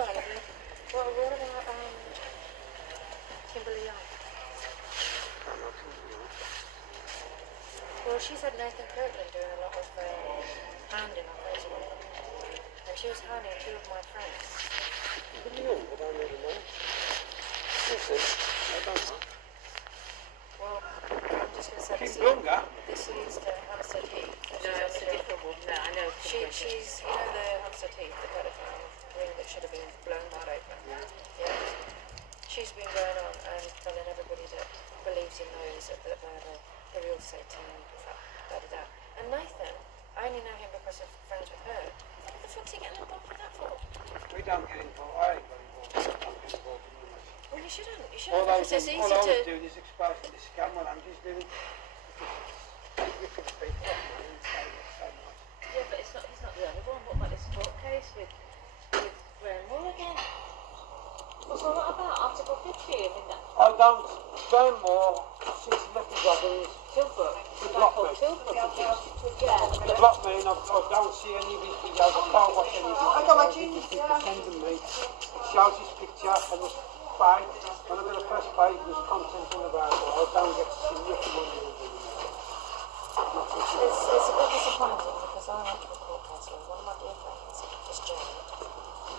sorry, lovely. What about Kimberly Young? Well, she's had Nathan Kirkland doing a lot of hounding on Facebook. And she was hounding 2 of my friends. Kimberly Young? I don't really know. Who's this? I don't know. Well, I'm just going to say this leads to Hampstead Heath. No, it's a different one. No, I know. She's, you know, the Hampstead Heath, the pedophile ring that should have been blown wide open. Yeah. She's been going on and telling everybody that believes in those that they're the real Satan and da-da-da. And Nathan, I only know him because of friends with her. What the fuck's he getting involved with that for? We don't get involved. I ain't got involved. I don't get involved in much. Well, you shouldn't. You All shouldn't because it's easy I was to... doing is exposing the scam what Andy's doing. Ripping people off, man, and saying it's so much. Yeah, but he's not the only one. What about this court case with Graham Moore again? What's all that about? Article 50? I mean, that... I don't. Graham Moore, since he left the job, Tilbrook. he blocked me. He blocked me and I don't see any of his videos. I can't watch any of his videos. I got my jeans. He keeps sending me. It shows his picture and his play. When I go to press play, there's content in the Bible. I don't get to see nothing on the video. It's a bit disappointing because I went to a court case with one of my dear friends just jailed.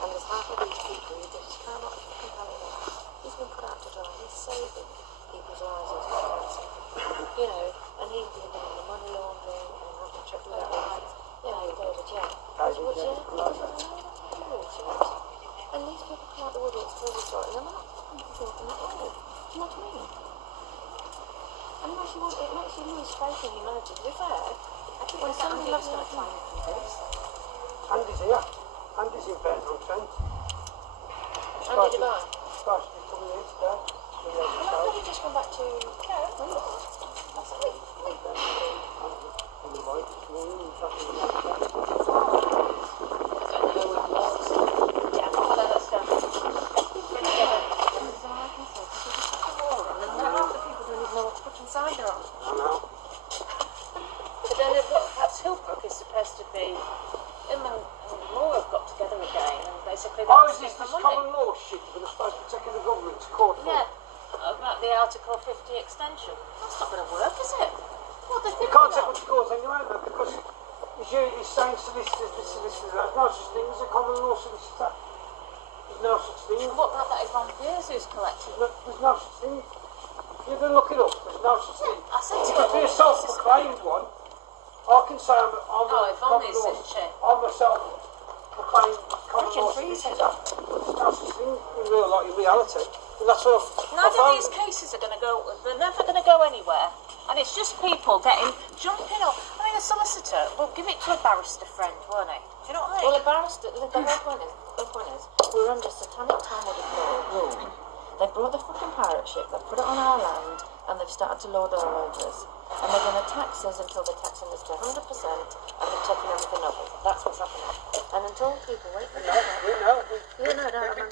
And there's half of these people who just cannot fucking believe it. He's been put out to dry. He's saving people's lives as a cancer. You know, and he's been doing the money laundering and having trouble with that. You know, David, yeah. And these people come out the woodworks for every story, and they're not fucking talking at all. Do you know what I mean? And it makes you lose faith in humanity. To be fair, I think when somebody loves going to find you from this. Andy's here. Andy's in bed on Trent. Andy Dubai. Supposed to be coming here today. Well, I thought he'd just come back to London. That's it. On the bike this morning, he's back in the next day. Yeah, although that's done. Sign her on. I know. But then perhaps Tilbrook is supposed to be... Him and Moore have got together again and basically... Oh, is this common law shit when they're supposed to be taking the government to court for? Yeah, about the Article 50 extension. That's not going to work, is it? What they You can't take them to court anyway, though, because he's saying solicitors, there's no such thing as a common law solicitor. There's no such thing. What about that Yvonne Pears who's collected? There's no such thing. You can look it up. There's no such thing. I said to It could be a self-proclaimed one. I can say I'm a common Yvonne is, law. isn't she? I'm a self-proclaimed common law solicitor. There's no such thing in reality. And that's what Neither of these cases are going to go, they're never going to go anywhere. And it's just people jumping up. I mean, a solicitor will give it to a barrister friend, won't he? Do you know what I mean? Well, a barrister, the whole point is, we're under satanic Talmud law rule. They brought the fucking pirate ship, they put it on our land, and they've started to lord it over us. And they're going to tax us until they're taxing us to 100%, and they're taking everything off us. That's what's happening. And until people wake up... we know. We've been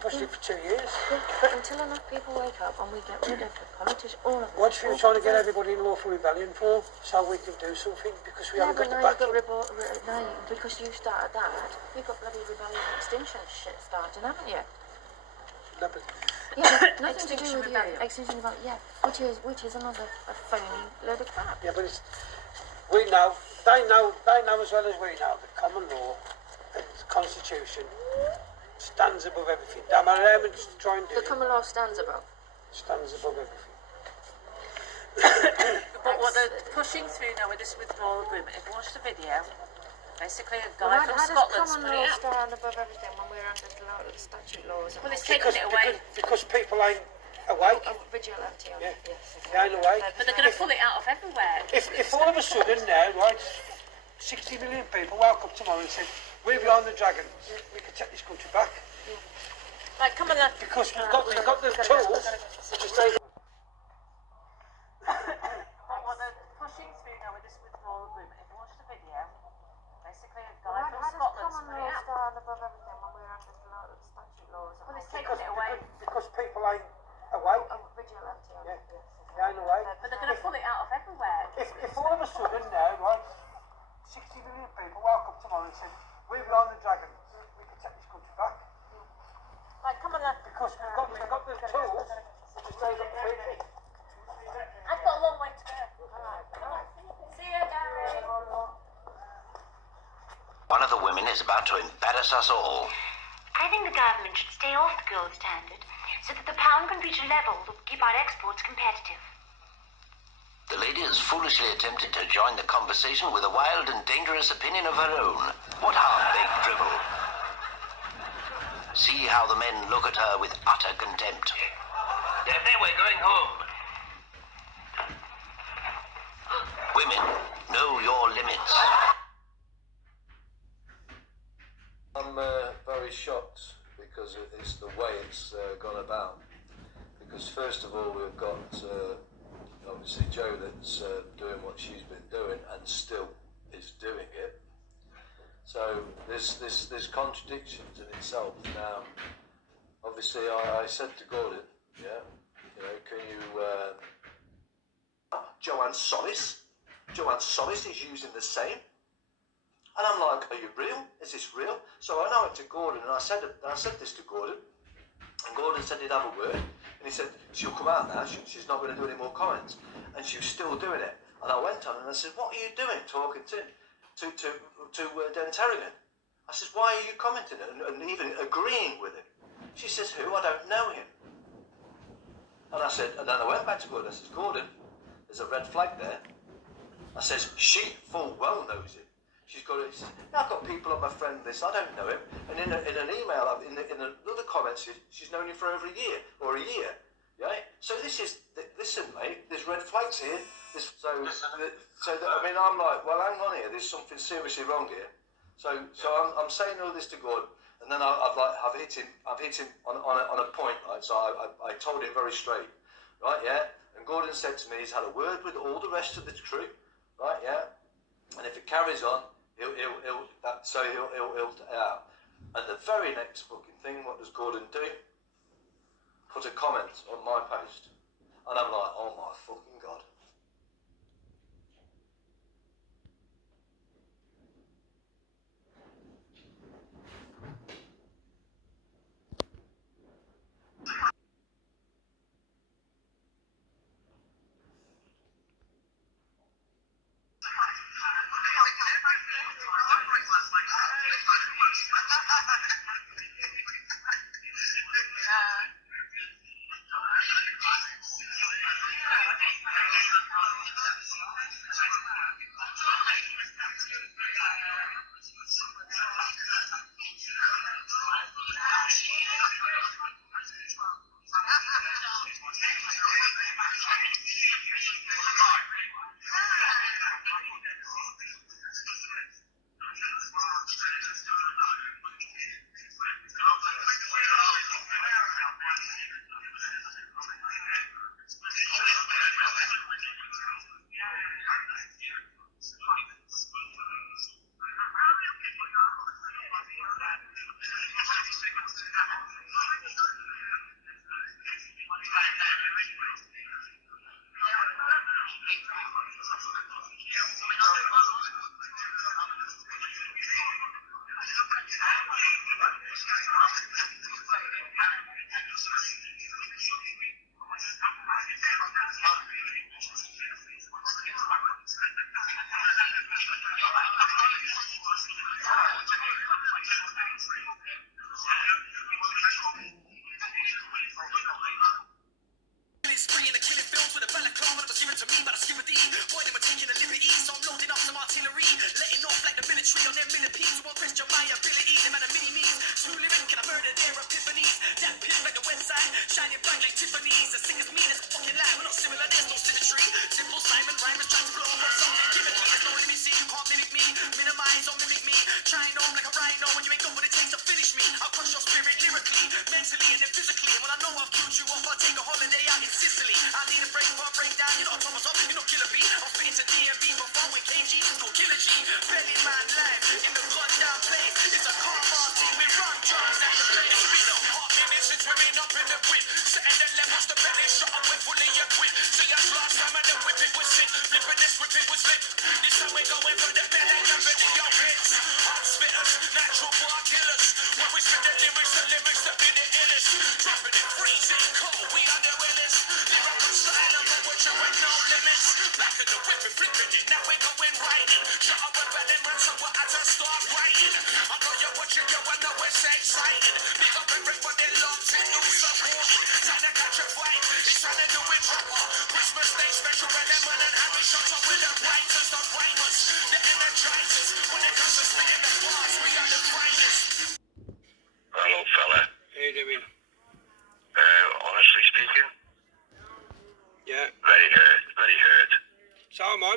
pushing it for 2 years. Yeah, but until enough people wake up and we get rid of the politicians, all of them... What do you trying to get everybody in lawful rebellion for? So we can do something, because we haven't got the backing. Because you started that, you've got bloody rebellion and extinction shit starting, haven't you? No, but Yeah, nothing to do with you. Extinction Rebellion, yeah, which is another phony load of crap. yeah, but they know as well as we know that common law and the Constitution stands above everything. No matter how much to try and do The common law stands above. stands above everything. But what they're pushing through now with this withdrawal agreement, if you watch the video, basically a guy from Scotland's common put law it out. stand above everything when we're under the statute laws? Well, it's taking it away. Because people ain't awake. Vigilante on Yeah. it, yes. They ain't awake. But they're going to pull it out of everywhere. If all of a sudden now, right, 60 million people woke up tomorrow and said, we're behind the dragons, we can take this country back. Like, come on then. Because we've got the tools to stay. What they're pushing through now with this withdrawal agreement, if you watch the video, basically a guy from Scotland's put it out. stand above everything when we're under the statute laws? Well, it's taking it away. Because people ain't awake. Vigilante on it, yes. They ain't awake. But they're going to pull it out of everywhere. If all of a sudden now, right, 60 million people woke up tomorrow and said, we're behind the dragons, we can take this country back. is about to embarrass us all. I think the government should stay off the gold standard so that the pound can reach a level that will keep our exports competitive. The lady has foolishly attempted to join the conversation with a wild and dangerous opinion of her own. What half-baked drivel. See how the men look at her with utter contempt. Then we're going home. Women, know your limits. I'm very shocked because it's the way it's gone about. Because first of all, we've got obviously Jo that's doing what she's been doing and still is doing it. So there's contradictions in itself. Now, obviously, I said to Gordon, yeah, you know, can you? Joanne Solis is using the same. And I'm like, are you real? Is this real? So I went to Gordon and I said this to Gordon. And Gordon said he'd have a word. And he said, she'll come out now. She's not going to do any more comments. And she was still doing it. And I went on and I said, what are you doing talking to Dennis Harrigan? I said, why are you commenting and even agreeing with him? She says, who? I don't know him. And I said, and then I went back to Gordon. I said, Gordon, there's a red flag there. I says, she full well knows it. She's got it. I've got people on my friend list. I don't know him. And in an email, in another comment, she's known him for over a year or a year. Yeah. So listen, mate. There's red flags here. I mean, I'm like, well, hang on here. There's something seriously wrong here. So I'm saying all this to Gordon, and then I've hit him on a point, right? So I told him very straight, right? Yeah. And Gordon said to me, he's had a word with all the rest of the crew, right? Yeah. And if it carries on, he'll out. And the very next fucking thing, what does Gordon do? Put a comment on my post. And I'm like, oh my fucking God. Flipping it, now we're going right in. Shut up and then run, so what I just start writing.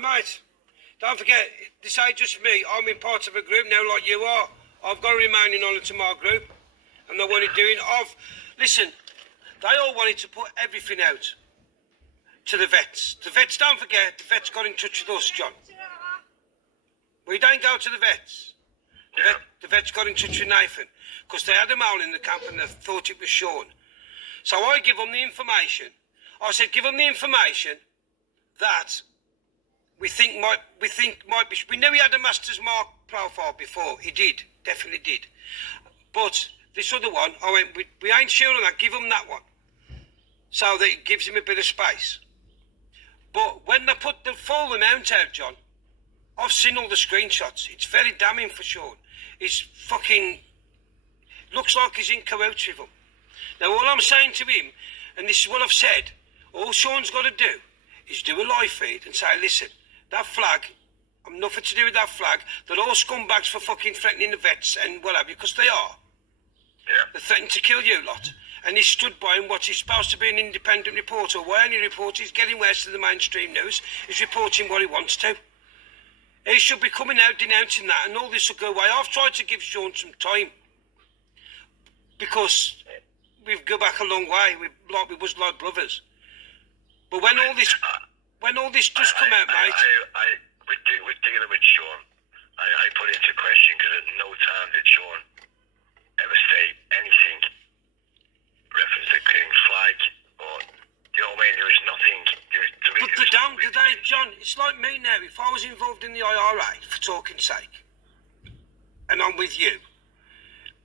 mate. Don't forget, this ain't just me. I'm in part of a group now like you are. I've got to remain in honour to my group. And they wanted doing. Listen, they all wanted to put everything out to the vets. The vets, don't forget, the vets got in touch with us, John. We don't go to the vets. The vets got in touch with Nathan because they had a mole in the camp and they thought it was Sean. So I give them the information. I said, give them the information that we think might be. We knew he had a Master's Mark profile before. He did, definitely did. But this other one, I went, we ain't sure on that. Give him that one, so that it gives him a bit of space. But when they put the full amount out, John, I've seen all the screenshots. It's very damning for Sean. He's fucking looks like he's in cahoots with them. Now all I'm saying to him, and this is what I've said, all Sean's got to do is do a live feed and say, listen, that flag, I'm nothing to do with that flag. They're all scumbags for fucking threatening the vets and whatever, because they are. Yeah. They're threatening to kill you lot. And he stood by and what he's supposed to be an independent reporter. Why only report he's getting worse than the mainstream news. He's reporting what he wants to. He should be coming out denouncing that and all this will go away. I've tried to give Sean some time. Because we've go back a long way. We was like brothers. But when all this does come out, mate. With dealing with Sean, I put into question because at no time did Sean ever say anything reference to King's flag or, you know what I mean? There was nothing. But they don't, do they, John? It's like me now. If I was involved in the IRA, for talking's sake, and I'm with you,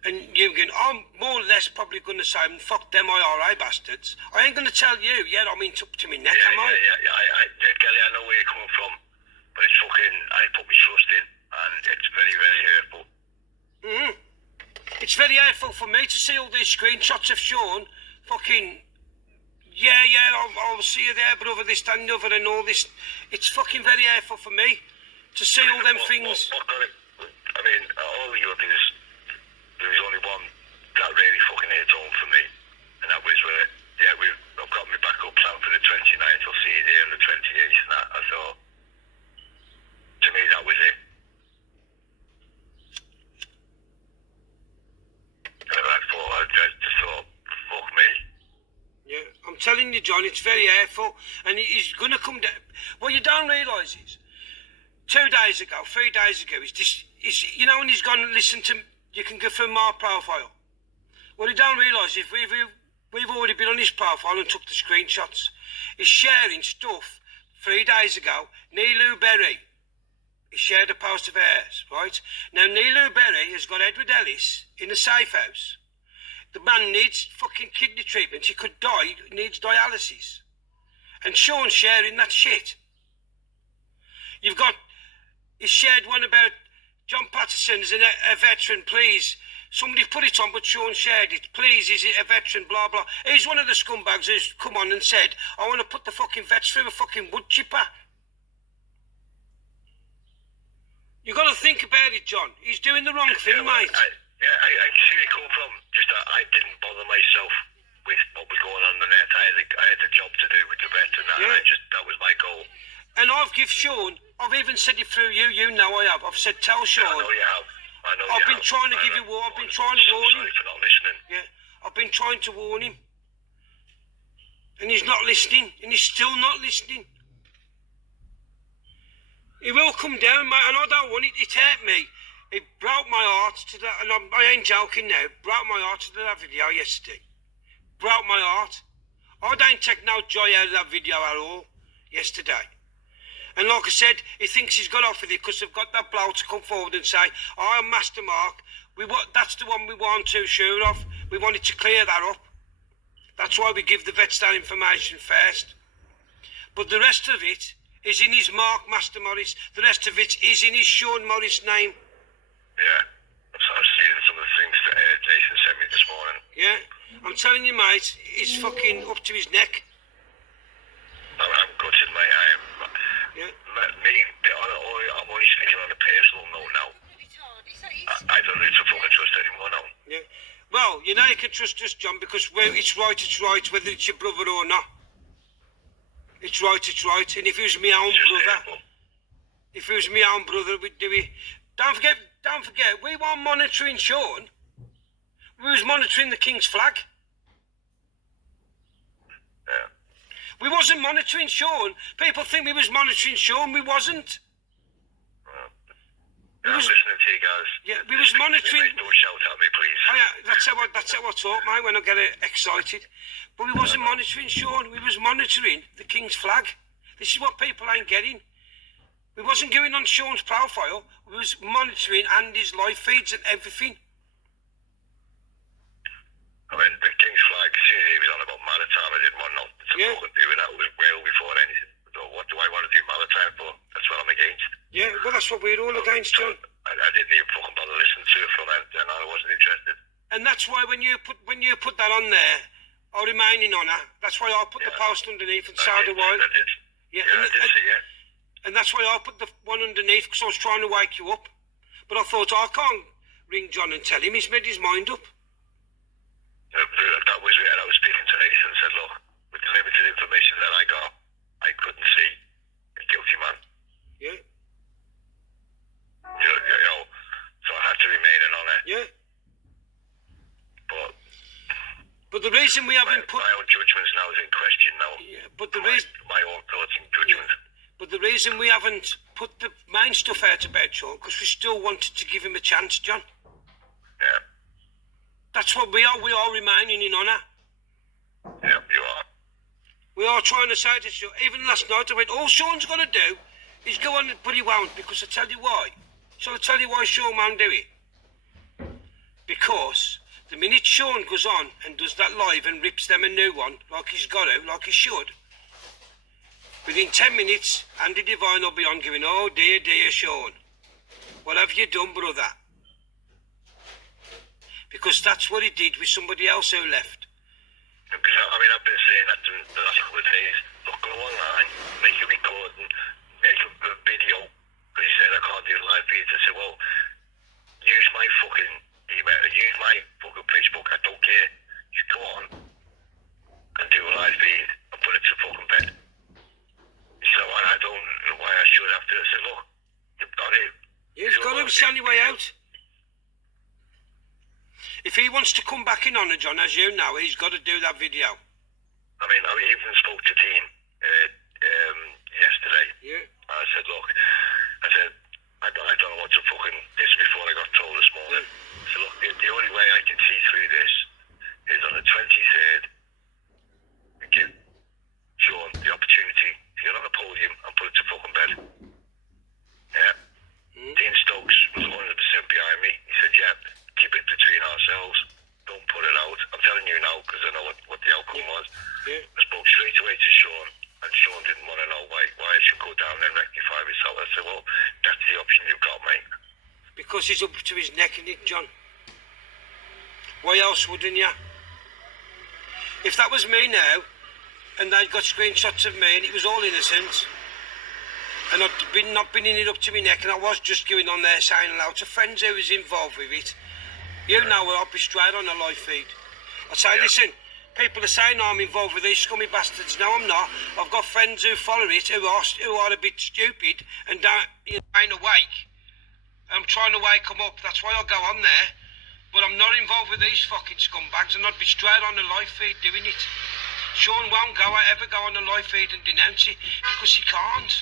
and you going, I'm more or less probably going to say, fuck them IRA bastards. I ain't going to tell you, yeah, I'm in up to my neck, am I? Yeah, Kelly, I know where you're coming from, but it's fucking, I put my trust in, and it's very, very hurtful. It's very hurtful for me to see all these screenshots of Sean fucking, I'll see you there, brother, this, that, and the other, and all this. It's fucking very hurtful for me to see all them things. I mean, all the others, there was only one that really fucking hit home for me, and that was where, I've got my backup plan for the 29th, I'll see you there on the 28th, and that, I thought, to me, that was it. And I thought, I just thought, fuck me. Yeah, I'm telling you, John, it's very hurtful, and he's going to come down. What you don't realise is, 3 days ago, you know, when he's gone and listened to, you can go through my profile. What you don't realise is we've already been on his profile and took the screenshots. He's sharing stuff 3 days ago. Nilu Berry, he shared a post of hers, right? Now, Nilu Berry has got Edward Ellis in a safe house. The man needs fucking kidney treatment. He could die, he needs dialysis. And Sean's sharing that shit. He's shared one about John Patterson as a veteran, please. Somebody put it on, but Sean shared it. Please, is it a veteran, blah, blah. He's one of the scumbags who's come on and said, I want to put the fucking vets through a fucking wood chipper. You got to think about it, John. He's doing the wrong thing, mate. I see where you come from. Just that I didn't bother myself with what was going on in the net. I had a job to do with the vet, and that was my goal. And I've given Sean, I've even said it through you, you know I have. I've said, tell Sean. I know you have. I've been trying to give you war. I've been trying to warn him. Sorry for not listening. Yeah, I've been trying to warn him. And he's not listening, and he's still not listening. He will come down, mate, and I don't want it. It hurt me. It broke my heart to that, and I ain't joking now. Broke my heart to that video yesterday. Broke my heart. I don't take no joy out of that video at all yesterday. And like I said, he thinks he's got off with it because they've got that bloke to come forward and say, I'm Master Mark. That's the one we weren't too sure of. We wanted to clear that up. That's why we give the vets that information first. But the rest of it is in his Mark Master Morris. The rest of it is in his Sean Morris name. Yeah, I'm seeing some of the things that Jason sent me this morning. Yeah, I'm telling you, mate, he's fucking up to his neck. I'm gutted, mate. Yeah. I'm only speaking on a personal note now. I don't need to fucking trust anyone now. Yeah. Well, you know you can trust us, John, because it's right, whether it's your brother or not. It's right. And if he was my own brother, If it was my own brother, we'd do it. Don't forget, we weren't monitoring Sean. We was monitoring the King's flag. Yeah. We wasn't monitoring Sean. People think we was monitoring Sean. We wasn't. I'm listening to you guys. Yeah, we was monitoring. Mate, don't shout at me, please. Oh yeah, that's how I talk, mate, when I get excited. But we wasn't monitoring Sean. We was monitoring the King's flag. This is what people ain't getting. We wasn't going on Sean's profile. We was monitoring Andy's live feeds and everything. I mean, the King's flag, as soon as he was on about maritime, I didn't want nothing to fucking do with that. It was well before anything. So what do I want to do maritime for? That's what I'm against. Yeah, well, that's what we're all against, John. I didn't even fucking bother listening to it from then on. I wasn't interested. And that's why when you put that on there, I remain in honour. That's why I put the post underneath, and so do I. I did. Yeah, I did see it. And that's why I put the one underneath, because I was trying to wake you up. But I thought, I can't ring John and tell him. He's made his mind up. That was it. I was speaking to Nathan and said, look, with the limited information that I got, I couldn't see a guilty man. Yeah. You know, so I had to remain in honour. Yeah. But the reason we haven't put... My own judgments now is in question now. Yeah, but the reason... My own thoughts and judgments. Yeah. But the reason we haven't put the main stuff out about Sean, because we still wanted to give him a chance, John. Yeah. That's what we are. We are remaining in honour. Yeah, you are. We are trying to say to Sean. Even last night I went, all Sean's got to do is go on, but he won't, because I tell you why. Shall I tell you why Sean won't do it? Because the minute Sean goes on and does that live and rips them a new one, like he's got to, like he should, within 10 minutes, Andy Devine will be on giving, oh dear, dear Sean, what have you done, brother? Because that's what he did with somebody else who left. Because, I mean, I've been saying that the last couple of days, look, go online, make a recording, make a video, because he said I can't do live feeds. I said, well, use my fucking email, use my fucking Facebook, I don't care. You go on and do a live feed and put it to fucking bed. So I don't know why I should have to. I said, look, you've got it. He's got to be the way out. If he wants to come back in honour, John, as you know, he's got to do that video. I mean, I even spoke to Dean yesterday. Yeah. I said, look, I don't know what to fucking... This is before I got told this morning. I said, look, the only way I can see through this is on the 23rd, we give Sean the opportunity to get on the podium and put it to fucking bed. Yeah? Dean Stokes was 100% behind me. He said, yeah, keep it between ourselves. Don't put it out. I'm telling you now because I know what the outcome was. Yeah. I spoke straight away to Sean, and Sean didn't want to know why I should go down and rectify myself. I said, well, that's the option you've got, mate. Because he's up to his neck in it, John. Why else wouldn't you? If that was me now, and they'd got screenshots of me, and it was all innocent, and I'd not been in it up to my neck, and I was just going on there saying hello to friends who was involved with it, you know I'd be straight on the live feed. I'd say, listen, people are saying I'm involved with these scummy bastards. No, I'm not. I've got friends who follow it who are a bit stupid and ain't awake. I'm trying to wake them up. That's why I go on there. But I'm not involved with these fucking scumbags, and I'd be straight on the live feed doing it. Sean won't ever go on the live feed and denounce it, because he can't.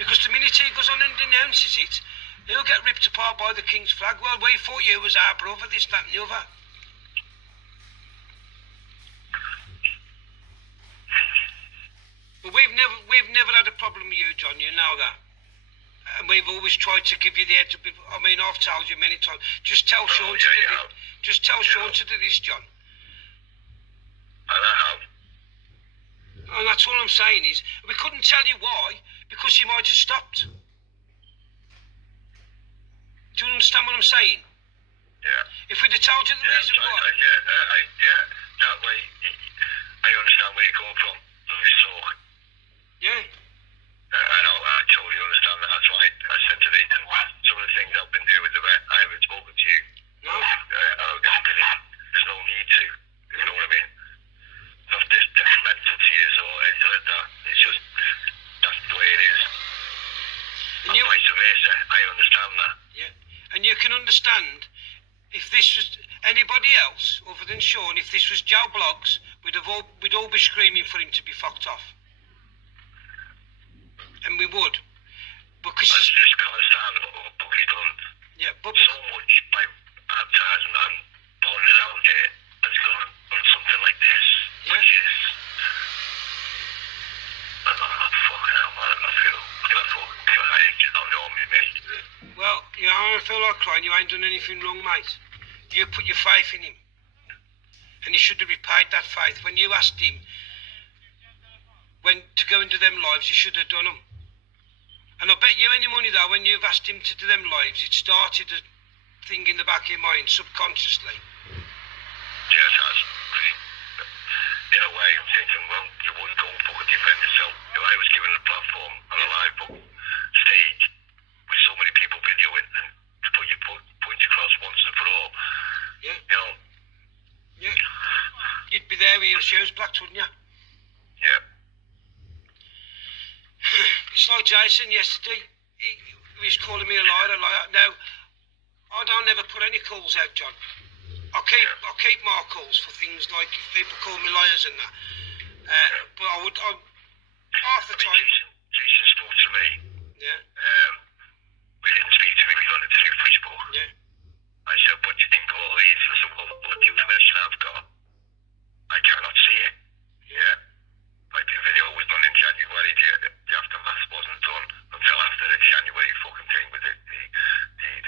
Because the minute he goes on and denounces it, he'll get ripped apart by the King's flag. Well, we thought you was our brother, this, that and the other. But we've never had a problem with you, John, you know that. And we've always tried to give you the edge. I mean, I've told you many times. Just tell Sean to do this. Just tell Sean to do this, John. And I have. And that's all I'm saying is, we couldn't tell you why, because he might have stopped. Do you understand what I'm saying? Yeah. If we'd have told you the reason why. Yeah, that way, I understand where you're coming from. Loose talk. Yeah. I totally understand that. That's why I said to Nathan, some of the things I've been doing with the vet, I haven't spoken to you. No. There's no need to. You know what I mean? Not detrimental to you or anything like that. It's just, that's the way it is. vice versa. I understand that. Yeah, and you can understand if this was anybody else other than Sean. If this was Joe Bloggs, we'd all be screaming for him to be fucked off, and we would. Because I just can't stand what Bookie done. Yeah, but so much by advertising and putting it out there as going on something like this, yeah. which is. I'm fucking hell, man. I feel like you don't know me, mate. Well, you don't feel like crying. You ain't done anything wrong, mate. You put your faith in him, and he should have repaid that faith. When you asked him when to go into them lives, you should have done them. And I bet you any money though, when you've asked him to do them lives, it started a thing in the back of your mind subconsciously. Yes, it has. In a way, I'm thinking, well, you wouldn't go and fucking defend yourself. If I was given a platform on a live book stage with so many people videoing and to put your point across once and for all, yeah. You know. Yeah. You'd be there with your shoes blacked, wouldn't you? Yeah. It's like Jason yesterday. He was calling me a liar. Now, I don't ever put any calls out, John. I keep my calls for things like if people call me liars and that. But half the time. Jason spoke to me. Yeah. We didn't speak to me. We got it through Facebook. Yeah. I said, what do you think of all these? I said, well, what information I've got, I cannot see it. Yeah. Like the video was done in January, the aftermath wasn't done until after the January fucking thing with the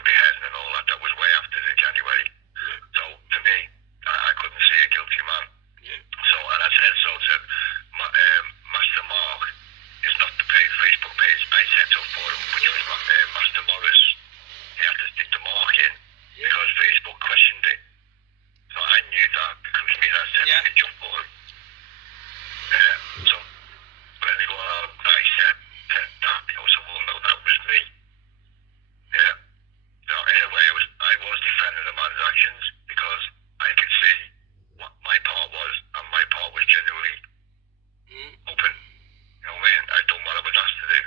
beheading and all that. That was way after the January. Yeah. So to me, I couldn't see a guilty man. Yeah. So, and I said, Master Mark is not the Facebook page I set up for him, which was Master Morris. He had to stick the mark in because Facebook questioned it. So I knew that because me that set the jump button. So when they go out, I said that, so we'll know that was me. Yeah. So in a way, I was defending the man's actions because I could see what my part was, and my part was genuinely open. You know what I mean? I'd done what I was asked to do.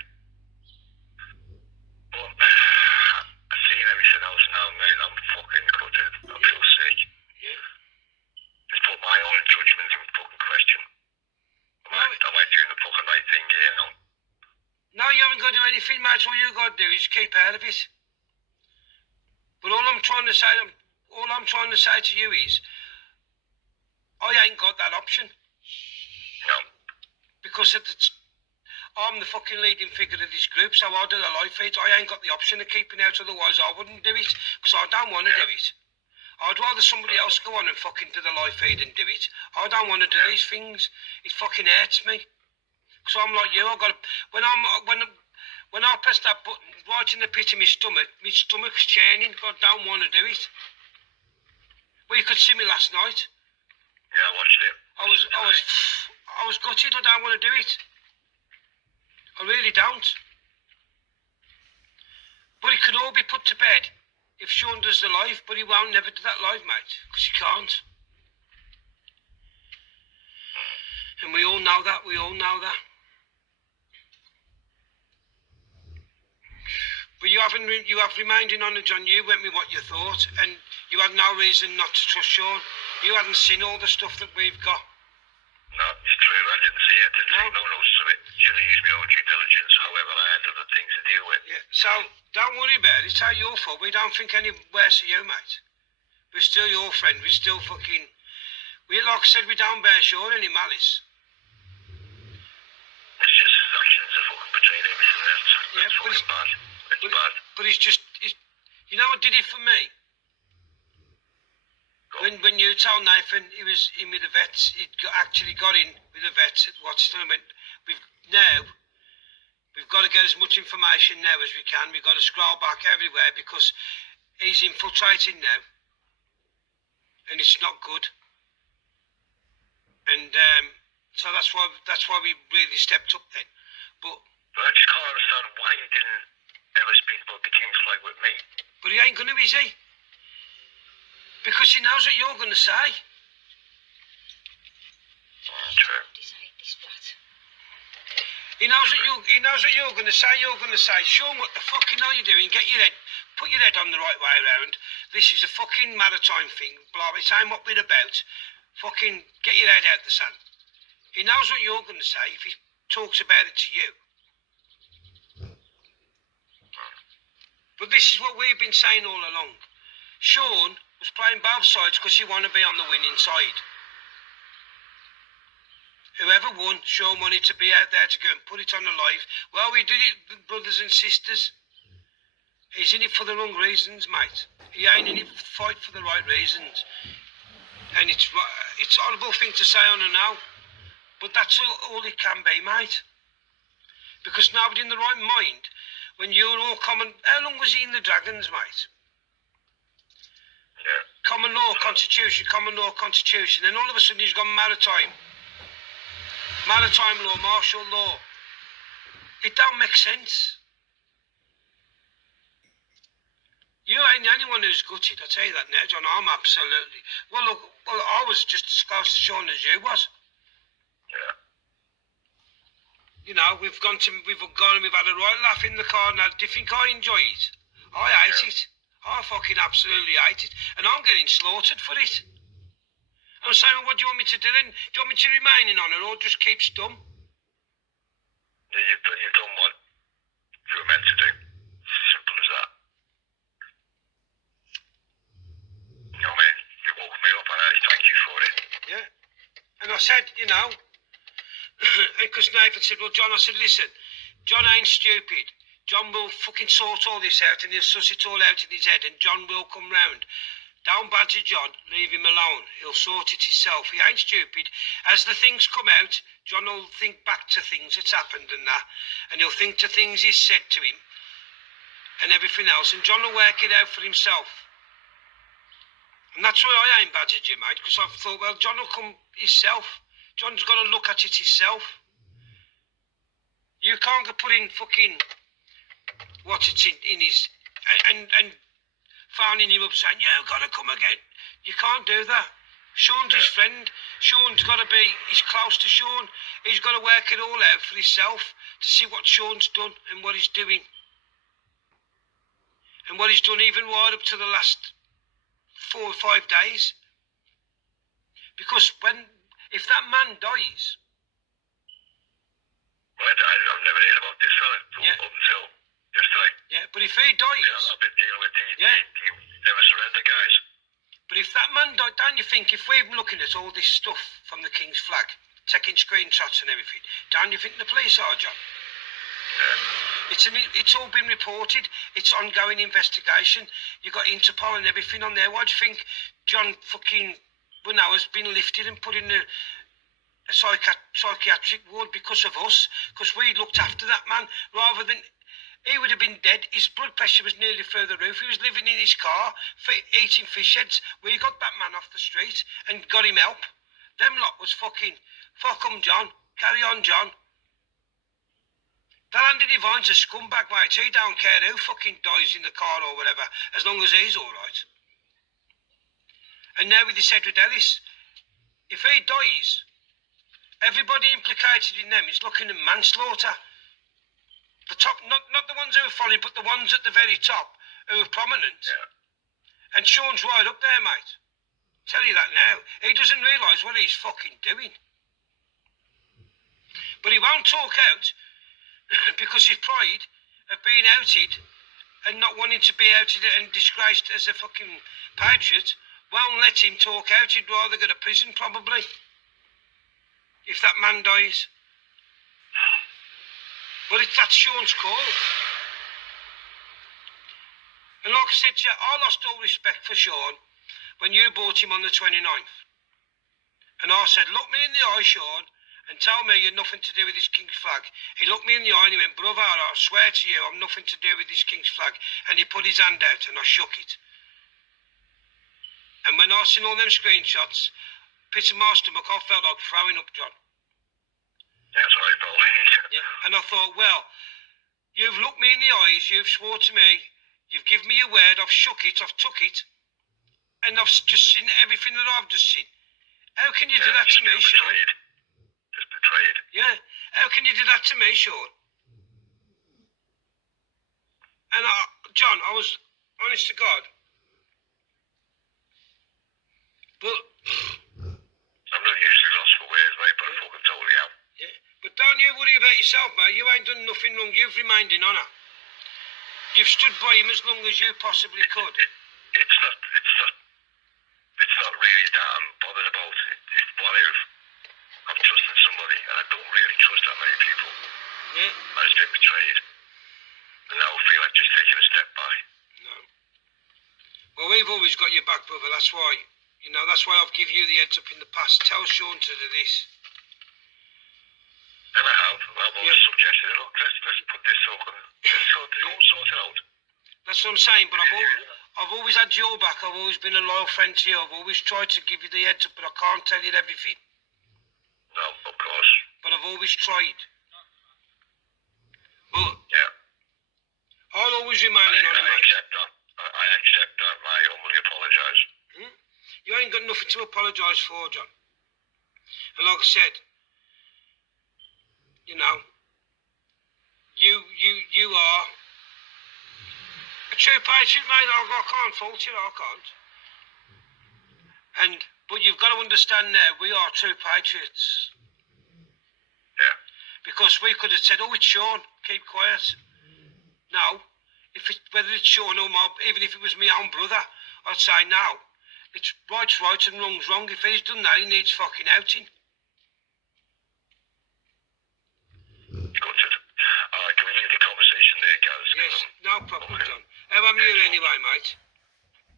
But I've seen everything else now, mate. I'm fucking gutted. I feel sick. Yeah. Just put my own judgment in fucking question. Am I doing the fucking right thing here now? No, you haven't got to do anything, mate. All you got to do is keep out of it. But all I'm trying to say to you is, I ain't got that option. No. Because I'm the fucking leading figure of this group, so I do the live feeds. I ain't got the option of keeping out, otherwise I wouldn't do it, because I don't want to do it. I'd rather somebody else go on and fucking do the live feed and do it. I don't want to do these things. It fucking hurts me. Because I'm like you, when I press that button right in the pit of my stomach's churning. I don't want to do it. Well, you could see me last night. Yeah, I watched it. I was gutted. I don't want to do it. I really don't. But it could all be put to bed if Sean does the live, but he won't never do that live, mate, because he can't. And we all know that. But you have remained in honour, John. You went with what you thought, and you had no reason not to trust Sean. You hadn't seen all the stuff that we've got. No, it's true. I didn't see it. I didn't take no notice of it. Should have used my own due diligence. However, I had other things to deal with. Yeah. So don't worry about it. It's not your fault. We don't think any worse of you, mate. We're still your friend. We're still fucking. Like I said, we don't bear Sean any malice. It's just his actions have fucking betrayed everything else. That's fucking bad. It's bad. But he's you know what did it for me? When you told Nathan he was in with the vets, actually got in with the vets at Watchtown. We've got to get as much information now as we can. We've got to scroll back everywhere because he's infiltrating now, and it's not good. And so that's why we really stepped up then. But I just can't understand why he didn't ever speak about the King's flag with me. But he ain't gonna, is he? Because he knows what you're going to say. True. He knows what you're going to say. You're going to say, Sean, what the fucking are you doing? Put your head on the right way around. This is a fucking maritime thing. Blah, it's ain't what we're about. Fucking get your head out the sand. He knows what you're going to say if he talks about it to you. But this is what we've been saying all along. Sean was playing both sides because he wanted to be on the winning side. Whoever won, Sean wanted to be out there to go and put it on the live. Well, we did it, brothers and sisters. He's in it for the wrong reasons, mate. He ain't in it to fight for the right reasons. And it's a horrible thing to say on and now, but that's all it can be, mate. Because nobody in the right mind, when you're all common... How long was he in the Dragons, mate? Yeah. Common law, constitution, and all of a sudden he's gone maritime. Maritime law, martial law. It don't make sense. You ain't the only one who's gutted, I'll tell you that now, John. I'm absolutely... Well, look, I was just as close to Sean as you was. Yeah. You know, we've had a right laugh in the car now. Do you think I enjoy it? I hate it. I fucking absolutely hate it. And I'm getting slaughtered for it. I'm saying, well, what do you want me to do then? Do you want me to remain in honour or just keep stum? Yeah, you've done what you were meant to do. Simple as that. You know what I mean? You woke me up and I thank you for it. Yeah. And I said, you know, because Nathan said, well, John, I said, listen, John ain't stupid. John will fucking sort all this out and he'll suss it all out in his head and John will come round. Don't badger John, leave him alone. He'll sort it himself. He ain't stupid. As the things come out, John will think back to things that's happened and that, and he'll think to things he's said to him and everything else, and John will work it out for himself. And that's why I ain't badgered you, mate, because I've thought, well, John will come himself. John's got to look at it himself. You can't go putting fucking what it's in his and phoning him up saying, you've got to come again. You can't do that. Sean's his friend. Sean's got to be, he's close to Sean. He's got to work it all out for himself to see what Sean's done and what he's doing. And what he's done even right up to the last 4 or 5 days. Because if that man dies... Well, I've never heard about this fella up until yesterday. Yeah, but if he dies... Yeah, I've been dealing with the never surrender guys. But if that man died, don't you think, if we're looking at all this stuff from the King's flag, taking screenshots and everything, don't you think the police are, John? Yeah. It's all been reported. It's ongoing investigation. You've got Interpol and everything on there. Why do you think John fucking has been lifted and put in a psychiatric ward because of us? Because we looked after that man rather than... He would have been dead. His blood pressure was nearly through the roof. He was living in his car, eating fish heads. We got that man off the street and got him help. Them lot was fucking... Fuck 'em, John. Carry on, John. That Andy Devine's a scumbag, mate. He don't care who fucking dies in the car or whatever, as long as he's all right. And now with this Edward Ellis, if he dies, everybody implicated in them is looking at manslaughter. The top, not the ones who are following, but the ones at the very top who are prominent. Yeah. And Sean's right up there, mate. Tell you that now. He doesn't realise what he's fucking doing. But he won't talk out because his pride of being outed and not wanting to be outed and disgraced as a fucking patriot won't let him talk out. He'd rather go to prison, probably, if that man dies. But that's Sean's call. And like I said to you, I lost all respect for Sean when you bought him on the 29th. And I said, look me in the eye, Sean, and tell me you're nothing to do with this King's flag. He looked me in the eye and he went, brother, I swear to you, I'm nothing to do with this King's flag. And he put his hand out and I shook it. And when I seen all them screenshots, pit of my stomach, I felt like throwing up, John. That's what I felt. Yeah. And I thought, well, you've looked me in the eyes, you've swore to me, you've given me your word, I've shook it, I've took it, and I've just seen everything that I've just seen. How can you do that to me, Sean? Just betrayed. trade. Yeah. How can you do that to me, Sean? And John, I was honest to God. But I'm not usually lost for words, mate, but I fucking totally am. yeah. But don't you worry about yourself, mate. You ain't done nothing wrong. You've remained in honour. You've stood by him as long as you possibly could. It's not really that I'm bothered about. It's what I'm trusting somebody, and I don't really trust that many people. Yeah. I just been betrayed, and now I feel like just taking a step back. No. Well, we've always got your back, brother. That's why. That's why I've given you the heads up in the past. Tell Sean to do this. And I have. I've always suggested it. Look, let's put this sort it out. That's what I'm saying. But I've always had your back. I've always been a loyal friend to you. I've always tried to give you the heads up, but I can't tell you everything. No, of course. But I've always tried. But yeah, I'll always remain in honour, mate. Accept that. I accept that. I humbly apologise. You ain't got nothing to apologise for, John. And like I said, you are a true patriot, mate. I can't fault you, I can't. But you've got to understand now, we are true patriots. Yeah. Because we could have said, oh, it's Sean, keep quiet. No, whether it's Sean or Mob, even if it was my own brother, I'd say no. It's right's right and wrong's wrong. If he's done that, he needs fucking outing. Gutted. Alright, can we leave the conversation there, guys? Yes, no problem, John. How am you anyway, mate?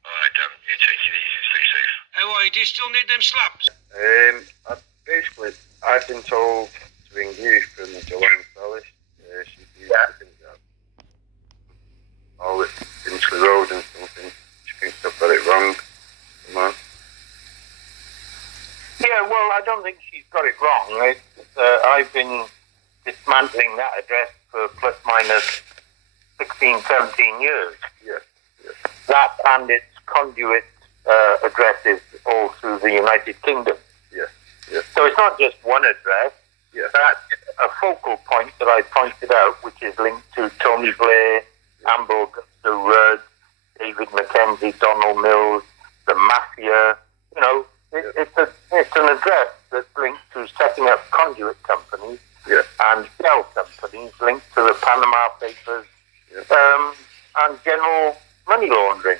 Alright, you take it easy, stay safe. How are you? Do you still need them slaps? I've been told to ring you from Joanne Solish. She's used to think that all this Finchley Road and something. She thinks I've got it wrong. Come on. Yeah, well, I don't think she's got it wrong. I've been dismantling that address for plus minus 16, 17 years. Yes. That and its conduit addresses all through the United Kingdom. Yes. So it's not just one address. Yes. That's a focal point that I pointed out, which is linked to Tony Blair, Amber Augusta Rudd, David Mackenzie, Donald Mills, the Mafia. It's an address that's linked to setting up conduit companies and shell companies linked to the Panama Papers and general money laundering.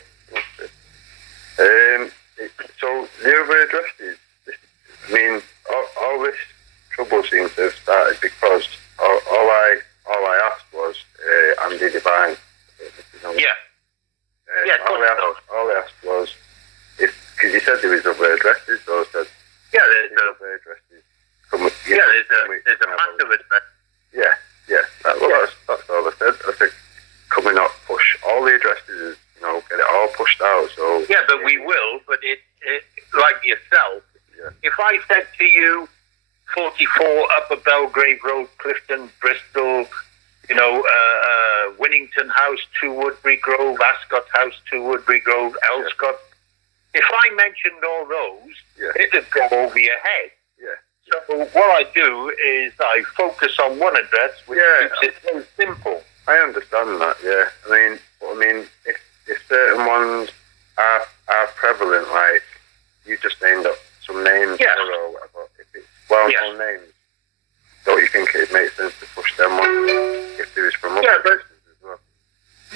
So the other addresses, all this trouble seems to have started because all I asked was Andy Devine. All I asked was because you said there was other addresses, so I said there's other addresses. There's a massive address. That's all I said. I said, can we not push all the addresses? Get it all pushed out. So but we will. But it like yourself. Yeah. If I said to you, 44 Upper Belgrave Road, Clifton, Bristol, Winnington House, 2 Woodbury Grove, Ascot House, 2 Woodbury Grove, Elscott. If I mentioned all those, it'd go over your head. Yeah. So what I do is I focus on one address, which keeps it so simple. I understand that. Yeah. If certain ones are prevalent, like you just named up some names or whatever, if it's well-known names, don't you think it makes sense to push them on if there is from other places as well?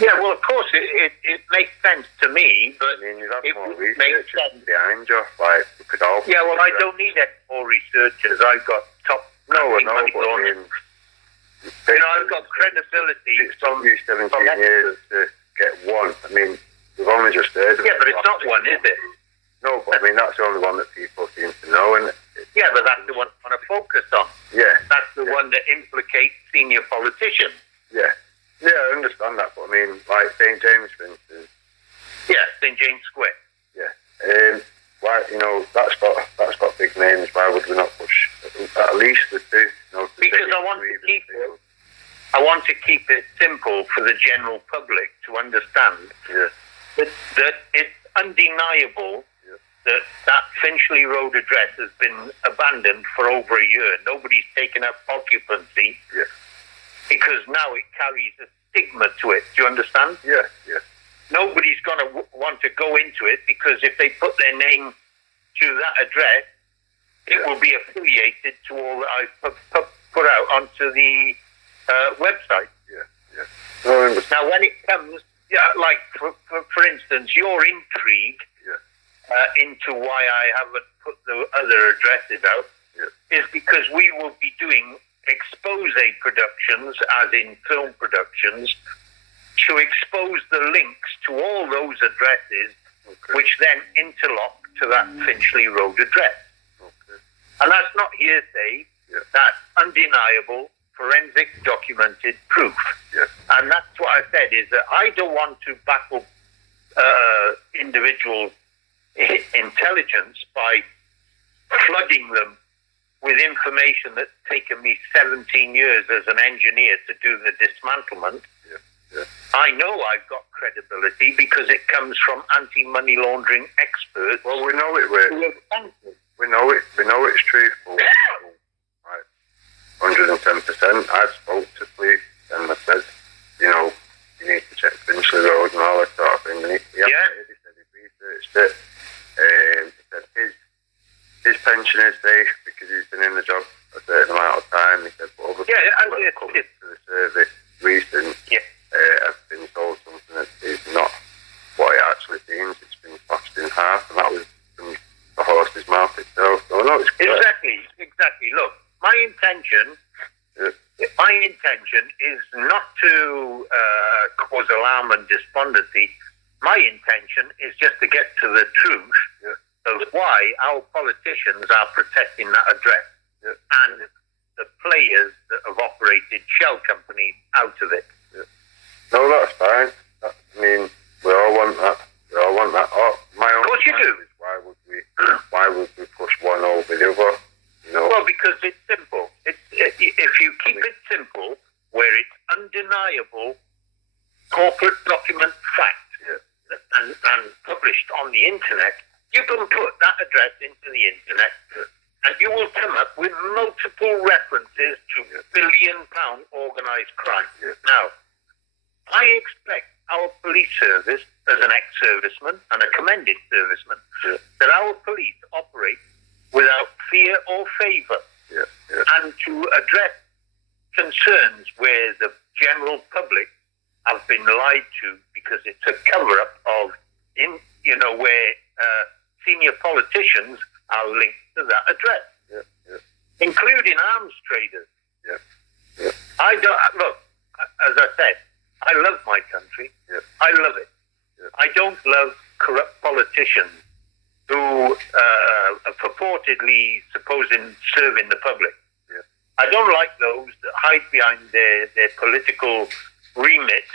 Yeah, well, of course, it makes sense to me, but you'd have it more would make researchers sense behind you, like we could all. Yeah, well, I don't need any more researchers. I've got top. No, money but laundering. I've got credibility. It's took you 17 years to get one. We've only just heard of it. Yeah, but it's not one, is it? No, but that's the only one that people seem to know, and yeah, but that's the one I want to focus on. Yeah, that's the one that implicates senior politicians. Yeah, I understand that, but like St James, for instance. Yeah, St James Square. Yeah, why that's got big names. Why would we not push at least the two? Because I want to keep it simple for the general public to understand that it's undeniable that Finchley Road address has been abandoned for over a year. Nobody's taken up occupancy because now it carries a stigma to it. Do you understand? Yeah. Nobody's going to want to go into it because if they put their name to that address, it will be affiliated to all that I've put out onto the website. Now, when it comes, like for instance, your intrigue into why I haven't put the other addresses out is because we will be doing expose productions, as in film productions, to expose the links to all those addresses, which then interlock to that Finchley Road address. And that's not hearsay, that's undeniable, forensic documented proof. And that's what I said, is that I don't want to baffle individual intelligence by flooding them with information that's taken me 17 years as an engineer to do the dismantlement. I know I've got credibility because it comes from anti-money laundering experts. Well, we know it. We know it. We know it's truthful. Right. 110%. I spoke to police and I said, you know, you need to check Finchley Road and all that sort of thing. And he said he researched it. He said his pension is safe because he's been in the job a certain amount of time. He said, but other people that come to the service recent have been told something that is not what it actually seems. It's been slashed in half, and that was from the horse's mouth itself. So no, it's correct. Exactly. Look, my intention is not to cause alarm and despondency. My intention is just to get to the truth of why our politicians are protecting that address and the players that have operated shell companies out of it. No, that's fine. I mean, we all want that. Oh, my own. Of course you do. Why would we push one over the other? You know? Well, because it's simple. If you keep it simple, where it's undeniable corporate document fact and published on the internet, you can put that address into the internet and you will come up with multiple references to billion-pound organised crime. Now, I expect our police service, as an ex-serviceman and a commended serviceman, that our police operate without fear or favour and to address concerns where the general public have been lied to because it's a cover-up of, where senior politicians are linked to that address, including arms traders. I don't, look, as I said, I love my country. I love it. I don't love corrupt politicians who are purportedly supposing serving the public. I don't like those that hide behind their political remit,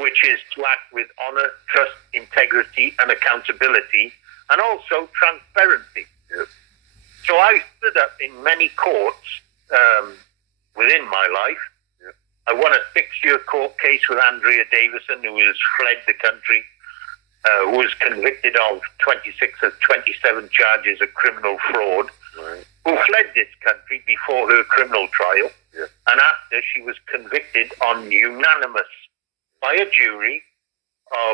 which is to act with honour, trust, integrity and accountability, and also transparency. So I stood up in many courts within my life. I won a 6-year court case with Andrea Davison, who has fled the country, who was convicted of 26 of 27 charges of criminal fraud, who fled this country before her criminal trial, and after she was convicted on unanimous by a jury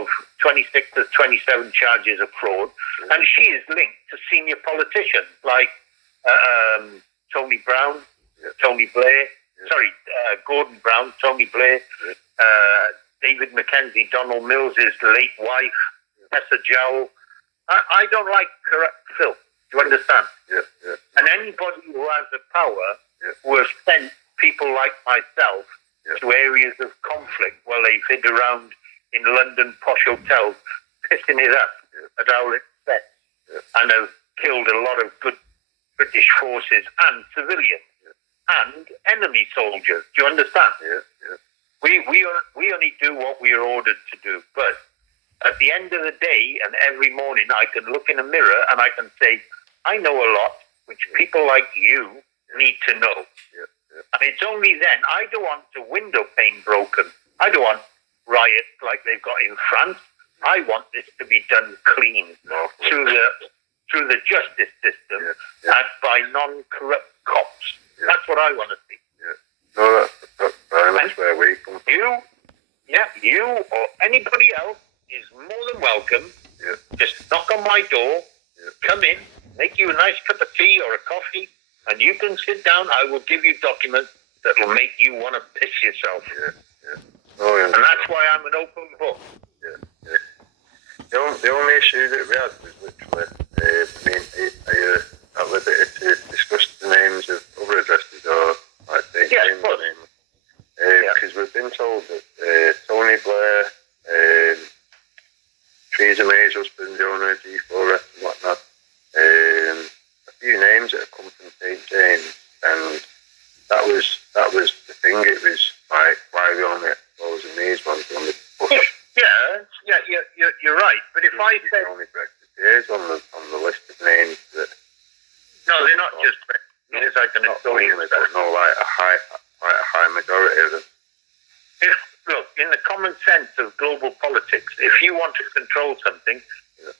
of 26 of 27 charges of fraud, and she is linked to senior politicians like Tony Brown, Tony Blair, Gordon Brown, Tony Blair, David Mackenzie, Donald Mills' late wife, Tessa Jowell. I don't like corrupt filth. Do you understand? And anybody who has the power who has sent people like myself to areas of conflict while they've hid around in London posh hotels, pissing it up at our expense, and have killed a lot of good British forces and civilians and enemy soldiers. Do you understand? We only do what we are ordered to do. But at the end of the day and every morning, I can look in a mirror and I can say, I know a lot which people like you need to know. And it's only then, I don't want the window pane broken. I don't want riots like they've got in France. I want this to be done clean through through the justice system and by non-corrupt cops. That's what I want to see. No, that's very much where we come from. You or anybody else is more than welcome. Just knock on my door, come in, make you a nice cup of tea or a coffee, and you can sit down. I will give you documents that will make you want to piss yourself. Oh, yeah. And that's why I'm an open book. The only issue that we had was literally, are you at liberty to discuss the names of other addresses or like the names? Because we've been told that Tony Blair, Theresa May's husband, the owner of G4S and whatnot, a few names that have come from St. James, and that was the thing. It was like, why are we only exposing these ones on the push? You're right. But if I said only Brexiteers on the list of names that they're not just Brexiteers. I can assure you that. No, like a high majority of them. Look, in the common sense of global politics, if you want to control something,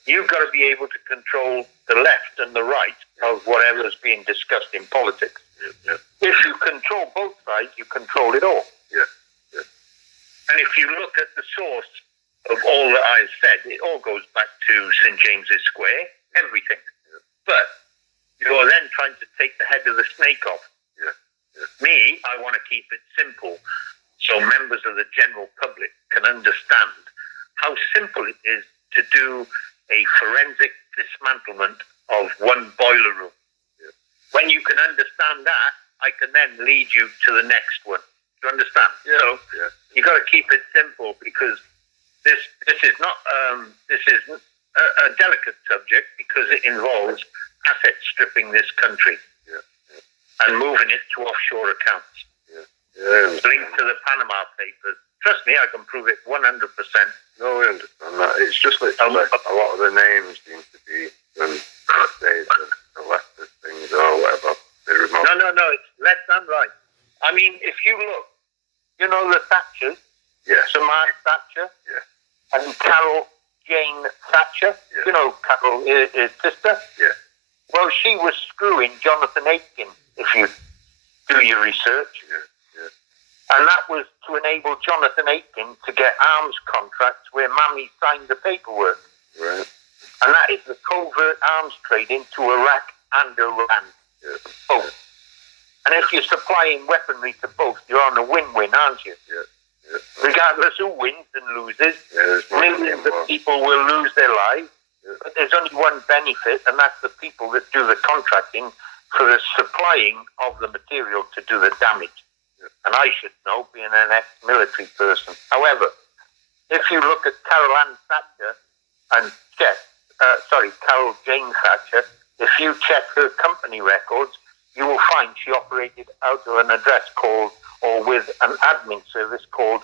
you've got to be able to control the left and the right of whatever is being discussed in politics. If you control both sides, you control it all. And if you look at the source of all that I've said, it all goes back to St. James's Square, everything. But you're then trying to take the head of the snake off. Me, I want to keep it simple so members of the general public can understand how simple it is to do a forensic dismantlement of one boiler room. When you can understand that, I can then lead you to the next one. Do you understand? So you got to keep it simple, because this is not this is a delicate subject, because it involves asset stripping this country and moving it to offshore accounts. Linked to the Panama Papers. Trust me, I can prove it 100%. No, we understand that. It's just like a lot of the names seem to be the leftist things or whatever. No, it's left and right. I mean, if you look, you know the Thatchers? Samara Thatcher? And Carol Jane Thatcher? You know Carol, his sister? Well, she was screwing Jonathan Aitken, if you do your research. And that was to enable Jonathan Aitken to get arms contracts where Mammy signed the paperwork. And that is the covert arms trade into Iraq and Iran. Both. And if you're supplying weaponry to both, you're on a win-win, aren't you? Regardless who wins and loses, millions of people will lose their lives. But there's only one benefit, and that's the people that do the contracting for the supplying of the material to do the damage. And I should know, being an ex-military person. However, if you look at Carol Ann Thatcher and Carol Jane Thatcher, if you check her company records, you will find she operated out of an address called, or with an admin service called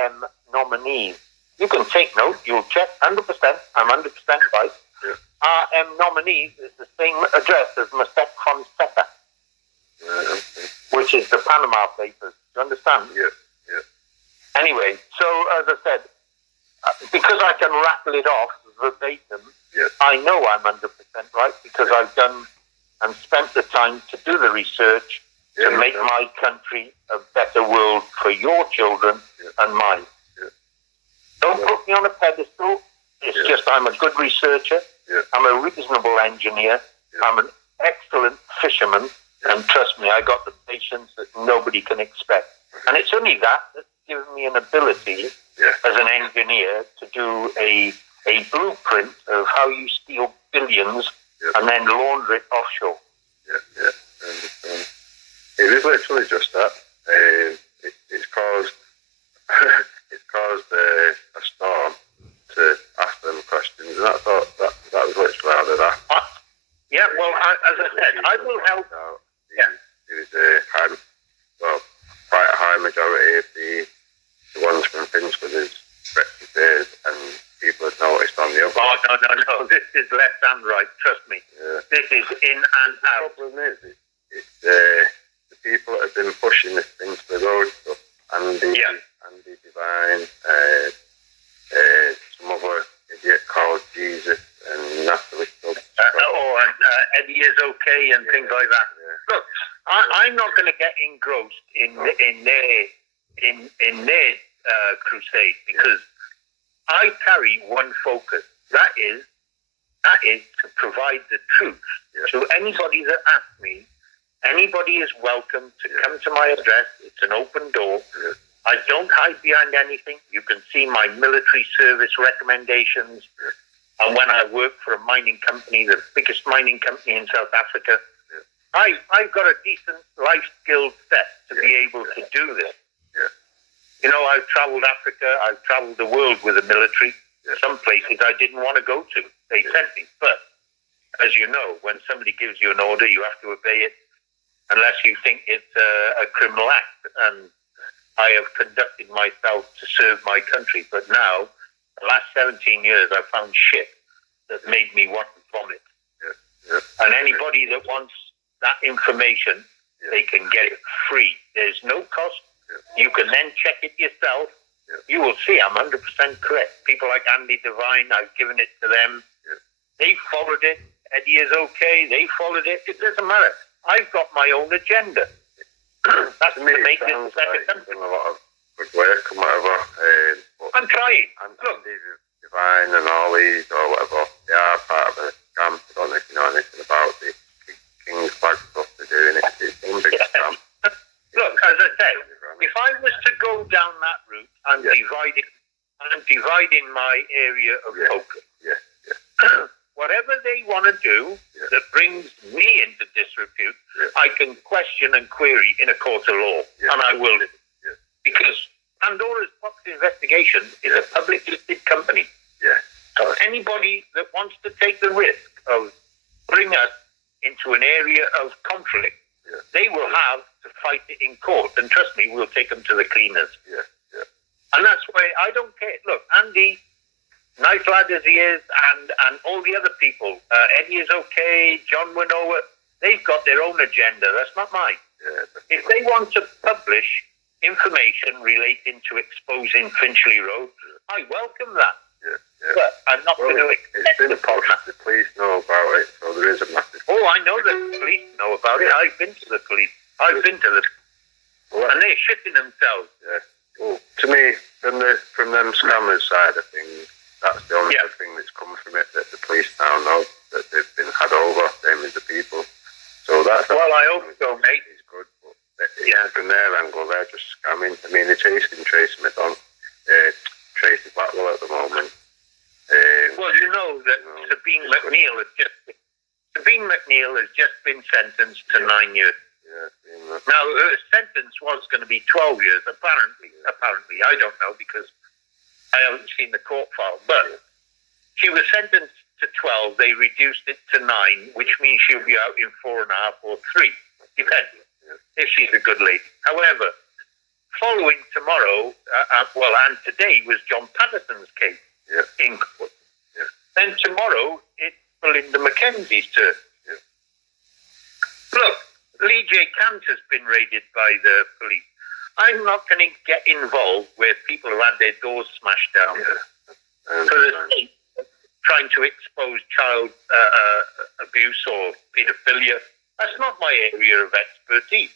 RM Nominees. You can take note, you'll check 100%, I'm 100% right. RM Nominees is the same address as Mossack Fonseca, which is the Panama Papers. Do you understand? Anyway, so as I said, because I can rattle it off verbatim, I know I'm 100% right, because I've done and spent the time to do the research to make my country a better world for your children and mine. Don't put me on a pedestal. It's just I'm a good researcher. I'm a reasonable engineer. I'm an excellent fisherman. And trust me, I got the patience that nobody can expect. And it's only that that's given me an ability as an engineer to do a blueprint of how you steal billions and then launder it offshore. I understand. It was literally just that. It's caused a storm to ask them questions, and that was literally out of that. Well, as I said, I will help. It was quite a high majority of the ones from Finsford is Brexiteers, and people have noticed on the other. No. This is left and right. Trust me. This is in and out. The problem is, it's the people that have been pushing this thing to the road stuff. Andy Divine, some other idiot called Jesus, and Natalie Stubbs. Eddie is okay and things like that. Look, I'm not going to get engrossed in their crusade because I carry one focus. That is to provide the truth. So anybody that asks me, anybody is welcome to come to my address. It's an open door. I don't hide behind anything. You can see my military service recommendations. And when I work for a mining company, the biggest mining company in South Africa, I've got a decent life skill set to be able to do this. You know, I've traveled Africa. I've traveled the world with the military. Some places I didn't want to go to. They sent me. But as you know, when somebody gives you an order, you have to obey it unless you think it's a criminal act. And I have conducted myself to serve my country. But now, the last 17 years, I've found shit that made me want to vomit. And anybody that wants that information, they can get it free. There's no cost. You can then check it yourself. You will see I'm 100% correct. People like Andy Devine, I've given it to them. They followed it. Eddie is okay. They followed it. It doesn't matter. I've got my own agenda. That's to make this a better country. A lot of good work and whatever. I'm trying. Look, Divine and all these or whatever, they are part of a scam. I don't know if you know anything about the King's Flag stuff they're doing. It's one big scam. Look, as I said, if I was to go down that route, I'm dividing my area of focus. Whatever they want to do that brings me into disrepute, I can question and query in a court of law, and I will. Because Pandora's Box Investigation is a public listed company. So anybody that wants to take the risk of putting us into an area of conflict, they will have to fight it in court. And trust me, we'll take them to the cleaners. And that's why I don't care. Look, Andy, nice lad as he is, and all the other people, Eddie is okay, John Winoa, they've got their own agenda. That's not mine. If they want to publish information relating to exposing Finchley Road, I welcome that. But I'm not going to accept the problem. The police know about it, so there is a massive... Oh, I know that the police know about it. I've been to the police. I've been to the... and they're shitting themselves. Well, to me, from them scammers' side of things, that's the only good thing that's come from it, that the police now know that they've been had over, same as the people. So that's... Well, I hope so, mate. It's good, but from their angle, they're just scamming. I mean, they're chasing Tracy McDonald, Tracy Battle at the moment. Well, you know that Sabine McNeil has just been sentenced to 9 years. Now, her sentence was going to be 12 years, apparently. I don't know, because I haven't seen the court file. But she was sentenced to 12. They reduced it to 9, which means she'll be out in 4.5 or 3, depending, if she's a good lady. However, following tomorrow, and today was John Patterson's case in court. Then tomorrow, it's Belinda Mackenzie's turn. Look, Lee J. Kant has been raided by the police. I'm not going to get involved where people have had their doors smashed down for the state trying to expose child abuse or paedophilia. That's not my area of expertise.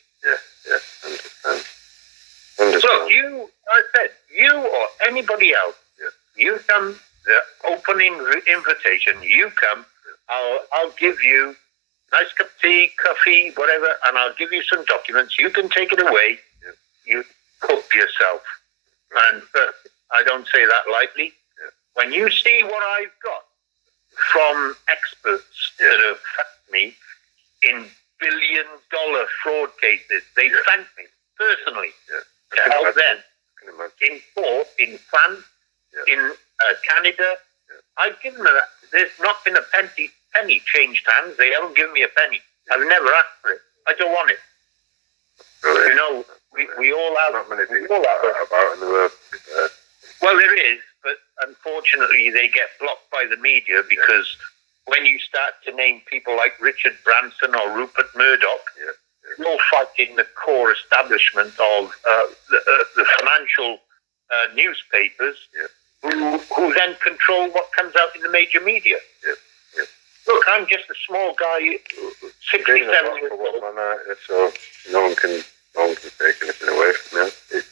Look, I said, you or anybody else, you come, the opening invitation, you come, I'll give you nice cup of tea, coffee, whatever, and I'll give you some documents. You can take it away. You cook yourself. And I don't say that lightly. When you see what I've got from experts that have thanked me in billion-dollar fraud cases, they thanked me personally to help them in court, in France, in Canada. I've given them that. There's not been a penny changed hands. They haven't given me a penny. I've never asked for it. I don't want it. You know, we all have... Not many things about in the world. Well, there is, but unfortunately they get blocked by the media because when you start to name people like Richard Branson or Rupert Murdoch, you're fighting the core establishment of the financial newspapers who then control what comes out in the major media. Look, I'm just a small guy, 67 years old. So no one can take anything away from you.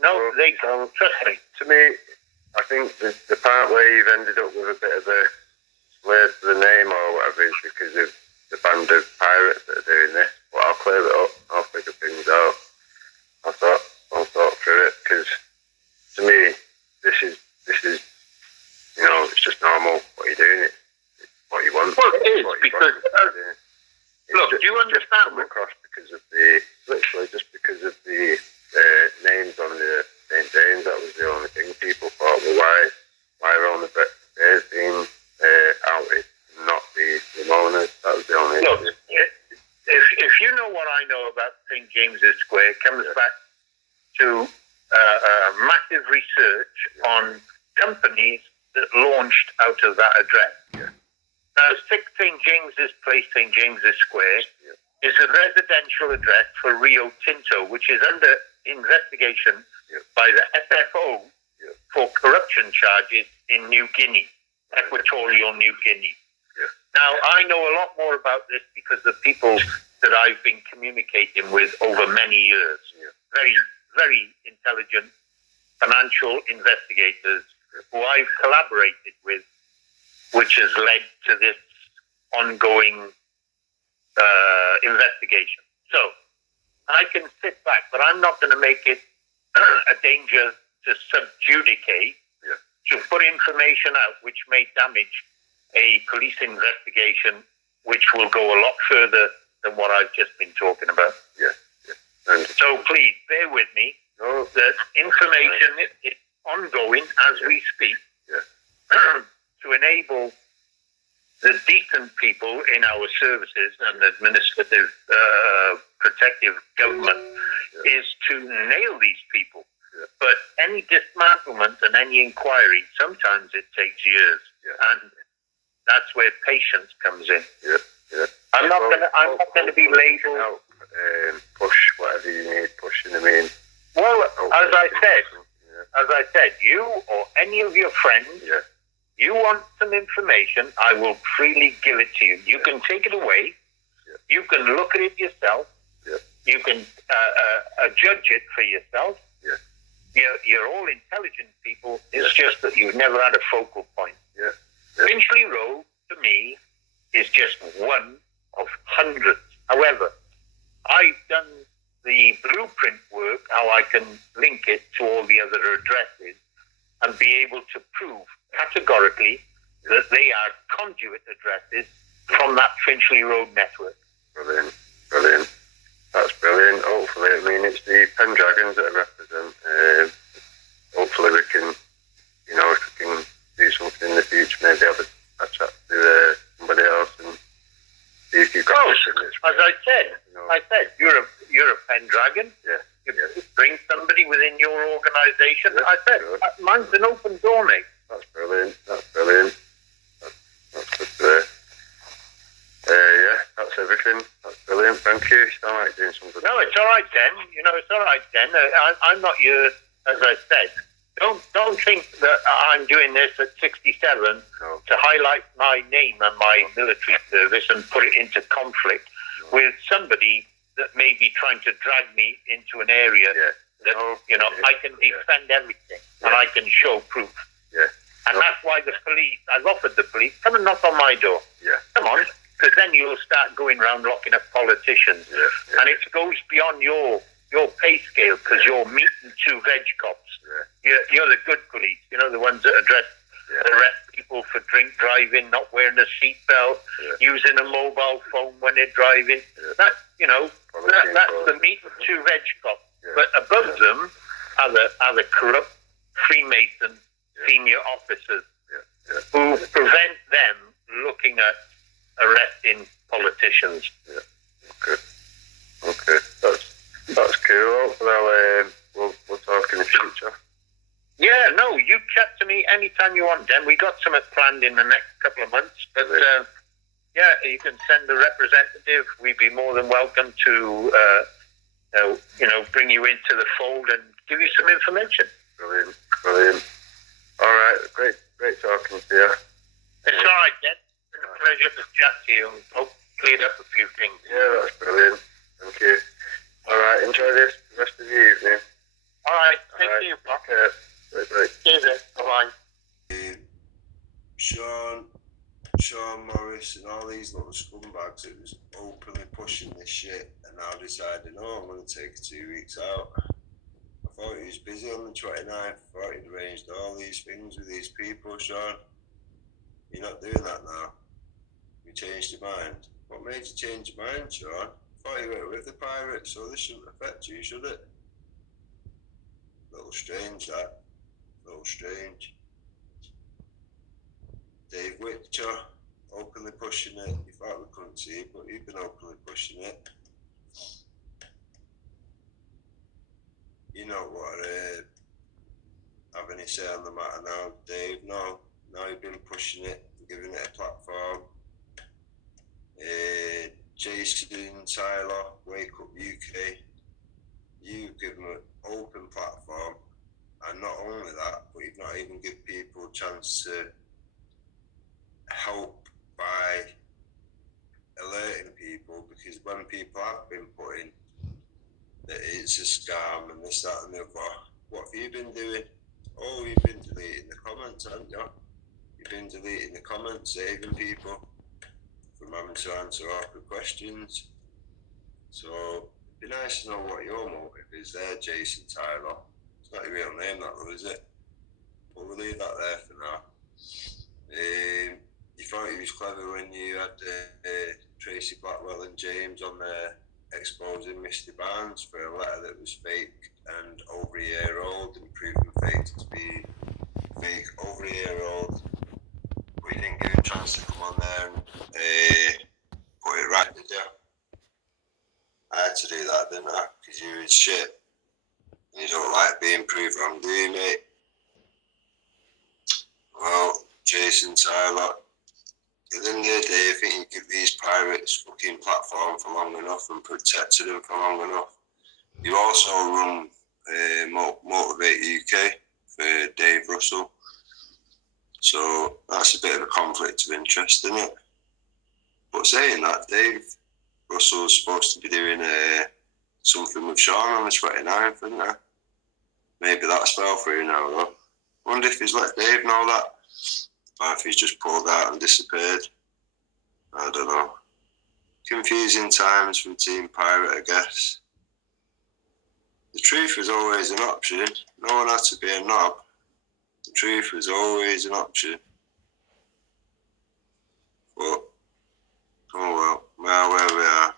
No, they don't. Trust me. To me, I think the part where you've ended up with a bit of a slur to the name or whatever is because of the band of pirates that are doing this. But I'll clear it up. I'll figure things out. I'll sort through it because to me, this is it's just normal what you're doing. It's what you want. Well, it is because look, do you understand? Come across because of literally just because of the names on the St. James. That was the only thing people thought. Well, why are all the bears being outed, and not the Ramonas? That was the only. Look, if you know what I know about St. James's Square, it comes back to massive research on companies that launched out of that address. Yeah. Now, 6 St. James's Place, St. James's Square, is a residential address for Rio Tinto, which is under investigation by the FFO for corruption charges in New Guinea, Equatorial New Guinea. Now, I know a lot more about this because the people that I've been communicating with over many years, very, very intelligent financial investigators who I've collaborated with, which has led to this ongoing investigation. So I can sit back, but I'm not going to make it a danger to subjudicate, to put information out which may damage a police investigation, which will go a lot further than what I've just been talking about. And so please bear with me. That information is ongoing as we speak to enable the decent people in our services and administrative protective government is to nail these people. But any dismantlement and any inquiry, sometimes it takes years, and that's where patience comes in. I'm not going to be labelled. Push whatever you need pushing. I mean, well, as I said, you or any of your friends, you want some information, I will freely give it to you. You can take it away. You can look at it yourself. You can judge it for yourself. You're all intelligent people. It's just that you've never had a focal point. Finchley Road, to me, is just one of hundreds. However, I've done the blueprint work, how I can link it to all the other addresses and be able to prove categorically that they are conduit addresses from that Finchley Road network. Brilliant. That's brilliant. Hopefully, I mean, it's the Pendragons that represent. Hopefully we can, if we can do something in the future, maybe have a chat to somebody else and see if you've got something. As I said, you're a Pendragon. You bring somebody within your organisation. I said, mine's an open door, mate. That's brilliant. That's good to hear. That's everything. That's brilliant. Thank you. You sound like doing something. No, it's all right, Den. It's all right, Den. I'm not your, as I said. Don't think that I'm doing this at 67 to highlight my name and my military service and put it into conflict with somebody that may be trying to drag me into an area that I can defend everything and I can show proof. And that's why the police, I've offered the police, come and knock on my door. Come on, because then you'll start going around locking up politicians. And it goes beyond your pay scale because you're meat and 2 veg cops. You're the good police, the ones that arrest people for drink driving, not wearing a seatbelt, using a mobile phone when they're driving. That's the meat and 2 veg cops. But above them are the corrupt Freemason senior officers who prevent them looking at arresting politicians. Okay. That's cool. Hopefully we'll talk in the future. You chat to me anytime you want, Dan. We got something planned in the next couple of months, but you can send a representative. We'd be more than welcome to bring you into the fold and give you some information. Brilliant. All right, great talking to you. It's all right, Dan. It's been a pleasure to chat to you and hope cleared up a few things. Yeah, that's brilliant. Thank you. Alright, enjoy this the rest of the evening. Alright, thank you, Pop. Bye. Cheers then. Bye-bye. Sean Morris and all these little scumbags that was openly pushing this shit and now deciding, I'm going to take 2 weeks out. I thought he was busy on the 29th. I thought he'd arranged all these things with these people, Sean. You're not doing that now. You changed your mind. What made you change your mind, Sean? I thought you were with the pirates, so this shouldn't affect you, should it? Little strange, that. Little strange. Dave Witcher, openly pushing it. You thought we couldn't see it, but you've been openly pushing it. You know what have any say on the matter now, Dave? No. Now you've been pushing it, giving it a platform. Jason Tyler, Wake Up UK. You give them an open platform, and not only that, but you've not even given people a chance to help by alerting people, because when people have been putting that it's a scam and this, that and the other, what have you been doing? Oh, you've been deleting the comments, haven't you? You've been deleting the comments, saving people from having to answer awkward questions. So it'd be nice to know what your motive is there, Jason Tyler. It's not your real name, that though, is it? But we'll leave that there for now. You thought he was clever when you had Tracy Blackwell and James on there exposing Misty Barnes for a letter that was fake and over a year old, and proven fake to be fake over a year old. But you didn't give him a chance to come on there and put it right, did you? I had to do that, didn't I? Because you was shit. You don't like being proved wrong, do you, mate? Well, Jason Tyler, at the end of the day, I think you give these pirates fucking platform for long enough and protected them for long enough. You also run Motivate UK for Dave Russell. So that's a bit of a conflict of interest, isn't it? But saying that, Dave Russell's supposed to be doing something with Sean on the 29th, isn't he? Maybe that's fell through now, though. Wonder if he's let Dave know that, or if he's just pulled out and disappeared. I don't know. Confusing times from Team Pirate, I guess. The truth was always an option. No one had to be a knob. The truth was always an option. But, oh well, we are where we are.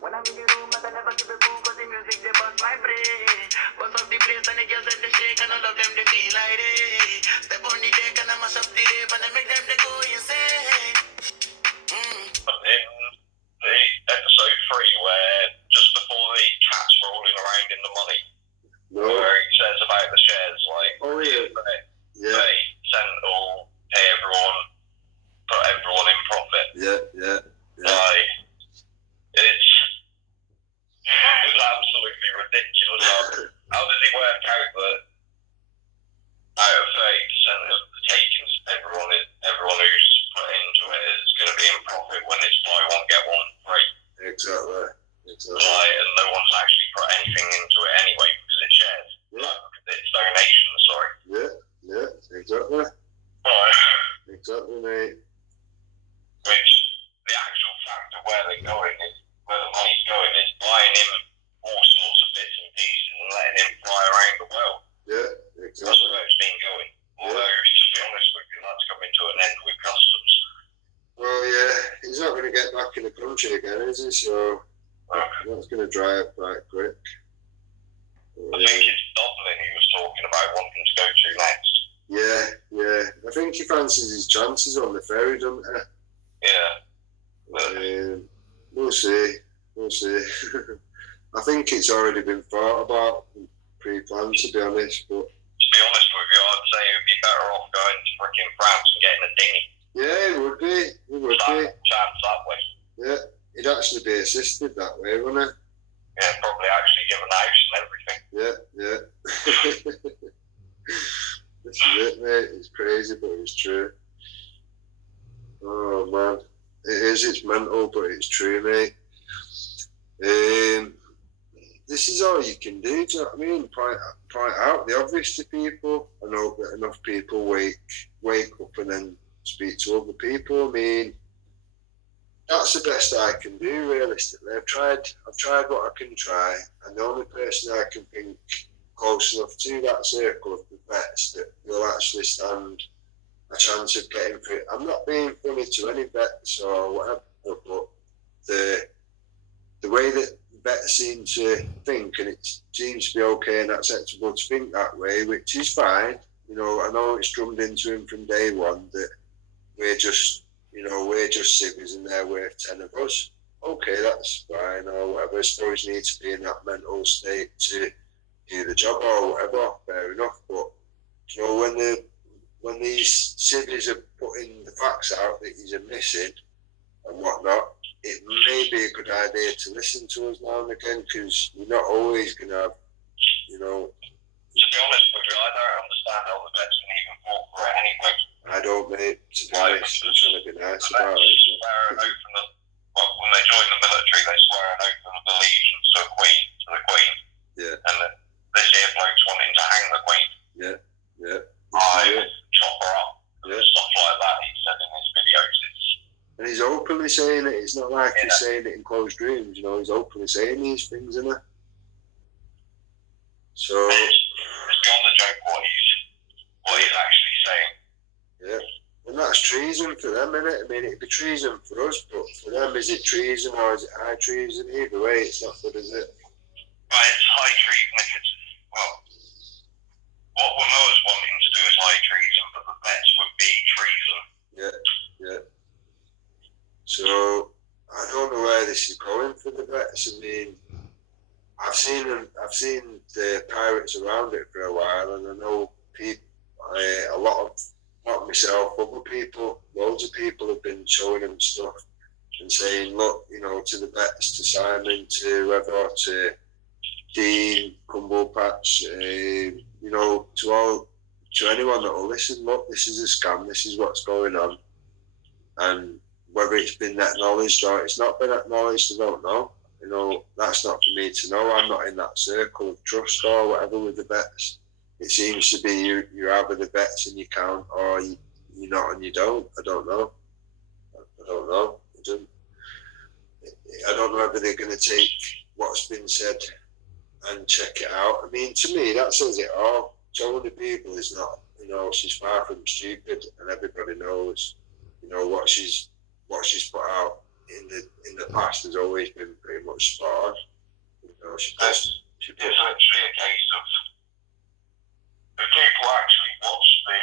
When I'm in the room, I never give a boo, cause the music they bust my brain. Bust up the place and the girls them they shake, and all of them they feel like it. Step on the deck and I mash up the rave, and I make them they go insane. In the episode 3, where just before the cat's rolling around in the money, where he says about the shares, like, they sent all, pay everyone, put everyone in profit. Yeah. Like, it's absolutely ridiculous. How does it work out that out of 30% of the takings, everyone who's put into it is going to be in profit when it's buy one get one free? Exactly. Like, and no one's actually put anything into it anyway because it's shares. Yeah. It's donations, sorry. Yeah, exactly. Right. Exactly, mate. Which the actual fact of where they're going is, where the money's going is buying him all sorts of bits and pieces and letting him fly around the world. Yeah, That's exactly. where it's been going. Although, to be honest with you, that's coming to an end with customs. Well, yeah, he's not going to get back in the country again, is he? So that's going to dry up quite quick. I think it's Dublin he was talking about wanting to go to next. Yeah. I think he fancies his chances on the ferry, doesn't he? Yeah. We'll see. I think it's already been thought about, pre-planned, to be honest. But to be honest with you, I'd say it would be better off going to frickin' France and getting a dinghy. yeah, it would be. Chance that way. actually be assisted that way, wouldn't it? Yeah, probably actually given the house and everything. Yeah. This is it, mate. It's crazy, but it's true. Oh man, it's mental, but it's true, mate. This is all you can do, do you know what I mean? Point out the obvious to people and hope that enough people wake up and then speak to other people. I mean, that's the best I can do, realistically. I've tried what I can try, and the only person I can think close enough to that circle of the vets that will actually stand a chance of getting through. I'm not being funny to any vets or whatever, but the way that vets seem to think, and it seems to be okay and acceptable to think that way, which is fine. You know, I know it's drummed into him from day one that we're just civvies and they're worth 10 of us. Okay, that's fine or whatever. Stories need to be in that mental state to do the job or whatever. Fair enough. But you know, when these civvies are putting the facts out that he's missing and whatnot, it may be a good idea to listen to us now and again, because you're not always going to have, you know. To be honest with you, I don't understand how the vets can even fall for it anyway. I don't, mate. To be honest, I'm trying to be nice about it. When they join the military, they swear an oath of allegiance to the Queen. Yeah. And this here bloke's wanting to hang the Queen. Yeah. Chop her up. Yeah. Stuff like that, he said in his videos. And he's openly saying it. It's not like he's saying it in closed rooms, you know. He's openly saying these things, isn't it? So it's beyond the joke what he's actually saying. Yeah. And that's treason for them, isn't it? I mean, it'd be treason for us, but for them, is it treason or is it high treason? Either way, it's not good, is it? Right, it's high treason if it's, well, what Momoa's wanting to do is high treason, but the vets would be treason. Yeah. So, I don't know where this is going for the vets. I mean, I've seen the pirates around it for a while, and I know people, not myself, other people, loads of people have been showing them stuff and saying, look, you know, to the vets, to Simon, to whoever, to Dean, Cumble Patch, you know, to anyone that will listen, look, this is a scam, this is what's going on. And whether it's been acknowledged or it's not been acknowledged, I don't know. You know, that's not for me to know. I'm not in that circle of trust or whatever with the vets. It seems to be you're either the vets and you count, or you're not and you don't. I don't know. I don't know. I don't know whether they're going to take what's been said and check it out. I mean, to me, that says it all. Showing the people is not, you know, she's far from stupid, and everybody knows, you know, what she's put out in the past has always been pretty much spot on. You know, it's literally a case of the people actually watch the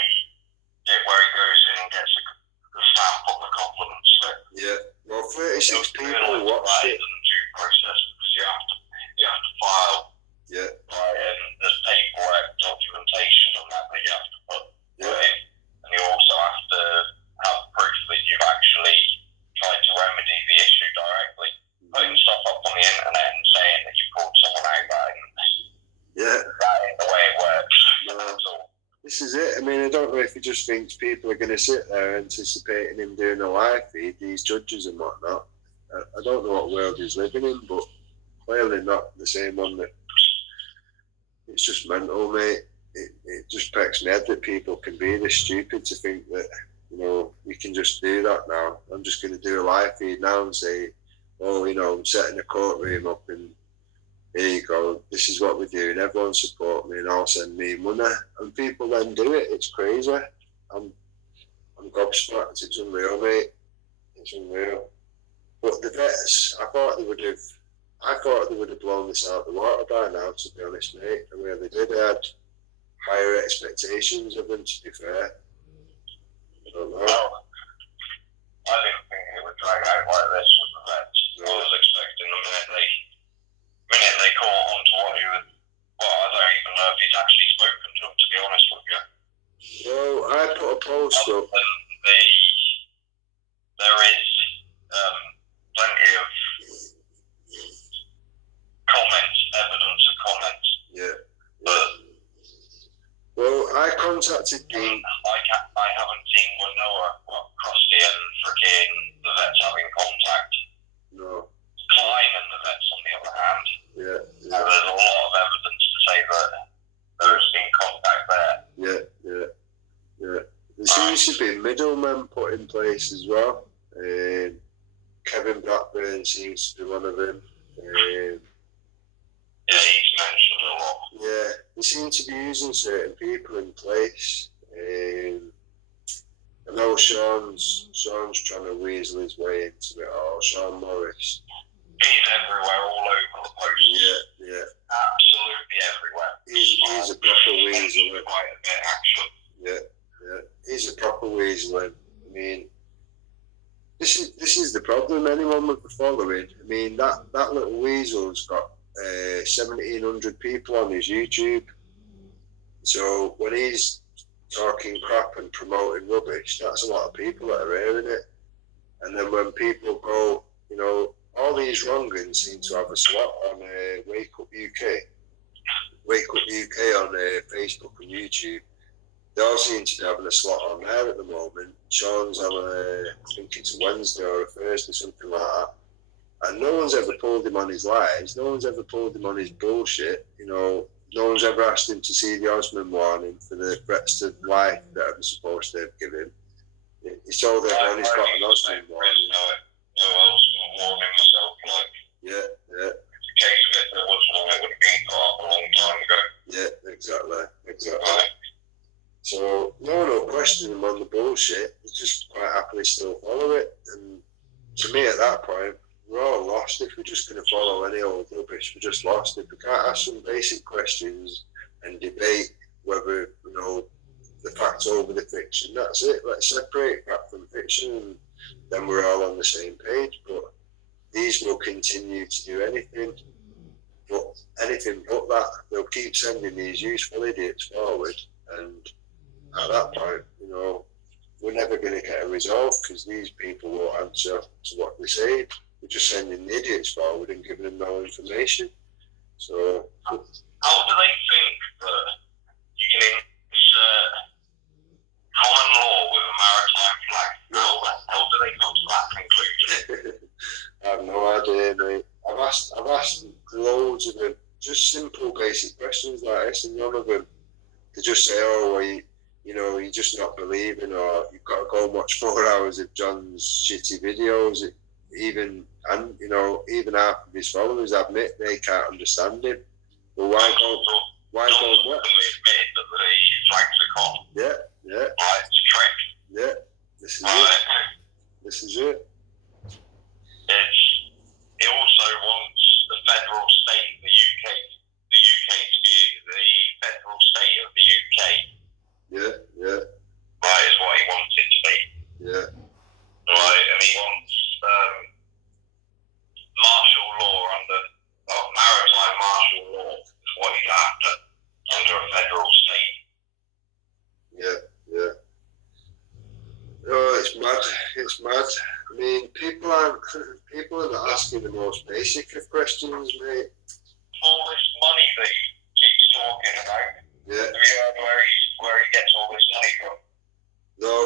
bit where he goes in and gets the stamp on the compliment slip. Yeah, well, 36 people watched it. Due process, because you have to file. Yeah. And there's paperwork, documentation, and that you have to put in, and you also have to have proof that you've actually tried to remedy the issue directly. Putting stuff up on the internet and saying that you called someone out, that ain't the way it works. No. This is it. I mean, I don't know if he just thinks people are going to sit there anticipating him doing a live feed, these judges and whatnot. I don't know what world he's living in, but clearly not the same one that. It's just mental, mate. It just pecks me head that people can be this stupid to think that, you know, we can just do that now. I'm just going to do a live feed now and say, oh, you know, I'm setting a courtroom up and here you go, this is what we're doing, everyone support me and I'll send me money. And people then do it. It's crazy. I'm gobsmacked. It's unreal, mate. It's unreal. But the vets, I thought they would have blown this out of the water by now, to be honest, mate. I really did. I had higher expectations of them, to be fair. I don't know. I didn't think it would drag out like this with the vets. I was expecting the minute they caught on to what he would. Well, I don't even know if he's actually spoken to them, to be honest with you. Well, I put a post up. There is plenty of contacted I haven't seen one Krusty and freaking the vets having contact. No. Klein and the vets, on the other hand. Yeah. There's a lot of evidence to say that there's been contact there. Yeah. There seems to be middlemen put in place as well. Kevin Blackburn seems to be one of them. Yeah, he's mentioned a lot. Yeah, they seem to be using certain people in place. I know Sean's trying to weasel his way into it all. Sean Morris. He's everywhere, all over the place. Yeah. Absolutely everywhere. He's a proper weasel. Quite a bit, actually. Yeah. He's a proper weasel. I mean, this is the problem. Anyone with the following. I mean, that little weasel's got 1,700 people on his YouTube. So when he's talking crap and promoting rubbish, that's a lot of people that are hearing it. And then when people go, all these wrong'uns seem to have a slot on Wake Up UK. Wake Up UK on Facebook and YouTube. They all seem to be having a slot on there at the moment. Sean's on I think it's a Wednesday or a Thursday, something like that. And no one's ever pulled him on his lies. No one's ever pulled him on his bullshit. No one's ever asked him to see the Osman warning for the threats to life that I'm supposed to have given. He's told everyone he's got an Osman warning. No Osman warning myself, like. Yeah. In case of it, there was one that would have been put up a long time ago. Yeah, exactly. So no one will question him on the bullshit. They just quite happily still follow it. And to me, at that point, we're all lost. If we're just going to follow any old rubbish, we're just lost. If we can't ask some basic questions and debate whether, the facts over the fiction, that's it. Let's separate fact from fiction and then we're all on the same page. But these will continue to do anything but that. They'll keep sending these useful idiots forward, and at that point, we're never going to get a resolve because these people won't answer to what they say. We're just sending the idiots forward and giving them no information. So, how do they think that you can insert common law with a maritime flag? How do they come to that conclusion? I have no idea, mate. I've asked loads of them just simple, basic questions like this, and none of them. They just say, you're just not believing, or you've got to go and watch 4 hours of John's shitty videos. Even half of his followers admit they can't understand him. But why go and watch? Admitted that the flags are gone. Yeah. Right, it's a trick. Yeah, this is it. He also wants the federal state, the UK to be the federal state of the UK. Yeah. Right, is what he wants it to be. Yeah. Right, and he wants martial law maritime martial law is what he's after under a federal state. Yeah. Oh, it's mad. I mean, people are not asking the most basic of questions, mate. All this money that he keeps talking about. Yeah. Have you heard where he gets all this money from? No.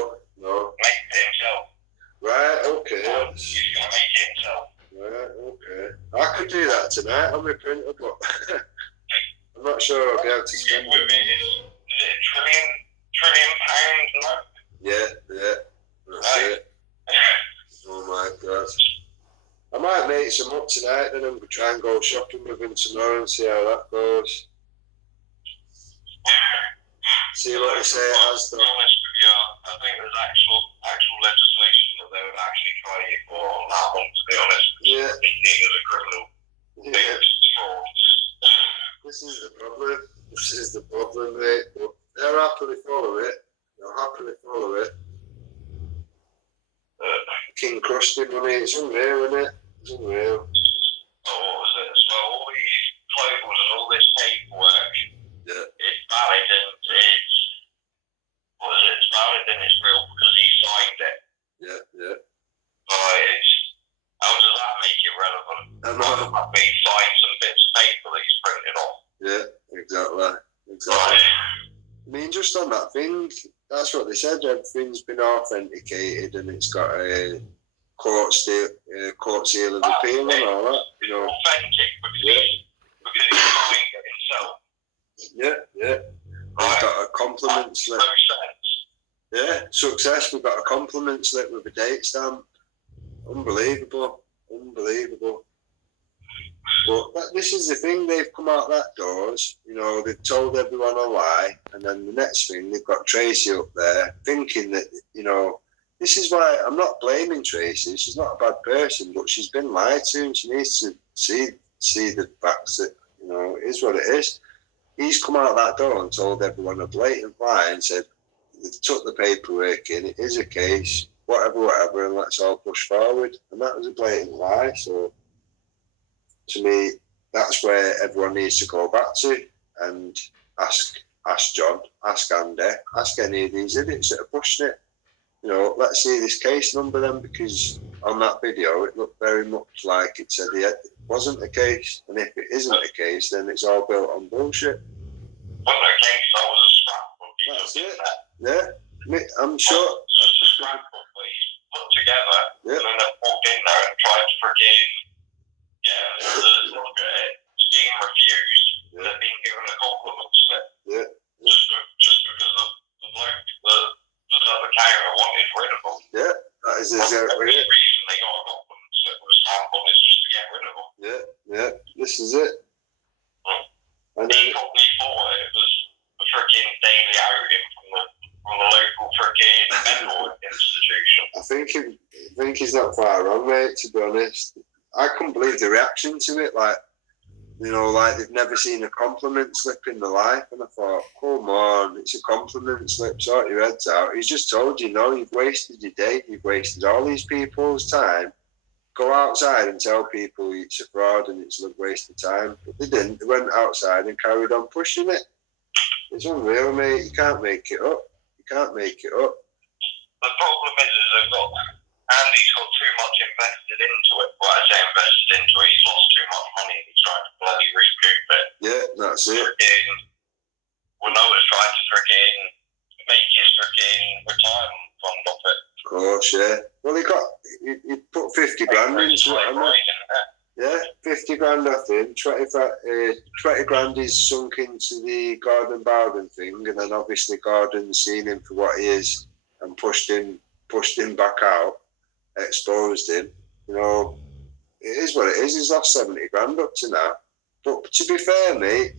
Makes it himself. Right, okay. He's going to make it himself. Right, okay. I could do that tonight on my printer, but I'm not sure I'll be able to spend it. Is it a trillion pounds note? Yeah. That's it. Oh my God. I might make some up tonight then and try and go shopping with him tomorrow and see how that goes. See what they say it has To though. be honest with you, I think there's actual legislation that they would actually try you for on that one, to be honest. Yeah. Being as a criminal. Yeah. Fraud. This is the problem, mate. But they'll happily follow it. King Krusty money, it's unreal, isn't it? It's unreal. So what was it? So all these clothes and all this paperwork, it's valid and it's valid and it's real because he signed it. Yeah. Right, how does that make it relevant? I know. He signed some bits of paper that he's printed off. Yeah, exactly. Right. I mean, just just on that thing. That's what they said. Everything's been authenticated and it's got a court seal of appeal and all that. You know. Authentic because he's buying it himself. Yeah. We've got a compliment slip. No sense. Yeah, success. We've got a compliment slip with a date stamp. Unbelievable. But this is the thing, they've come out that doors, you know, they've told everyone a lie, and then the next thing, they've got Tracy up there thinking that, you know, this is why I'm not blaming Tracy, she's not a bad person, but she's been lied to, and she needs to see the facts that, you know, it is what it is. He's come out that door and told everyone a blatant lie and said, they took the paperwork in, it is a case, whatever, and let's all push forward. And that was a blatant lie, so to me, that's where everyone needs to go back to and ask John, ask Andy, ask any of these idiots that are pushing it. You know, let's see this case number then, because on that video it looked very much like it said it wasn't a case, and if it isn't a case, then it's all built on bullshit. Wasn't a case, that was a scrapbook. That's it. Yeah, I'm sure. Scrapbook that he's put together, and then they walked in there and tried to forgive. Look at it. It's being refused. They're being given a compliment slip. Yeah. Just because the bloke that the counter wanted rid of them. Yeah, that is exactly it. The reason they got a compliment slip with a stamp on is just to get rid of them. Yeah, this is it. And he probably thought it was the freaking daily outing from the local freaking mental institution. I think he's not far wrong, mate, to be honest. I couldn't believe the reaction to it, like, you know, like they've never seen a compliment slip in their life, and I thought, come on, it's a compliment slip, sort your heads out. He's just told you, no, you've wasted your day, you've wasted all these people's time. Go outside and tell people it's a fraud and it's a waste of time. But they didn't, they went outside and carried on pushing it. It's unreal, mate, you can't make it up. The problem is they've got Andy's got too much invested into it. Well, I say invested into it, he's lost too much money and he's trying to bloody recoup it. Yeah, that's it. Noah's trying to freaking make his freaking retirement fund off it. Of course, yeah. Well, he put 50 grand into it, yeah, 50 grand off him, 20 grand is sunk into the Gordon Bowden thing, and then obviously Gordon's seen him for what he is and pushed him back out, exposed him. You know, it is what it is. He's lost 70 grand up to now. But to be fair, mate,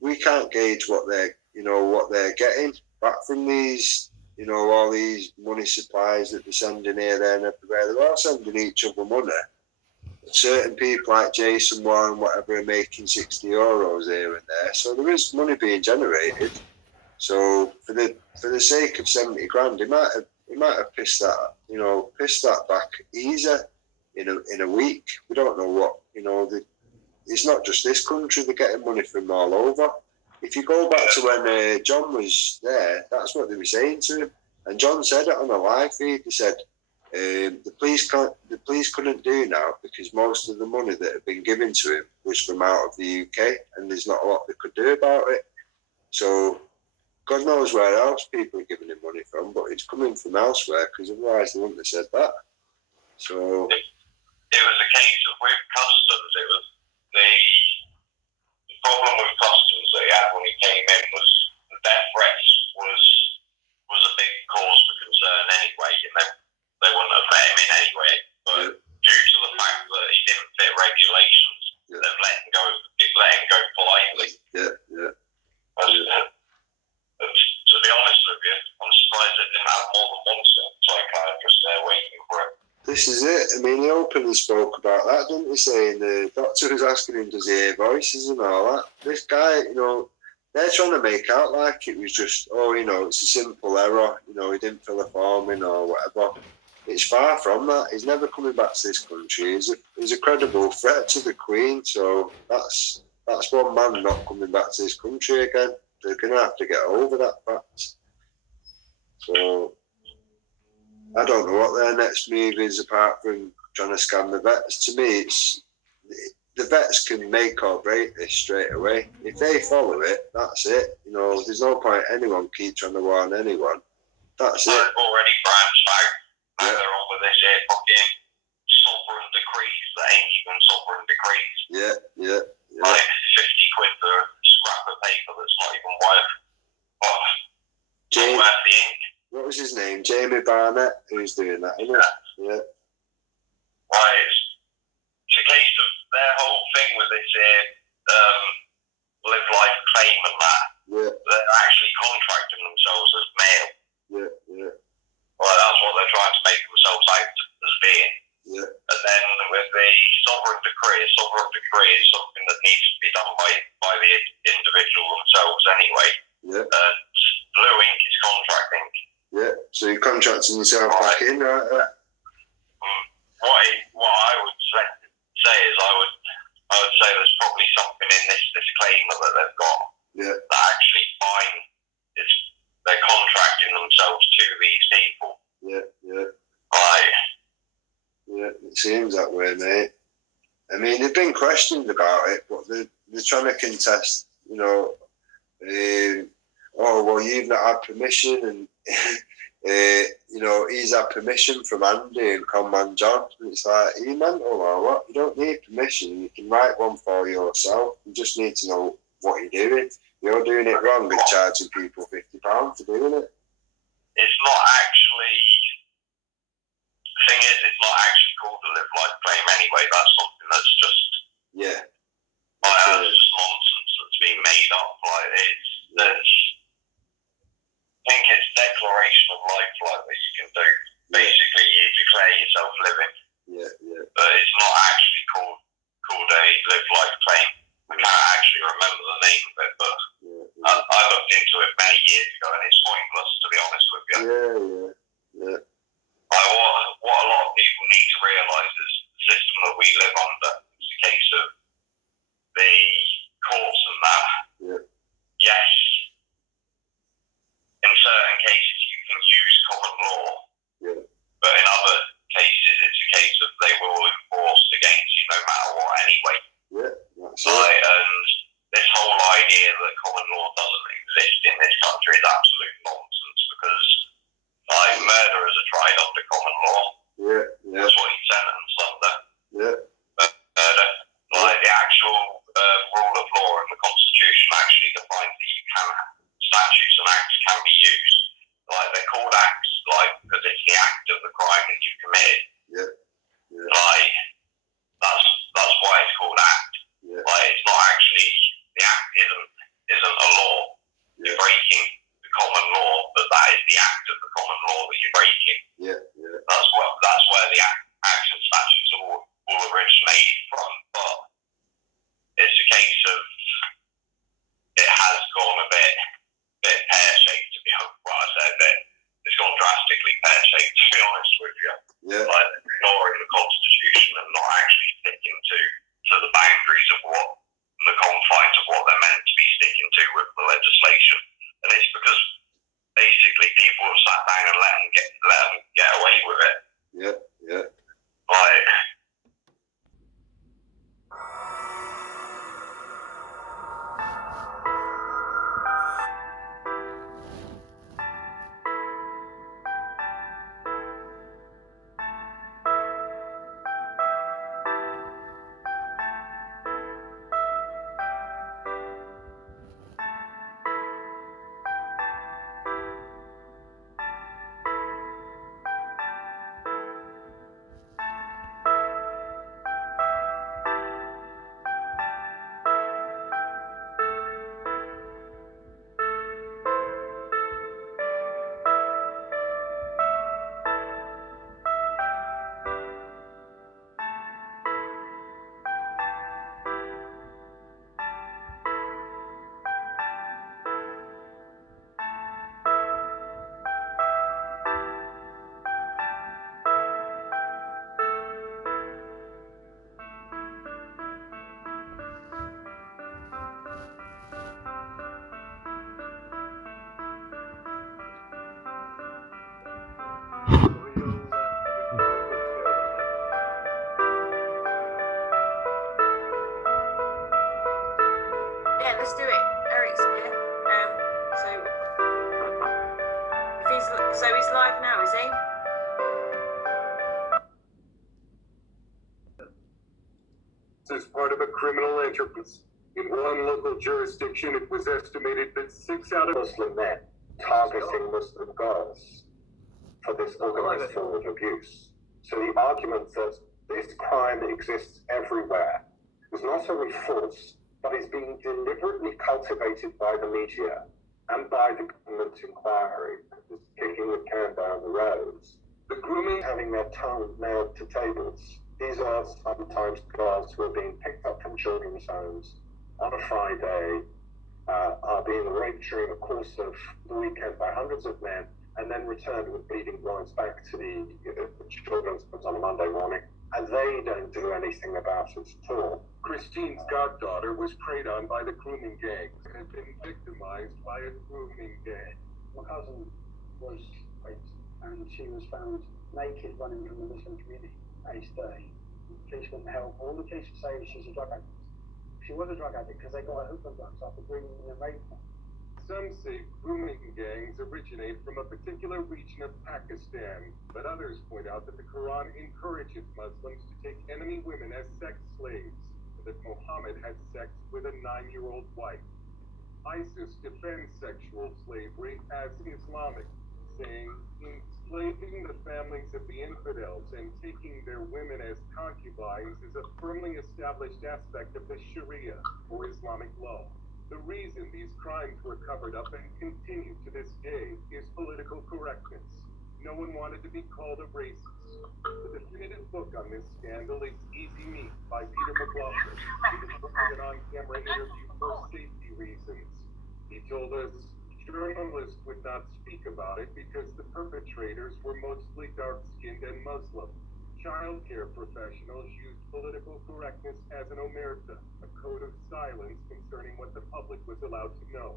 we can't gauge what they're getting back from these, you know, all these money supplies that they're sending here, there and everywhere. They're all sending each other money. Certain people like Jason Warren, whatever, are making 60 euros here and there. So there is money being generated. So for the sake of 70 grand, he might have pissed that back easy in a week. We don't know what, you know, it's not just this country, they're getting money from all over. If you go back to when John was there, that's what they were saying to him. And John said it on a live feed. He said, the police couldn't do now because most of the money that had been given to him was from out of the UK, and there's not a lot they could do about it. So God knows where else people are giving him money from, but it's coming from elsewhere, because otherwise they wouldn't have said that. So it was a case of with customs. It was the problem with customs that he had when he came in was the death threats was a big cause for concern anyway, and they wouldn't have let him in anyway. But due to the fact that he didn't fit regulations, they've let him go politely. Yeah. To be honest with you, I'm surprised they didn't have more than one psychiatrist there waiting for him. This is it. I mean, he openly spoke about that, didn't he? Saying the doctor was asking him, does he hear voices and all that? This guy, you know, they're trying to make out like it was just, you know, it's a simple error. You know, he didn't fill a form in or whatever. It's far from that. He's never coming back to this country. He's a credible threat to the Queen. So that's one man not coming back to this country again. They're going to have to get over that fact. So I don't know what their next move is apart from trying to scam the vets. To me, the vets can make or break this straight away. If they follow it, that's it. You know, there's no point anyone keep trying to warn anyone. That's it. They've already branched out. Now they're on with this here fucking sovereign decrees that ain't even sovereign decrees. Yeah. Like 50 quid for a scrap of paper that's not even worth Jamie, worth the ink. what was his name? Jamie Barnett, who's doing that, isn't it? Yeah. Right, it's a case of their whole thing with this here, live life claim and that. Yeah. They're actually contracting themselves as male. Yeah. Well, that's what they're trying to make themselves out as being. Yeah. And then with the sovereign decree is something that needs to be done by the individual themselves anyway. Yeah. And blue ink is contract ink. Yeah. So you're contracting yourself back in, right? What I would say is I would say there's probably something in this disclaimer that they've got that actually they're contracting themselves to these people. Yeah. Right. Yeah, it seems that way, mate. I mean, there've been questions about it, but they're trying to contest, you know, oh, well, you've not had permission, and, you know, he's had permission from Andy and Conman John. And it's like, are you mental or what? You don't need permission. You can write one for yourself. You just need to know what you're doing. You're doing it wrong and charging people £50 for doing it. It's not actually... The thing is, it's not actually called the live life claim anyway. That's something that's just that's just nonsense that's been made up. Like I think it's declaration of life like that you can do. Basically, you declare yourself living. Yeah. But it's not actually called a live life claim. I can't actually remember the name of it, but I looked into it many years ago, and it's pointless, to be honest with you. Yeah. What a lot of people need to realise is the system that we live under is a case of the courts and that. Yes, in certain cases you can use common law, but in other cases it's a case of they will enforce against you no matter what anyway. And this whole idea that common law doesn't exist in this country is absolute nonsense, because murderers are tried under common law. That's what he's sentenced under. Murder. Like the actual rule of law in the Constitution actually defines that statutes and acts can be used. Like they're called acts, like because it's the act of the crime that you've committed. Like that's why it's called act. Like it's not actually, the act isn't a law. You're breaking the common law, but that is the act of the common law that you're breaking. That's where the acts and statutes all originated from. But it's a case of it has gone a bit pear-shaped, to be honest. Well, I say a bit. It's gone drastically pear-shaped, to be honest with you. Like ignoring the Constitution and not actually sticking to the boundaries of the confines of what they're meant to be sticking to with the legislation. And it's because basically people have sat down and let them get away with it. Like, criminal enterprise. In one local jurisdiction, it was estimated that 6 out of Muslim men targeting Muslim girls for this organized form of abuse. So the argument that this crime exists everywhere is not only false, but is being deliberately cultivated by the media and by the government inquiry, is kicking the can down the roads. The grooming having their tongue nailed to tables. These are sometimes girls who are being picked up from children's homes on a Friday, are being raped during the course of the weekend by hundreds of men, and then returned with bleeding wounds back to the children's homes on a Monday morning, and they don't do anything about it at all. Christine's goddaughter was preyed on by the grooming gang and had been victimized by a grooming gang. My cousin was raped, and she was found naked running from the Muslim community aged 30. The police wouldn't help. All the police would say she's a drug addict. She was a drug addict because they got her hooked on drugs after grooming and raping her. Some say grooming gangs originate from a particular region of Pakistan, but others point out that the Quran encourages Muslims to take enemy women as sex slaves, and that Muhammad had sex with a 9-year-old wife. ISIS defends sexual slavery as Islamic, saying enslaving the families of the infidels and taking their women as concubines is a firmly established aspect of the Sharia, or Islamic law. The reason these crimes were covered up and continue to this day is political correctness. No one wanted to be called a racist. The definitive book on this scandal is Easy Meat by Peter McLaughlin. He performed an on-camera interview for safety reasons. He told us journalists would not speak about it because the perpetrators were mostly dark-skinned and Muslim. Child care professionals used political correctness as an omerta, a code of silence concerning what the public was allowed to know.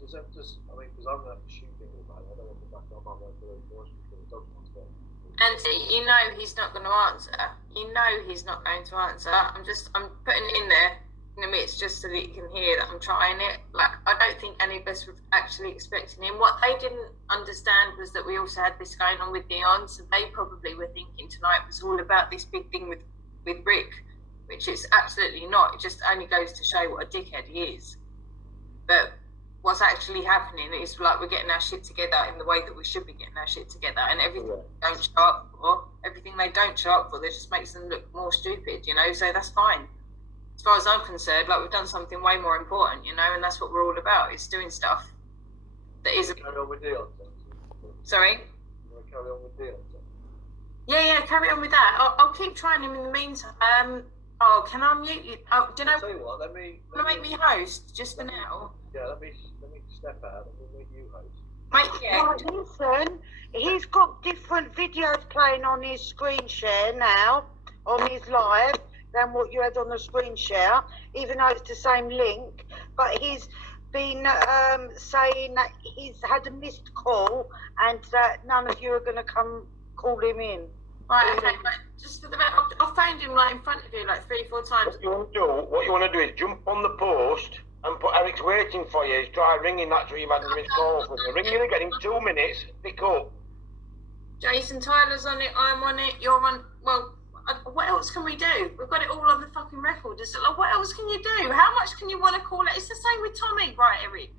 Does that just, I mean, because I'm not shooting all night, I don't want to back up my way for those boys because it doesn't want to go. And you know he's not going to answer. You know he's not going to answer. I'm putting it in there in the midst just so that you can hear that I'm trying it. Like, I don't think any of us were actually expecting him. What they didn't understand was that we also had this going on with Dion, so they probably were thinking tonight was all about this big thing with Rick, which it's absolutely not. It just only goes to show what a dickhead he is. But what's actually happening is like we're getting our shit together in the way that we should be getting our shit together, and everything they don't show up for, that just makes them look more stupid, you know. So that's fine. As far as I'm concerned, like, we've done something way more important, you know, and that's what we're all about. It's doing stuff that isn't. Carry on with Dion. Sorry. You want to carry on with Dion? Yeah, carry on with that. I'll keep trying him in the meantime. Can I mute you? Oh, do you know? I'll tell you what, let me make me host just for now. Yeah, let me step out and we'll make you host. Right, listen, he's got different videos playing on his screen share now, on his live, than what you had on the screen share, even though it's the same link. But he's been saying that he's had a missed call and that none of you are going to come call him in. Right, okay, but just for the I found him like in front of you like 3-4 times. What you want to do is jump on the post and put Eric's waiting for you. Try ringing, that's what you've had missed calls. Ringing again in 2 minutes, pick up. Jason Tyler's on it, I'm on it, you're on. Well, what else can we do? We've got it all on the fucking record. Like, what else can you do? How much can you want to call it? It's the same with Tommy, right, Eric?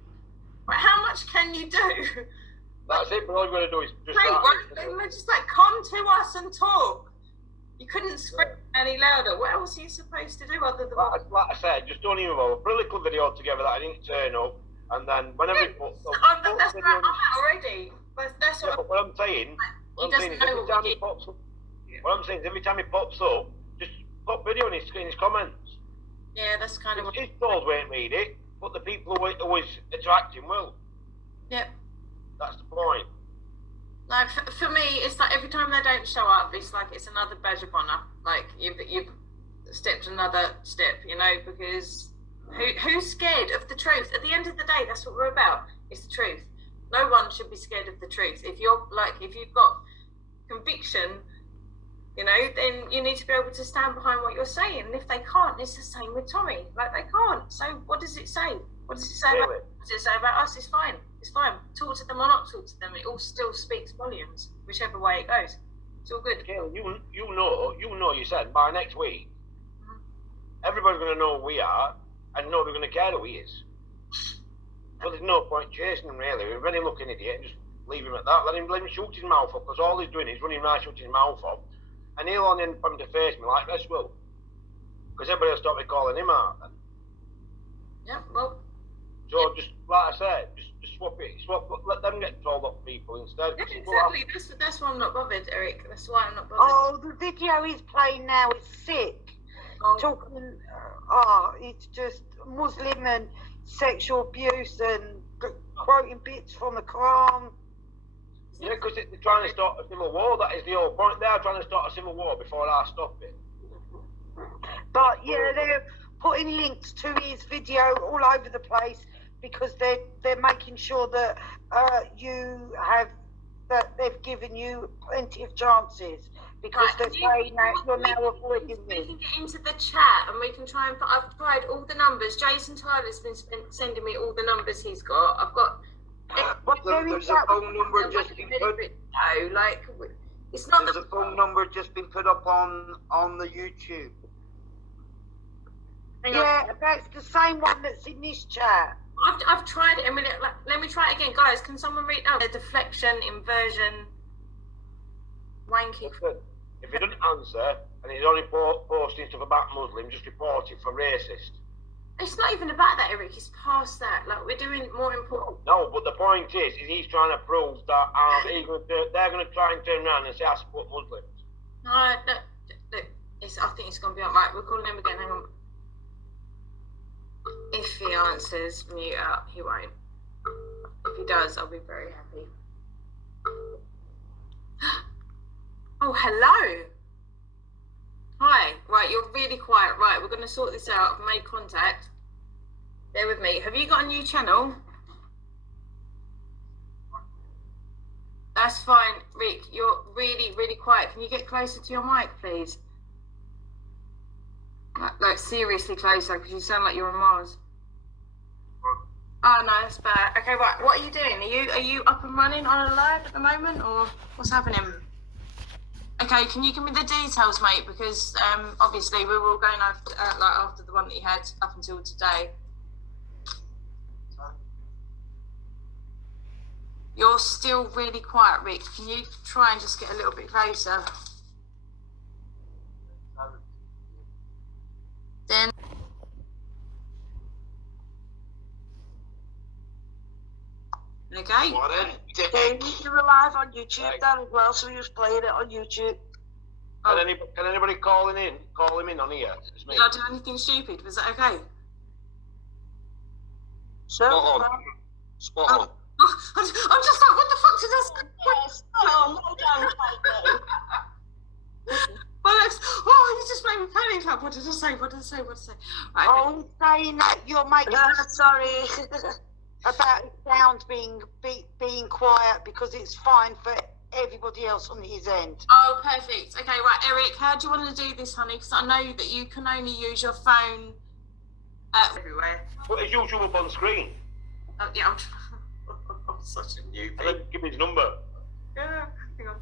Right, how much can you do? That's it, but all you've got to do is just just like come to us and talk. You couldn't scream any louder. What else are you supposed to do other than like I said, just don't even bother. Put a little video together that I didn't turn up, and then whenever it pops up, that's where I'm at already. That's what I'm saying. What I'm saying is every time he pops up, every time he pops up, just put video in his comments. Yeah, that's kind of. His trolls won't read it, but the people who always attract him will. Yep. That's the point. Like for me, it's like every time they don't show up, it's like it's another badge of honour. Like you've stepped another step, you know, because who's scared of the truth? At the end of the day, that's what we're about. It's the truth. No one should be scared of the truth. If you've got conviction, you know, then you need to be able to stand behind what you're saying. And if they can't, it's the same with Tommy. Like, they can't. So what does it say? What does it say about? What does it say about us? It's fine. It's fine. Talk to them or not talk to them. It all still speaks volumes, whichever way it goes. It's all good. Caitlin, you know, you said by next week, everybody's going to know who we are and nobody's going to care who he is. So there's no point chasing him really. We're really looking at it and just leave him at that. Let him shoot his mouth up, because all he's doing is running around shooting his mouth up. And he'll only end up to face me like this will. Because everybody will stop me calling him out then. Yeah, well. So just like I said, just swap it. Let them get told up people instead. Yeah, exactly. That's why I'm not bothered, Eric. That's why I'm not bothered. Oh, the video he's playing now is sick. Talking, it's just Muslim and sexual abuse and quoting bits from the Quran. Yeah, because they're trying to start a civil war. That is the whole point. They're trying to start a civil war before I stop it. But yeah, they're putting links to his video all over the place because they're making sure that they've given you plenty of chances, because they're saying that you're now avoiding We this. can get into the chat and we can try and. I've tried all the numbers. Jason Tyler's been sending me all the numbers he's got. I've got. There's a phone number just been put. It's not. There's a phone number just been put up on the YouTube. Yeah, that's the same one that's in this chat. I've tried it a minute. Let me try it again, guys. Can someone read out the deflection, inversion, wanking? If he doesn't answer and he's only posting stuff about Muslims, just report it for racist. It's not even about that, Eric. It's past that. Like, we're doing more important. No, but the point is he's trying to prove that they're going to try and turn around and say I support Muslims. No, look. I think it's going to be alright. We're calling him again. Hang on. If he answers, mute out. He won't. If he does, I'll be very happy. Oh, hello. Hi. Right, you're really quiet. Right, we're going to sort this out. I've made contact. Bear with me. Have you got a new channel? That's fine. Rick, you're really, really quiet. Can you get closer to your mic, please? Like seriously closer, because you sound like you're on Mars. Oh no, that's bad. Okay, right. What are you doing? Are you up and running on a live at the moment, or what's happening? Okay, can you give me the details, mate? Because obviously we were all going after the one that you had up until today. You're still really quiet, Rick. Can you try and just get a little bit closer? Then. Okay. You're live on YouTube then as well, so he was playing it on YouTube. Can anybody call him in on here? It's me. Did I do anything stupid? Was that okay? Spot on. Spot on. I'm just like, what the fuck did I say? Yes. Oh, no, don't Alex, you just made me panic. Like, what did I say? What did I say? Right, oh, he's saying that you're making. Sorry. About his sound being quiet because it's fine for everybody else on his end. Oh, perfect. Okay, right, Eric, how do you want to do this, honey? Because I know that you can only use your phone everywhere. Put his YouTube up on screen. Oh, yeah, I'm such a newbie. And then give me his number. Yeah, hang on.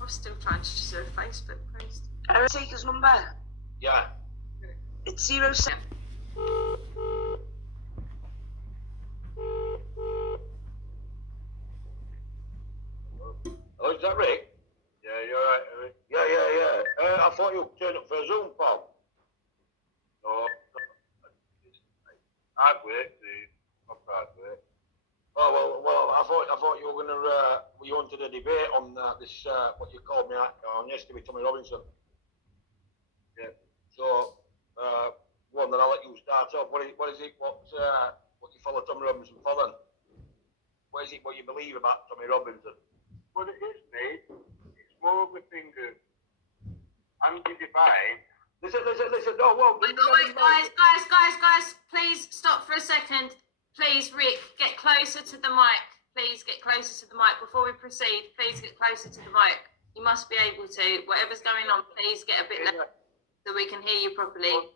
I'm still trying to just do a Facebook post. Eric, take his number. Yeah. It's 07. Oh, is that Rick? Yeah, you're right, Eric. Yeah. I thought you turned up for a Zoom call. No, hard work, dude. Proper hard work. Oh well. I thought you were gonna. You wanted a debate on this what you called me on yesterday with Tommy Robinson. Yeah. So, one that I'll let you start off. What is it? What you follow Tommy Robinson for then? What is it? What you believe about Tommy Robinson? What it is, mate, it's more of a thing of Andy Divine. Listen. No, whoa. Wait, guys, please stop for a second. Please, Rick, get closer to the mic. Please get closer to the mic. Before we proceed, please get closer to the mic. You must be able to. Whatever's going on, please get a bit louder so we can hear you properly.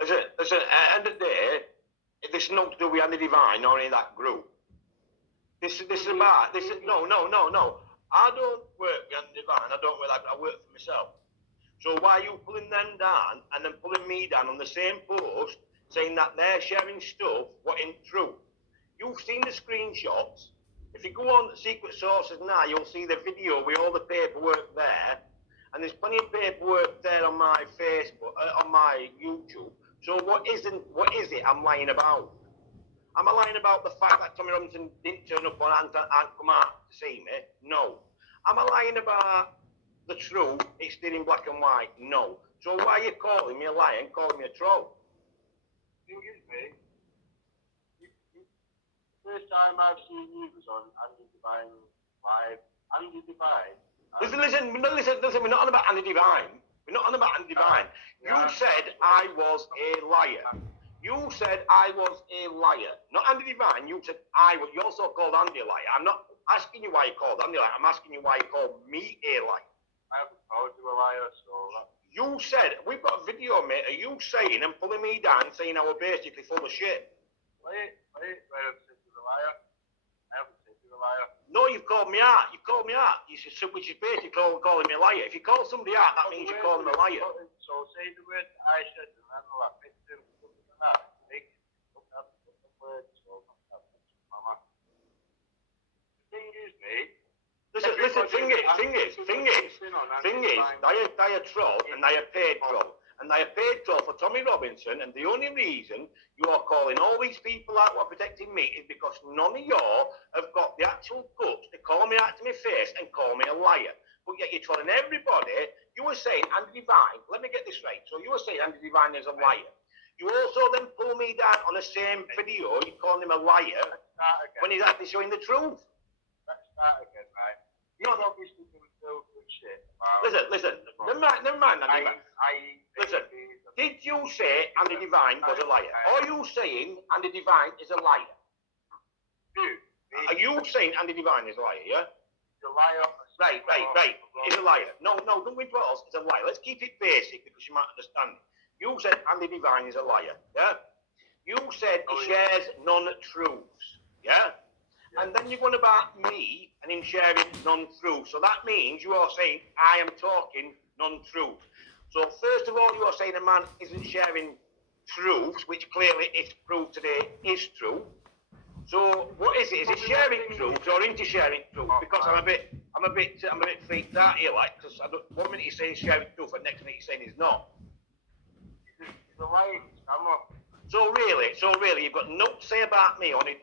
Listen, at the end of the day, This is not to do with Andy Divine or any of that group. This is about this. No. I don't work with Andy Divine. I don't work like I work for myself. So why are you pulling them down and then pulling me down on the same post, saying that they're sharing stuff what ain't true? You've seen the screenshots. If you go on Secret Sources now, you'll see the video with all the paperwork there, and there's plenty of paperwork there on my Facebook, on my YouTube. So what is it I'm lying about? Am I lying about the fact that Tommy Robinson didn't turn up on and come out to see me? No. Am I lying about the truth? It's still in black and white? No. So why are you calling me a liar and calling me a troll? Excuse me. First time I've seen you was on Andy Divine Live. Andy Divine. Listen, we're not on about Andy Divine. We're not on about Andy Divine. You said I was a liar. You said I was a liar. Not Andy Divine, you said I was. You also called Andy a liar. I'm not asking you why you called Andy a liar. I'm asking you why you called me a liar. I haven't called you a liar, so that... You said, we've got a video, mate, of you saying and pulling me down, saying I was basically full of shit. Wait, I haven't said you're a liar. I haven't said you're a liar. No, you've called me out. You've called me out. Which is basically calling me a liar. If you call somebody out, that means you call them a liar. So say the word I said, and then I'll admit to something like that. Make look at the words, so mama. The thing is, mate. Listen, thing is, they are troll and they are paid troll. And they are paid troll for Tommy Robinson, and the only reason you are calling all these people out who are protecting me is because none of y'all have got the actual guts to call me out to my face and call me a liar. But yet you're trolling everybody. You were saying Andy Divine, let me get this right. So you were saying Andy Divine is a liar. You also then pull me down on the same video, you call him a liar when he's actually showing the truth. Let's start again, right? You're obviously doing no good shit. Listen, never mind, Andy Divine. Listen, did you say Andy Divine was a liar? Are you saying Andy Divine is a liar? Are you saying Andy Divine is a liar, yeah? He's a liar. Right. He's a liar. No, don't withdraw us. It's a liar. Let's keep it basic because you might understand it. You said Andy Divine is a liar, yeah? You said he shares non-truths, yeah? And then you're going about me and him sharing non-truths. So that means you are saying I am talking non-truth. So first of all, you are saying a man isn't sharing truths, which clearly is proved today is true. So what is it? Is it sharing truths or into sharing truth? Because I'm a bit freaked out here, like, because 1 minute he's saying sharing truth, and next minute he's saying he's not. He's a liar. So really, you've got nothing to say about me on it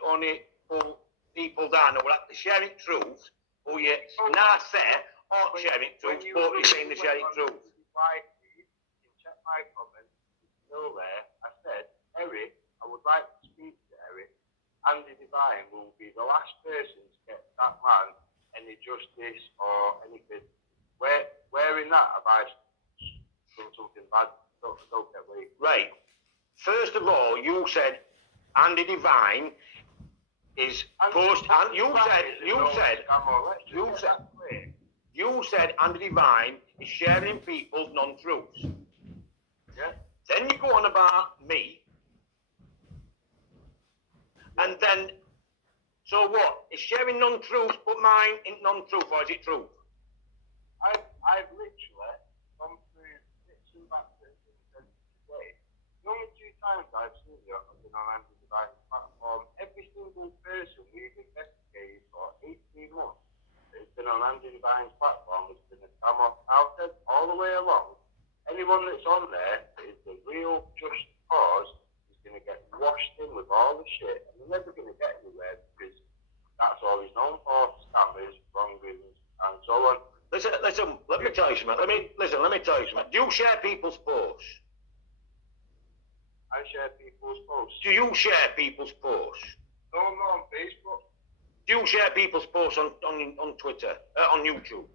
pull people down or sharing truths, or you now say aren't sharing truths, but you're saying they're sharing truths. You can check my comments. It's still there. I said, Eric, I would like to speak to Eric. Andy Divine will be the last person to get that man any justice or anything. Where in that have I done something bad? Don't get me. Right. First of all, you said Andy Divine is post. And you said Andy Divine is sharing people's non-truths. Yeah. Then you go on about me. And then, so what? Is sharing non-truths but mine in non-truth, or is it truth? I've literally gone through bits and bats and things today. The only 2 times I've seen you have been on Andy Divine's platform. Every single person we've investigated for 18 months that's been on Andy Divine's platform has been a scammer. I've said all the way along, anyone that's on there is the real just cause is going to get washed in with all the shit, and they're never going to get anywhere because that's all he's known for: scammers, wrongdoings, and so on. Listen, let me tell you something. Let me tell you something. Do you share people's posts? I share people's posts. Do you share people's posts? No, I'm not on Facebook. Do you share people's posts on Twitter, on YouTube?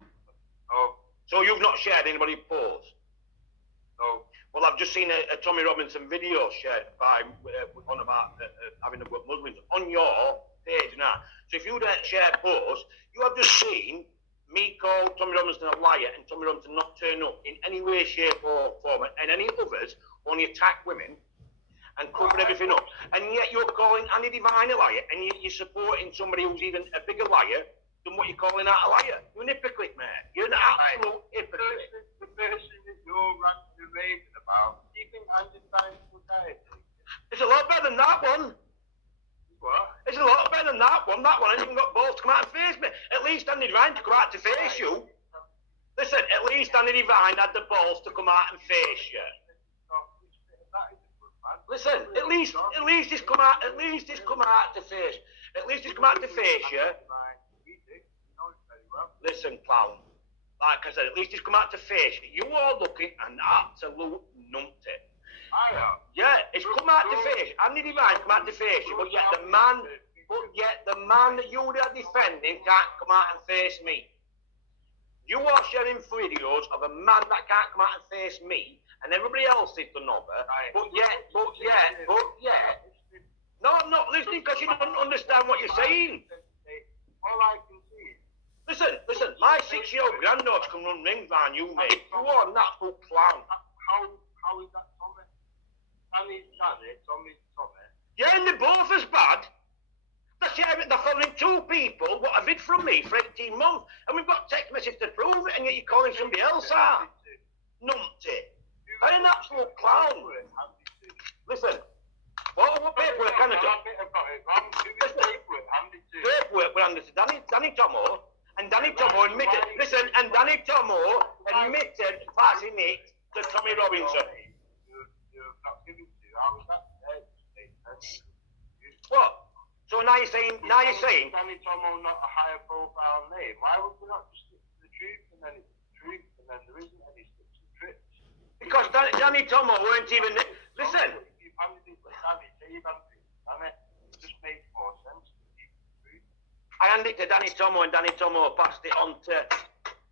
No. So you've not shared anybody's posts? No. Well, I've just seen a Tommy Robinson video shared by on about having a Muslims on your page now. So if you don't share posts, you have just seen me call Tommy Robinson a liar and Tommy Robinson not turn up in any way, shape or form, and any others only attack women. and cover everything up. And yet you're calling Andy Devine a liar, and you're supporting somebody who's even a bigger liar than what you're calling out a liar. You're an hypocrite, mate. You're an absolute hypocrite. The person that you're ranting raving about, do you think Andy Devine's a good guy? It's a lot better than that one. What? It's a lot better than that one. That one hasn't even got balls to come out and face me. At least Andy Devine to come out to face you. Listen, at least Andy Devine had the balls to come out and face you. Listen, at least he's come out to face. At least he's come out to face you. Listen, clown. Like I said, at least he's come out to face you. You are looking an absolute numpty. Yeah, it's come out to face you. Andy Devine's come out to face you, but yet the man that you are defending can't come out and face me. You are sharing videos of a man that can't come out and face me, and everybody else is done over. But yet. No, I'm not listening because you don't understand what you're saying. All I can see. Listen. My 6-year-old granddaughter can run rings around you, mate. You are an absolute clown. How is that Tommy? Danny's Danny, Tommy's Tommy. Yeah, and they're both as bad. They're following 2 people what have hid from me for 18 months, and we've got text messages to prove it, and yet you're calling somebody else out. Numpty. They're an absolute clown. Listen, what paperwork can I do? Paperwork were handed to Danny Tomo, and Danny Tomo admitted, passing it to Tommy Robinson. What? So now you're saying Danny Tomo not a higher profile name. Why would we not just stick to the truth and then it's the truth and then there isn't any sticks and tricks? Because Danny Tomo weren't even listen. If you've handed it to Danny, say you've handed it to Danny, it just makes more sense to keep the truth. I handed it to Danny Tomo and Danny Tomo passed it on to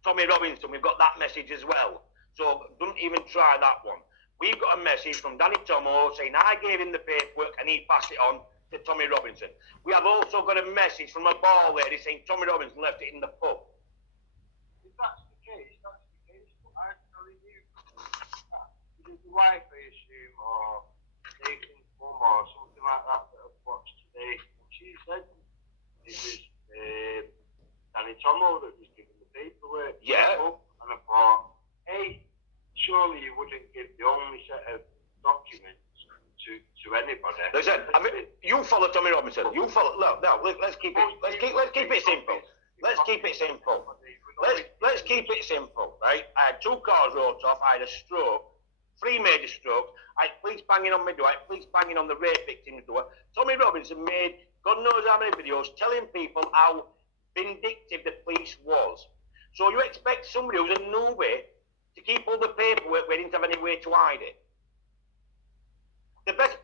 Tommy Robinson. We've got that message as well. So don't even try that one. We've got a message from Danny Tomo saying I gave him the paperwork and he passed it on to Tommy Robinson. We have also got a message from a bar lady saying Tommy Robinson left it in the pub. If that's the case, but I'm telling you, either the wife, I assume, or Nathan's mum, or something like that I've watched today, and she said it was Danny Tomo that was given the paperwork. Yeah. And I thought, hey, surely you wouldn't give the only set of documents to anybody. Listen, you follow Tommy Robinson. You follow. No, let's keep it simple. Let's keep it simple, right? I had 2 cars wrote off. I had a stroke, 3 major strokes. I had police banging on my door. I had police banging on the rape victim's door. Tommy Robinson made God knows how many videos telling people how vindictive the police was. So you expect somebody who's a newbie to keep all the paperwork where they didn't have any way to hide it. The best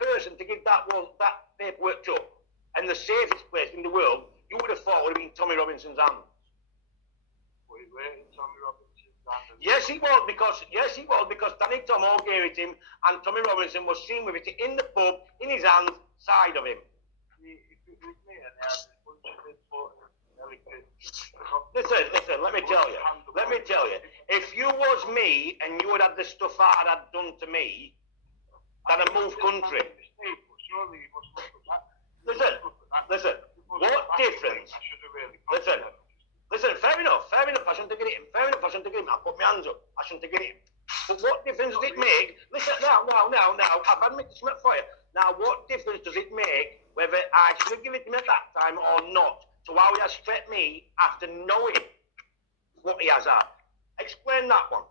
person to give that paperwork to, and the safest place in the world, you would have thought would have been Tommy Robinson's hands. Were it in Tommy Robinson's hands? Yes, he was because Danny Tomo gave it him, and Tommy Robinson was seen with it in the pub, in his hands, side of him. If it was me and I had a bunch of important delegates. Listen, let me tell you. If you was me and you had the stuff that I'd had done to me, then I moved country. Listen, what difference? Listen, fair enough, I shouldn't have given him, I put my hands up, I shouldn't have given him. But what difference does it make? Listen, now, I've admitted something for you. Now, what difference does it make whether I should have given it to him at that time or not, to how he has threatened me after knowing what he has had? Explain that one.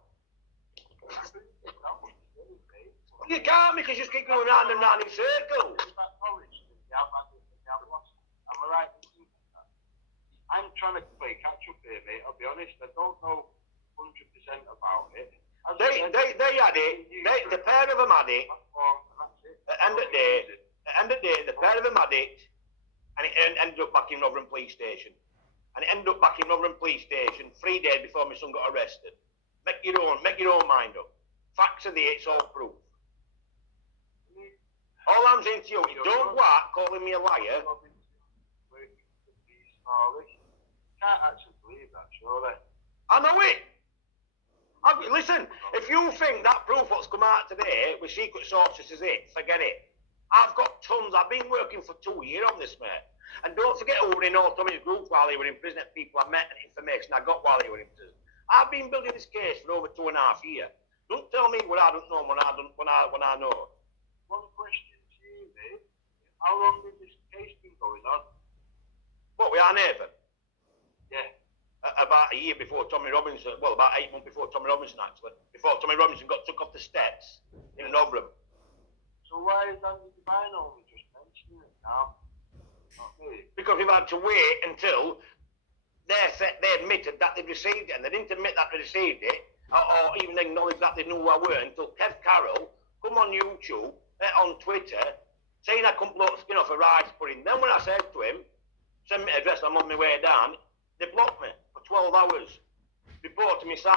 You can't because you just keep going round and round in circles. Am I right? I'm trying to play catch up here, mate. I'll be honest. I don't know 100% about it. They had it. The pair of them had it. At the end of the day, the pair of them had it, and it ended up back in Rotherham Police Station. And it ended up back in Rotherham Police Station 3 days before my son got arrested. Make your own mind up. Facts are there, it's all proof. All I'm saying to you is don't go out calling me a liar. Can't actually believe that, surely. I know it. Listen, if you think that proof what's come out today with secret sources is it, forget it. I've got tons. I've been working for 2 years on this, mate. And don't forget who were in all Tommy's groups while he was in prison, people I met and information I got while he was in prison. I've been building this case for over 2.5 years. Don't tell me what I don't know when I know. One question to you, mate. How long has this case been going on? What, we are Nathan? Yeah. About a year before Tommy Robinson, well, about 8 months before Tommy Robinson, actually. Before Tommy Robinson got took off the steps in Rotherham. So why is Andy Devine only just mentioning it now? Not me. Because we've had to wait until they admitted that they'd received it, and they didn't admit that they received it, or even acknowledge that they knew who I were, until Kev Carroll come on YouTube, on Twitter, saying I couldn't blow the skin off a rice pudding. Then when I said to him, send me an address, I'm on my way down, they blocked me for 12 hours. Reported me to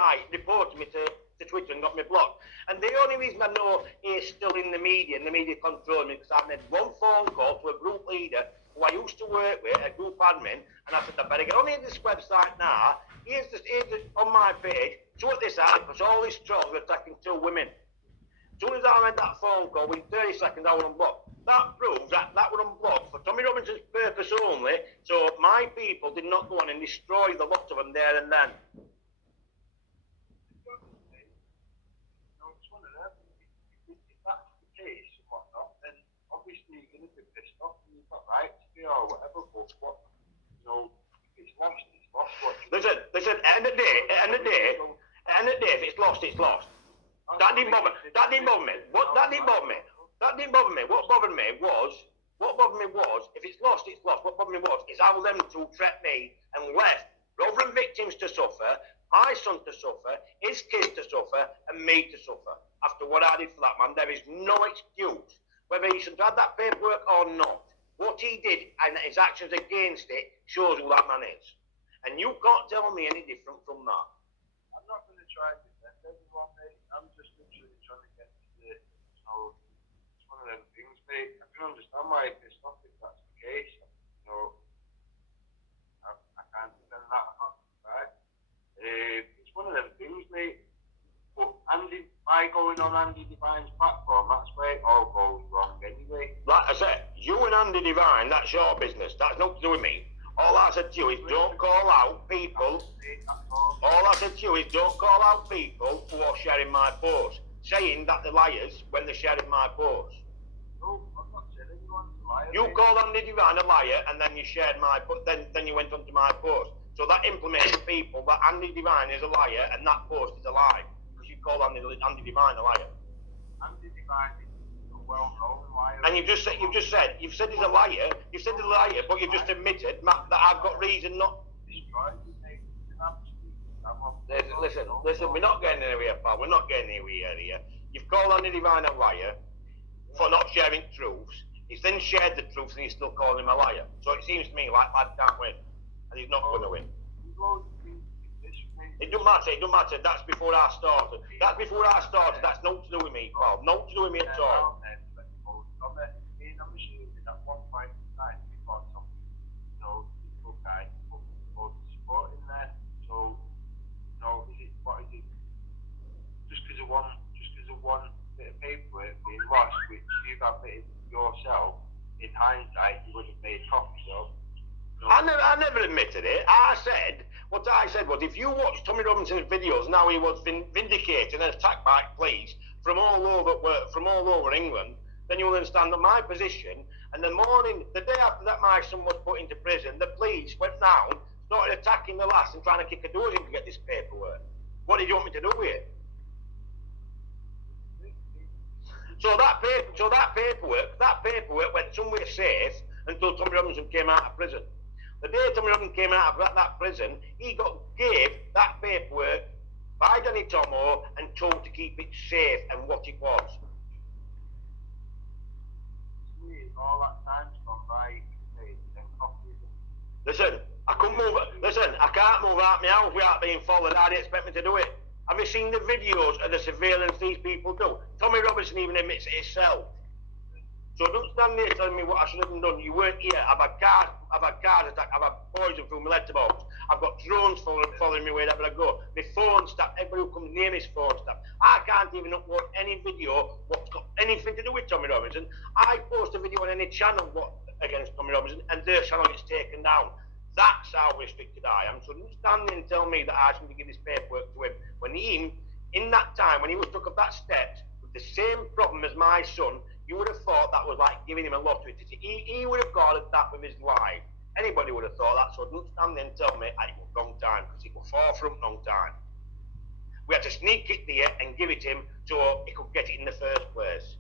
Twitter and got me blocked. And the only reason I know he's still in the media, and the media control me, because I made one phone call to a group leader who I used to work with, a group admin, and I said, I better get on this website now. Here's on my page, sort this out, because all these trolls were attacking 2 women. As soon as I made that phone call, within 30 seconds I was unblocked. That proves that was unblocked for Tommy Robinson's purpose only, so my people did not go on and destroy the lot of them there and then. Obviously you're going to be pissed off and you've got right to be or whatever, but what, you know, if it's lost, it's lost. Listen, at the end of the day, if it's lost, it's lost. That didn't bother me. That didn't bother me. What bothered me was, if it's lost, it's lost. What bothered me was, is how them two trapped me and left Rotherham victims to suffer, my son to suffer, his kids to suffer, and me to suffer. After what I did for that man, there is no excuse. Whether he should have that paperwork or not, what he did and his actions against it shows who that man is. And you can't tell me any different from that. I'm not going to try to defend everyone, mate. I'm just literally trying to get to the, it's one of them things, mate. I can understand why it's not if that's the case. You know, I can't defend that, right? It's one of them things, mate. But by going on Andy Devine's platform, that's where it all goes wrong anyway. Like I said, you and Andy Devine, that's your business. That's nothing to do with me. All I said to you is don't call out people. All I said to you is don't call out people who are sharing my post, saying that they're liars when they're sharing my post. No, I'm not saying anyone's a liar. You called Andy Devine a liar, and then you shared my post. Then you went onto my post. So that implements to people that Andy Devine is a liar, and that post is a lie. Call Andy Devine a liar. Andy Devine is a well-known liar. And you've said he's a liar. You've said he's a liar, but you've just admitted that I've got reason not. Listen. We're not getting anywhere, pal. We're not getting anywhere here. You've called Andy Devine a liar for not sharing truths. He's then shared the truths, and he's still calling him a liar. So it seems to me like lad can't win, and he's not going to win. It don't matter, that's before I started. That's nothing to do with me, pal. Nothing to do with me at all. I'm assuming at one point in time, before something, people guy put support in there. So, what is it? Just because of one bit of paperwork being lost, which you've admitted yourself, in hindsight, you would have made copies of. I never admitted it. What I said was, if you watch Tommy Robinson's videos, now he was vindicated and attacked by police from all over England, then you will understand that my position. And the day after that my son was put into prison, the police went round, started attacking the lass and trying to kick a doors in to get this paperwork. What did you want me to do with it? So that paperwork went somewhere safe until Tommy Robinson came out of prison. The day Tommy Robinson came out of that prison, he gave that paperwork by Danny Tomo and told to keep it safe and what it was. All that time's gone by, Listen, I can't move out my house without being followed. How do you expect me to do it? Have you seen the videos of the surveillance these people do? Tommy Robinson even admits it himself. So don't stand there telling me what I should have done. You weren't here. I've had cars attacked. I've had poison through my letterbox. I've got drones following me wherever I go. My phone stopped. Everybody who comes near me's phone stopped. I can't even upload any video what's got anything to do with Tommy Robinson. I post a video on any channel against Tommy Robinson, and their channel gets taken down. That's how restricted I am. So don't stand there and tell me that I shouldn't give this paperwork to him. When he, in that time, when he was took up that steps, with the same problem as my son, you would have thought that was like giving him a lottery ticket. He would have got at that with his life. Anybody would have thought that. So don't stand there and tell me it was wrong time, because it was far from wrong time. We had to sneak it there and give it him so he could get it in the first place.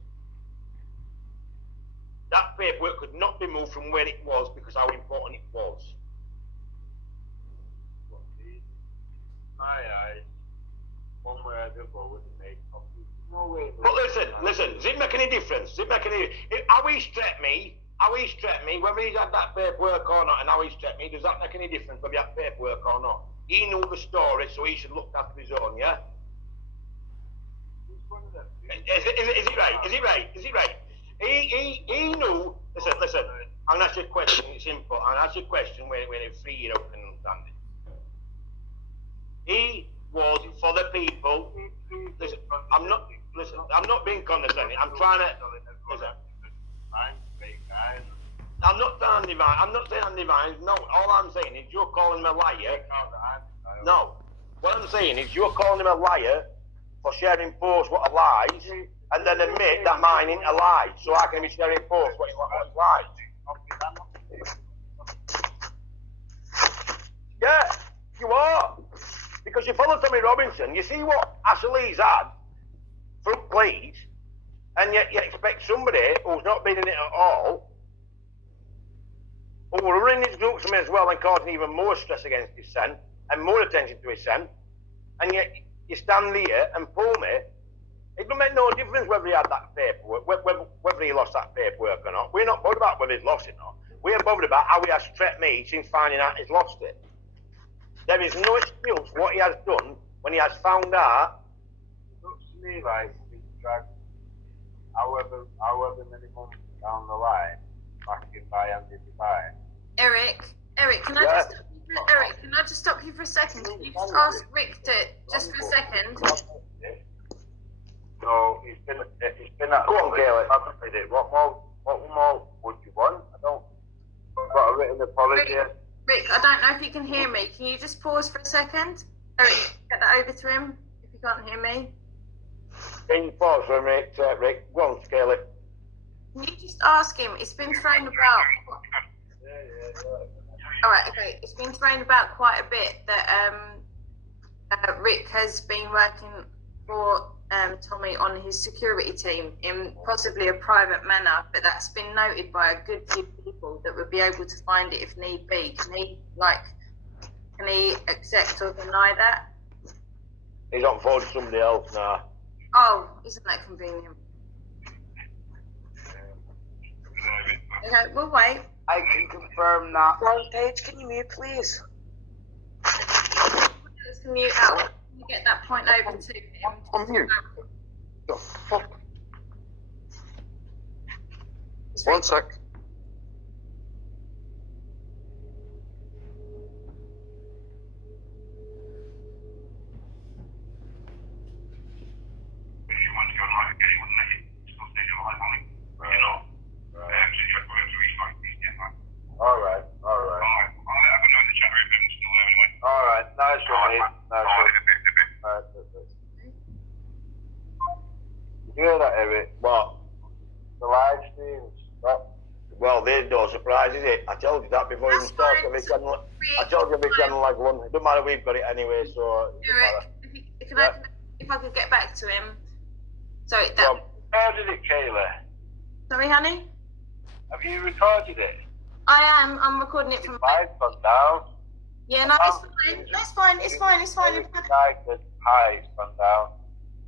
That paperwork could not be moved from where it was because how important it was. My eyes, one way or the other wouldn't make copies. No way. But listen, does it make any difference? Does it make any? How he strapped me, whether he's had that paperwork or not, and how he strapped me, does that make any difference whether he had paperwork or not? He knew the story, so he should look after his own, yeah? Is it right? Is it right? Is it right? He knew. Listen. I'm gonna ask you a question. It's simple. I'm gonna ask you a question where it's 3 year old can understand it. He was for the people. Listen, I'm not being condescending. I'm trying to. Listen. I'm not saying divine. I'm not saying I'm divine. No, all I'm saying is you're calling him a liar. No, what I'm saying is you're calling him a liar for sharing posts what are lies, and then admit that mine ain't a lie, so I can be sharing posts what is lies. Yeah, you are. Because you follow Tommy Robinson, you see what Ashley's had, front please, and yet you expect somebody who's not been in it at all, who will run his groups to me as well and causing even more stress against his son, and more attention to his son, and yet you stand there and pull me. It don't make no difference whether he had that paperwork, whether he lost that paperwork or not. We're not bothered about whether he's lost it or not. We're bothered about how he has threatened me since finding out he's lost it. There is no excuse for what he has done when he has found out. It looks to me like he's dragged however many months down the line back in by Andy Divine. Eric, can I just stop you for, Eric, can I just stop you for a second? Can you just ask Rick to just for a second? So he's been at. Go on, Gaelic. What more would you want? I don't. I've got a written apology. Rick, I don't know if you can hear me. Can you just pause for a second? Eric, get that over to him if you can't hear me. Can you pause for a minute, Rick? Go on, Scaly. Can you just ask him? It's been thrown about. All right, okay. It's been thrown about quite a bit that Rick has been working for Tommy on his security team in possibly a private manner, but that's been noted by a good few people that would be able to find it if need be. Can he accept or deny that? He's on phone to somebody else now. Oh, isn't that convenient? Okay, we'll wait. I can confirm that. Ron Page, can you mute, please? Let's mute out. Can you get that point over to him? I'm mute. The fuck? 1 sec. Alright. Alright, nice one, mate. Nice one. Did you hear that, Eric? What? The live streams. Well, there's no surprise, is it? I told you that before you started. I told you every channel like one. It doesn't matter, we've got it anyway, so. Eric, if I could get back to him. Sorry, How did it, Kayla? Sorry, honey? Have you recorded it? I am. I'm recording it from. Mine's gone down. Yeah, no, it's fine. That's fine. It's fine. It's fine. Hi, it's gone down.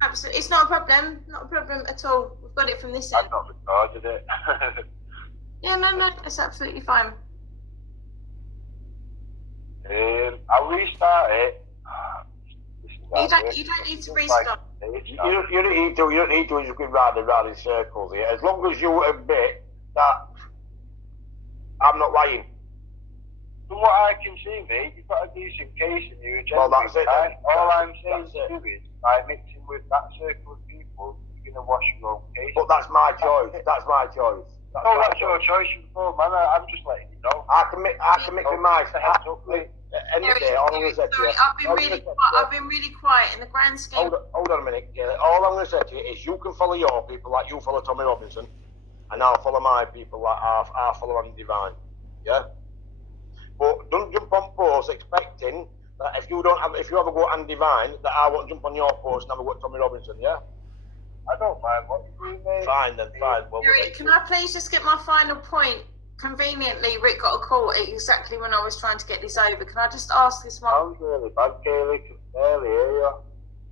Absolutely, it's not a problem. Not a problem at all. We've got it from this end. I've not recorded it. Yeah, no, it's absolutely fine. I'll restart it. You don't need to restart. You don't need to just go round and round in circles here. As long as you admit that I'm not lying. from what I can see, mate, you've got a decent case and you're a Well, genuine that's it. guy. All I'm saying That's to it. you is, by mixing with that circle of people, you're going to wash your own case. But that's my choice. That's my choice. That's your choice, you before, man. I'm just letting you know. I can mix with my heads up. End of the day, all I'm going to say to you. I've been really quiet in the grand scheme. Hold on a minute, Kaylee. All I'm going to say to you is you can follow your people like you follow Tommy Robinson, and I'll follow my people like I follow Andy Divine. Yeah? But don't jump on posts expecting that if you ever go Andy Divine, that I won't jump on your post and have a go at Tommy Robinson, yeah? I don't mind what you do, mate. Fine then, fine. Well, Eric, can I please just get my final point? Conveniently, Rick got a call exactly when I was trying to get this over. Can I just ask this one? Sounds really bad, Kaylee. I can barely hear you.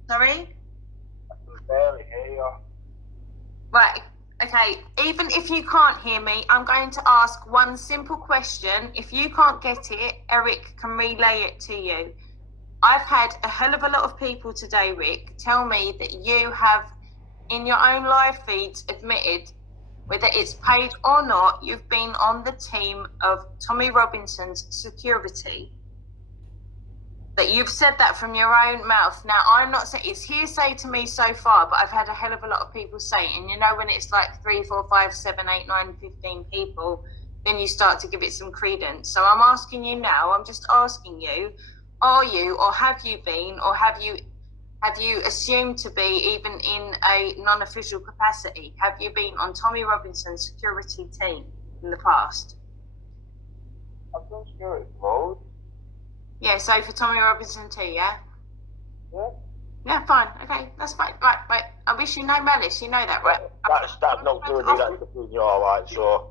Sorry? I can barely hear you. Right, okay. Even if you can't hear me, I'm going to ask one simple question. If you can't get it, Eric can relay it to you. I've had a hell of a lot of people today, Rick, tell me that you have, in your own live feeds, admitted, whether it's paid or not, you've been on the team of Tommy Robinson's security. That you've said that from your own mouth. Now, I'm not saying it's hearsay to me so far, but I've had a hell of a lot of people say it. And you know, when it's like 3, 4, 5, 7, 8, 9, 15 people, then you start to give it some credence. So I'm asking you now, I'm just asking you, are you, or have you been, or have you assumed to be, even in a non-official capacity, have you been on Tommy Robinson's security team in the past? I've done security mode. Yeah, so for Tommy Robinson too, yeah? Yeah. Yeah, fine, okay, that's fine. Right, I wish you no malice, you know that, right? That's not good, that's between you, alright, so...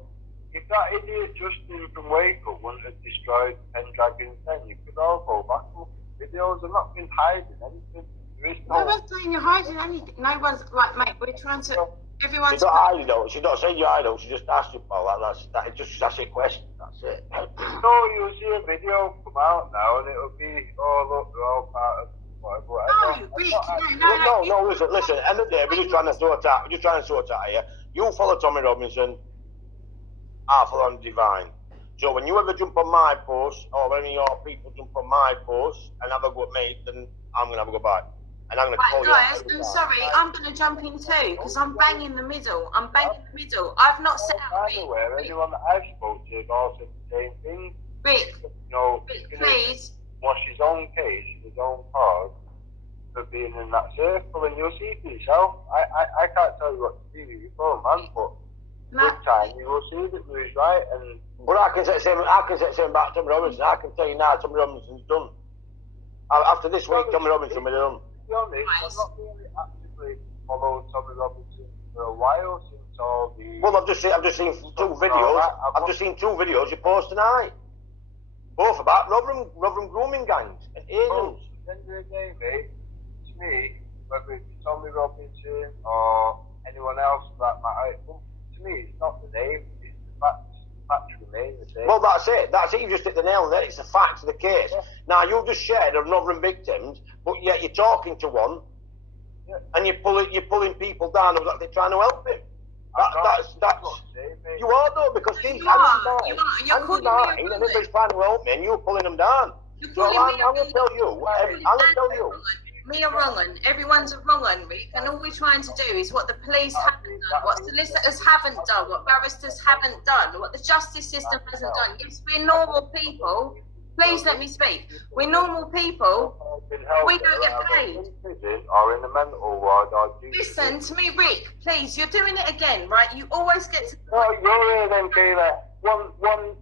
If that idiot Justin from Waco wanted to destroy Pendragon's then you could all go back and look at videos. I've not been hiding anything. There is No one's saying you're hiding anything. No one's, like, mate, we're trying to... Everyone's... She's not hiding though, she's not saying you're hiding, she just asked you about that, that's a question, that's it. No, you'll see a video come out now and it'll be, oh look, they're all part of whatever. No, Rick, no, listen, end of the day, we're just trying to sort out here. You follow Tommy Robinson, I follow on Divine. So when you ever jump on my post, or any of your people jump on my post and have a go at me, then I'm going to have a go back. And I'm going to call you. Guys, I'm sorry, I'm going to jump in too, because I'm bang in the middle. I've not set out... Anyone that I've spoken to has all said the same thing. Rick, Rick, please. Wash his own case, his own cause, for being in that circle, and you'll see for yourself. I can't tell you what to do with your phone, man, but with time you will see that Lou's right. And but I can say the same about Tommy Robinson. I can tell you now, Tommy Robinson's done. After this week, Tommy Robinson will be done. To be honest, I've not really actively followed Tommy Robinson for a while since all the... Well, I've just seen two videos. I've just seen two videos you post tonight. Both about Rotherham grooming gangs and agents. At the end of the day, mate, to me, whether it's Tommy Robinson or anyone else for that matter, to me, it's not the name, it's the facts. Facts remain the same. Well, that's it. You just hit the nail on it. It's the facts of the case. Yeah. Now, you've just shared of Rotherham victims, but yet you're talking to one, and you're pulling people down who are trying to help him. You are though, because these Andy Nine, and everybody's trying to help me, and you're pulling them down. So I'm going to tell you. Me a wrong un. Everyone's a wrong un, Rick, and all we're trying to do is what the police haven't done, what solicitors haven't done, what barristers haven't done, what the justice system hasn't done. Yes, we're normal people. Please let me speak. We're normal people. We don't get paid. Or in the mental ward. Listen to me, Rick. Please, you're doing it again, right? You always get to. No, you're here then, Kayla.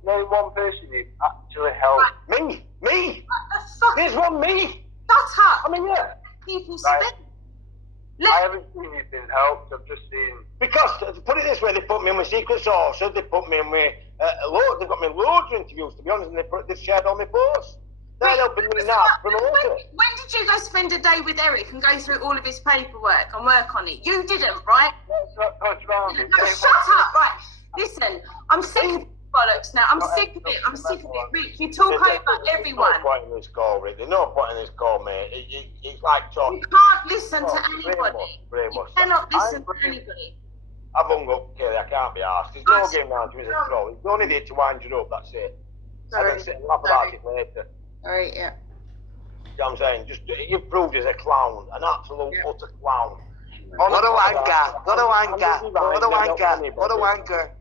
Name one person who actually helped. Right. Me. What the fuck? There's one me. Shut up. I mean, yeah. People right. spend. I haven't seen you been helped. I've just seen. Because put it this way, they put me in with secret sources. They put me in with loads. They've got me loads of interviews, to be honest, and they've shared all my posts. They're helping me now promote it. When did you guys spend a day with Eric and go through all of his paperwork and work on it? You didn't, right? What's wrong? No, shut up, right? Listen, I'm sick of bollocks now. I'm sick of it. Rick, you talk over everyone. There's no point in this call, Rick. There's no point in this call, mate. It's like talking. You can't listen to anybody. You cannot listen to anybody. I've hung up, Kelly. I can't be asked. There's no game round to me as a troll. He's only there to wind you up, that's it. and then sit and laugh about it later. Alright, yeah. You know what I'm saying? Just you've proved he's a clown, an absolute utter clown. What a wanker! What a wanker! What a wanker! What a wanker!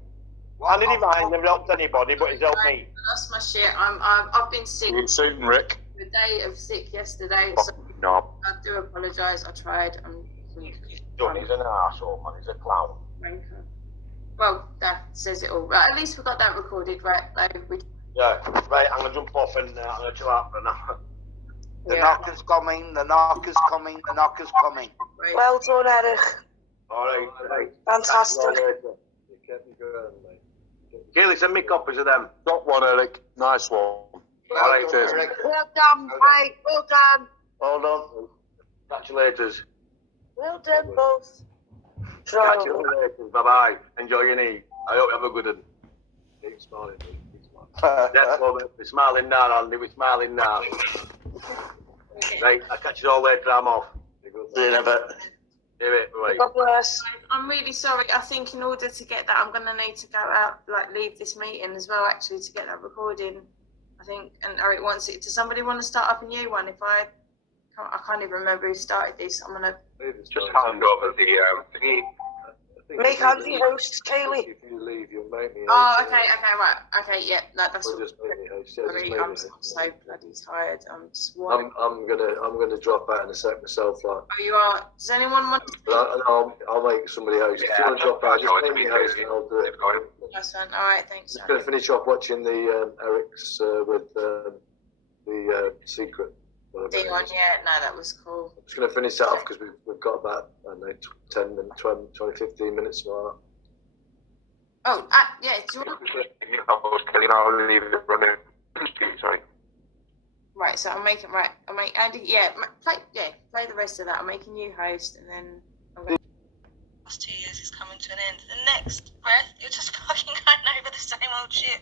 Andy Divine never helped anybody, but he's helped me. I lost my shit. I've been sick. See you soon, Rick. The day of sick yesterday, so Knob. I do apologise. I tried. He's done. He's an arsehole, man. He's a clown. Well, that says it all. Right, at least we got that recorded, right? Yeah, right. I'm gonna jump off and I'm gonna chill out for an hour. The knocker's coming. The knocker's coming. The knocker's coming. Well done, Eric. All right. Fantastic. Kaylee, send me copies of them. Got one, Eric. Nice one. All right, cheers. Well done, mate. Well done. Hold on. Catch you later. Well done, both. Catch you later. Bye bye. Enjoy your knee. I hope you have a good one. Keep smiling, mate. Keep smiling. That's what we're smiling now, Andy. We're smiling now. Right, I'll catch you all later. I'm off. See you in a bit. God bless. I'm really sorry. I think in order to get that, I'm going to need to go out, leave this meeting as well, actually, to get that recording. I think, and Eric wants it. Does somebody want to start up a new one? I can't even remember who started this. I'm going to just hand over the thingy. Make Andy host, Kaylee. If you leave, you'll make me. Oh, okay, right, okay, yeah, that's. We'll just make me host. Sorry, I'm so bloody tired. I'm just. I'm gonna drop out in a sec myself. Oh, you are. Does anyone want? I'll make somebody host. If you want to drop out, just make me host and I'll do it. That's fine. All right, thanks. Just gonna finish off watching the Eric's with the secret. Dion, yeah, no, that was cool. I'm just going to finish that off because we've got about, I don't know, 10 minutes, 20, 15 minutes for that. Oh, yeah, do you want... I'll leave it running. Sorry. Right, so I'll make Andy, play the rest of that. I'm making you host, and then I'm going to... Last 2 years is coming to an end. The next breath, you're just fucking going over the same old shit.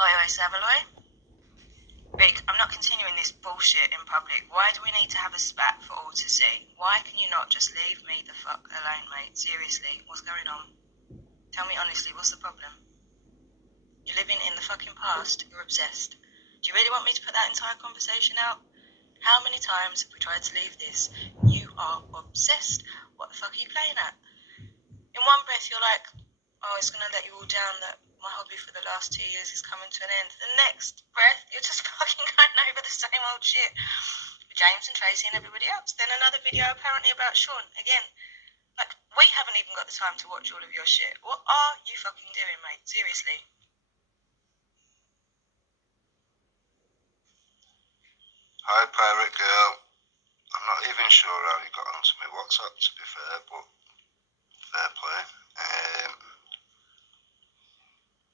Oi, Savaloy. Rick, I'm not continuing this bullshit in public. Why do we need to have a spat for all to see? Why can you not just leave me the fuck alone, mate? Seriously, what's going on? Tell me honestly, what's the problem? You're living in the fucking past. You're obsessed. Do you really want me to put that entire conversation out? How many times have we tried to leave this? You are obsessed. What the fuck are you playing at? In one breath, you're like, oh, it's going to let you all down that my hobby for the last 2 years is coming to an end. The next breath, you're just fucking going over the same old shit with James and Tracy and everybody else. Then another video apparently about Sean. Again, we haven't even got the time to watch all of your shit. What are you fucking doing, mate? Seriously. Hi, Pirate Girl. I'm not even sure how you got onto my WhatsApp, to be fair, but fair play.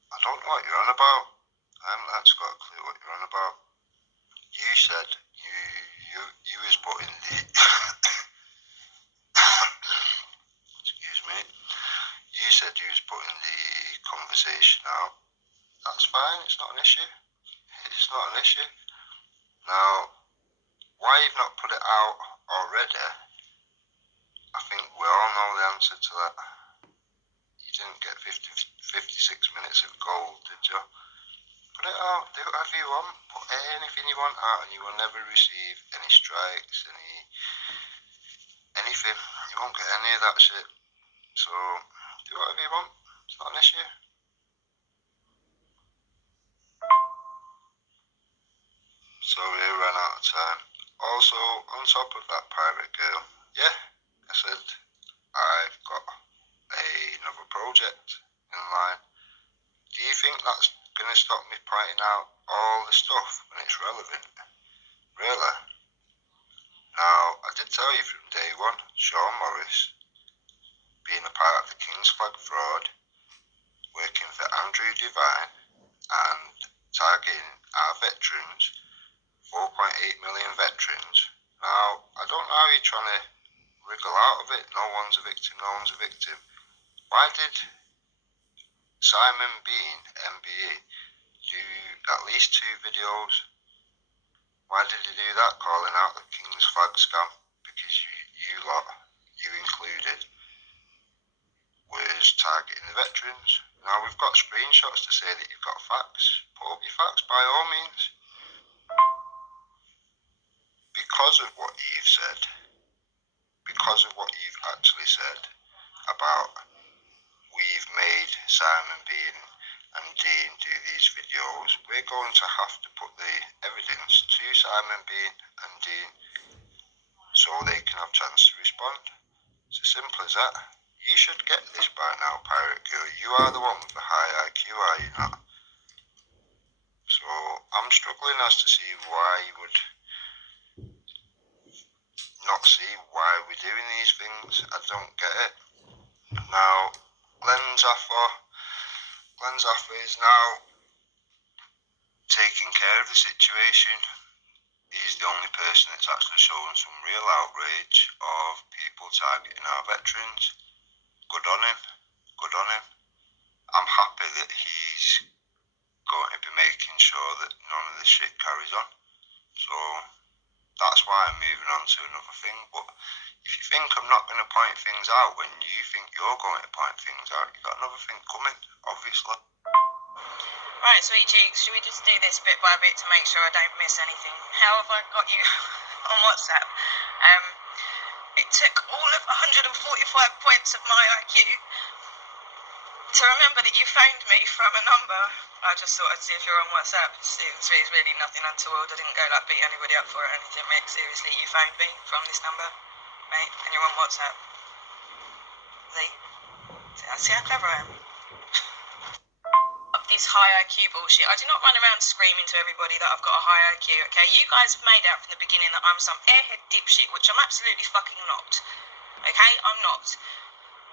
I don't know what you're on about. I haven't actually got a clue what you're on about. You said you was putting the excuse me. You said you was putting the conversation out. That's fine. It's not an issue. It's not an issue. Now, why you've not put it out already? I think we all know the answer to that. You didn't get 56 minutes of gold, did you? Put it out, do whatever you want, put anything you want out, and you will never receive any strikes, anything. You won't get any of that shit. So, do whatever you want. It's not an issue. Sorry, I ran out of time. Also, on top of that, Pirate Girl, yeah, I said I've got another project in line. Do you think that's going to stop me pointing out all the stuff when it's relevant? Really? Now, I did tell you from day one, Sean Morris, being a part of the King's Flag fraud, working for Andrew Devine, and targeting our veterans, 4.8 million veterans. Now, I don't know how you're trying to wriggle out of it. No one's a victim, no one's a victim. Why did Simon Bean, MBE, do at least 2 videos? Why did he do that, calling out the King's Flag scam? Because you lot, you included, was just targeting the veterans. Now we've got screenshots to say that you've got facts. Put up your facts by all means. Because of what you've said, because of what you've actually said about we've made Simon Bean and Dean do these videos, we're going to have to put the evidence to Simon Bean and Dean so they can have a chance to respond. It's as simple as that. You should get this by now, Pirate Girl. You are the one with the high IQ, are you not? So I'm struggling as to see why you would not see why we're doing these things. I don't get it. Now, Glenn Zaffa is now taking care of the situation. He's the only person that's actually shown some real outrage of people targeting our veterans. Good on him. Good on him. I'm happy that he's going to be making sure that none of this shit carries on. So that's why I'm moving on to another thing. But if you think I'm not going to point things out when you think you're going to point things out, you've got another thing coming, obviously. Right, sweet cheeks, should we just do this bit by bit to make sure I don't miss anything? How have I got you on WhatsApp? It took all of 145 points of my IQ to remember that you phoned me from a number. I just thought I'd see if you're on WhatsApp. It's really nothing untoward. I didn't go like beat anybody up for it or anything, mate. Seriously, you phoned me from this number, mate, and you're on WhatsApp. See how clever I am? This high IQ bullshit. I do not run around screaming to everybody that I've got a high IQ, okay? You guys have made out from the beginning that I'm some airhead dipshit, which I'm absolutely fucking not. Okay? I'm not.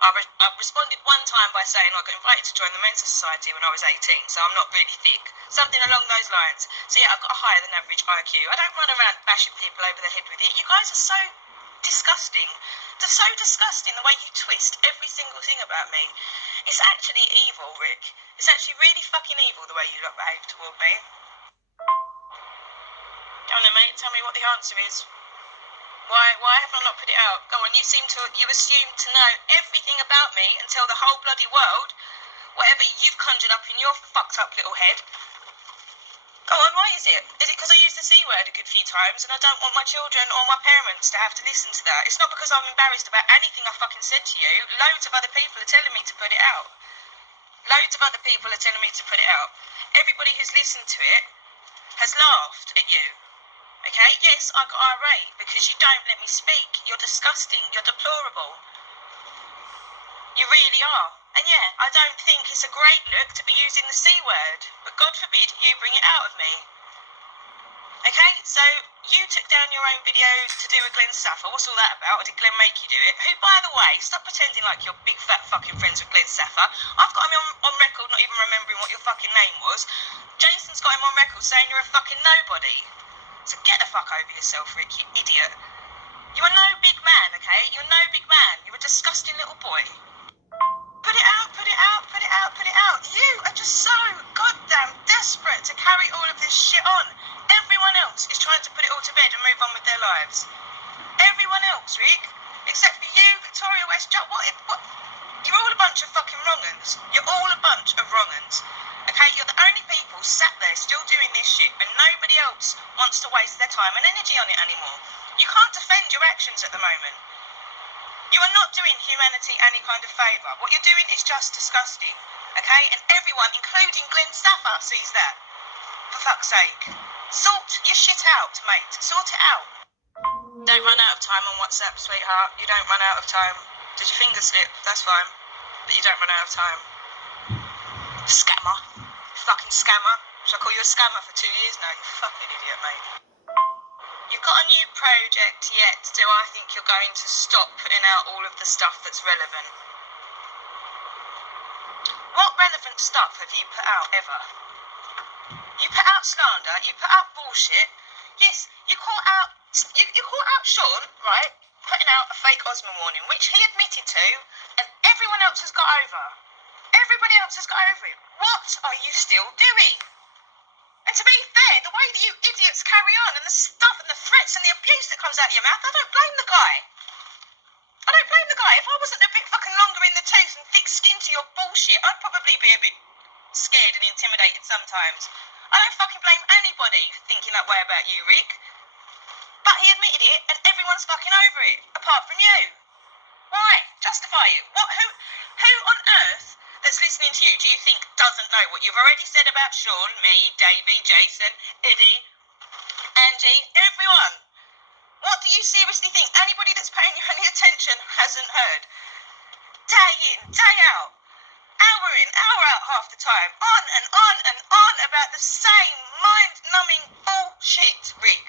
I responded one time by saying I got invited to join the Mensa Society when I was 18, so I'm not really thick. Something along those lines. So yeah, I've got a higher than average IQ. I don't run around bashing people over the head with it. You guys are so disgusting. They're so disgusting the way you twist every single thing about me. It's actually evil, Rick. It's actually really fucking evil the way you lot behave toward me. Go on then, mate, tell me what the answer is. Why have I not put it out? Go on, you assume to know everything about me and tell the whole bloody world whatever you've conjured up in your fucked up little head. Go on, why is it? Is it because I used the C word a good few times and I don't want my children or my parents to have to listen to that? It's not because I'm embarrassed about anything I fucking said to you. Loads of other people are telling me to put it out. Loads of other people are telling me to put it out. Everybody who's listened to it has laughed at you. Okay, yes, I got irate because you don't let me speak. You're disgusting. You're deplorable. You really are. And yeah, I don't think it's a great look to be using the C word, but God forbid you bring it out of me. Okay, so you took down your own video to do with Glenn Saffer. What's all that about? Or did Glenn make you do it? Who, by the way, stop pretending like you're big fat fucking friends with Glenn Saffer. I've got him on record not even remembering what your fucking name was. Jason's got him on record saying you're a fucking nobody. So get the fuck over yourself, Rick, you idiot. You are no big man, okay? You're no big man. You're a disgusting little boy. Put it out, put it out, put it out, put it out. You are just so goddamn desperate to carry all of this shit on. Everyone else is trying to put it all to bed and move on with their lives. Everyone else, Rick. Except for you, Victoria West, what? You're all a bunch of fucking wrong-uns. You're all a bunch of wrong-uns. Okay, you're the only people sat there still doing this shit and nobody else wants to waste their time and energy on it anymore. You can't defend your actions at the moment. You are not doing humanity any kind of favour. What you're doing is just disgusting. Okay, and everyone, including Glenn Saffer, sees that. For fuck's sake. Sort your shit out, mate. Sort it out. Don't run out of time on WhatsApp, sweetheart. You don't run out of time. Did your finger slip? That's fine. But you don't run out of time. Scammer. You fucking scammer. Shall I call you a scammer for 2 years now? You fucking idiot, mate. You've got a new project yet, do I think you're going to stop putting out all of the stuff that's relevant? What relevant stuff have you put out ever? You put out slander, you put out bullshit. Yes, you call out Sean, right, putting out a fake Osman warning, which he admitted to, and everyone else has got over. Everybody else has got over it. What are you still doing? And to be fair, the way that you idiots carry on and the stuff and the threats and the abuse that comes out of your mouth, I don't blame the guy. I don't blame the guy. If I wasn't a bit fucking longer in the tooth and thick-skinned to shit. I'd probably be a bit scared and intimidated sometimes. I don't fucking blame anybody for thinking that way about you, Rick. But he admitted it, and everyone's fucking over it, apart from you. Why? Justify it. Who on earth that's listening to you do you think doesn't know what you've already said about Sean, me, Davey, Jason, Eddie, Angie, everyone? What do you seriously think anybody that's paying you any attention hasn't heard? Day in, day out, hour in, hour out half the time, on and on and on about the same mind-numbing bullshit, Rick.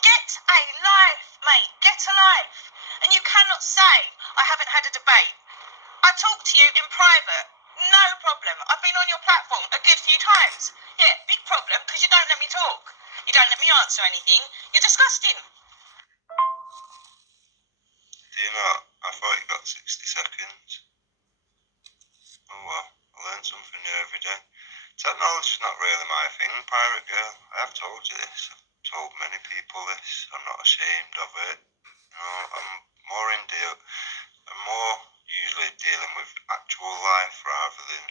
Get a life, mate, get a life. And you cannot say, I haven't had a debate. I talk to you in private, no problem. I've been on your platform a good few times. Yeah, big problem, because you don't let me talk. You don't let me answer anything. You're disgusting. Do you know, I thought you got 60 seconds. Oh well, I learn something new every day. Technology's not really my thing, Pirate Girl. I have told you this. I've told many people this. I'm not ashamed of it. You know, I'm more usually dealing with actual life rather than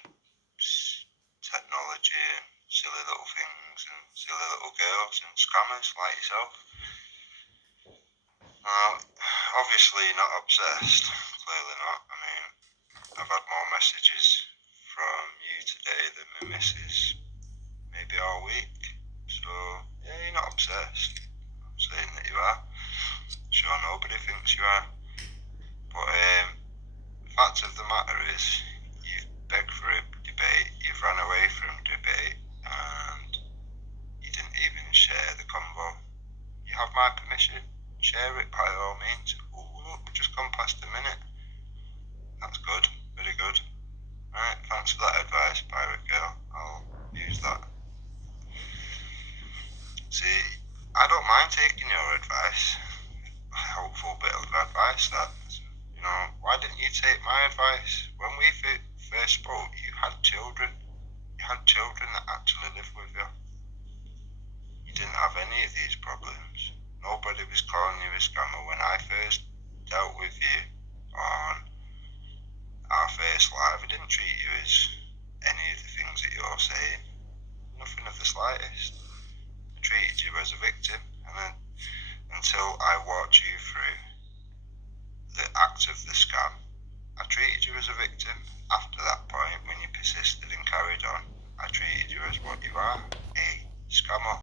technology and silly little things and silly little girls and scammers like yourself. Obviously not obsessed, clearly not. I mean, I've had more messages from you today than my missus maybe all week. So, yeah, you're not obsessed. I'm saying that you are. Sure, nobody thinks you are. But the fact of the matter is, you've begged for a debate, you've run away from debate, and you didn't even share the convo. You have my permission. Share it by all means. Oh, look, we've just gone past a minute. That's good. Very good. Right, thanks for that advice, Pirate Girl. I'll use that. See, I don't mind taking your advice. A helpful bit of advice that, you know, why didn't you take my advice? When we first spoke, you had children. You had children that actually lived with you. You didn't have any of these problems. Nobody was calling you a scammer. When I first dealt with you on our first live, I didn't treat you as any of the things that you're saying. Nothing of the slightest. I treated you as a victim, and then until I walked you through the act of the scam, I treated you as a victim. After that point, when you persisted and carried on, I treated you as what you are, a scammer.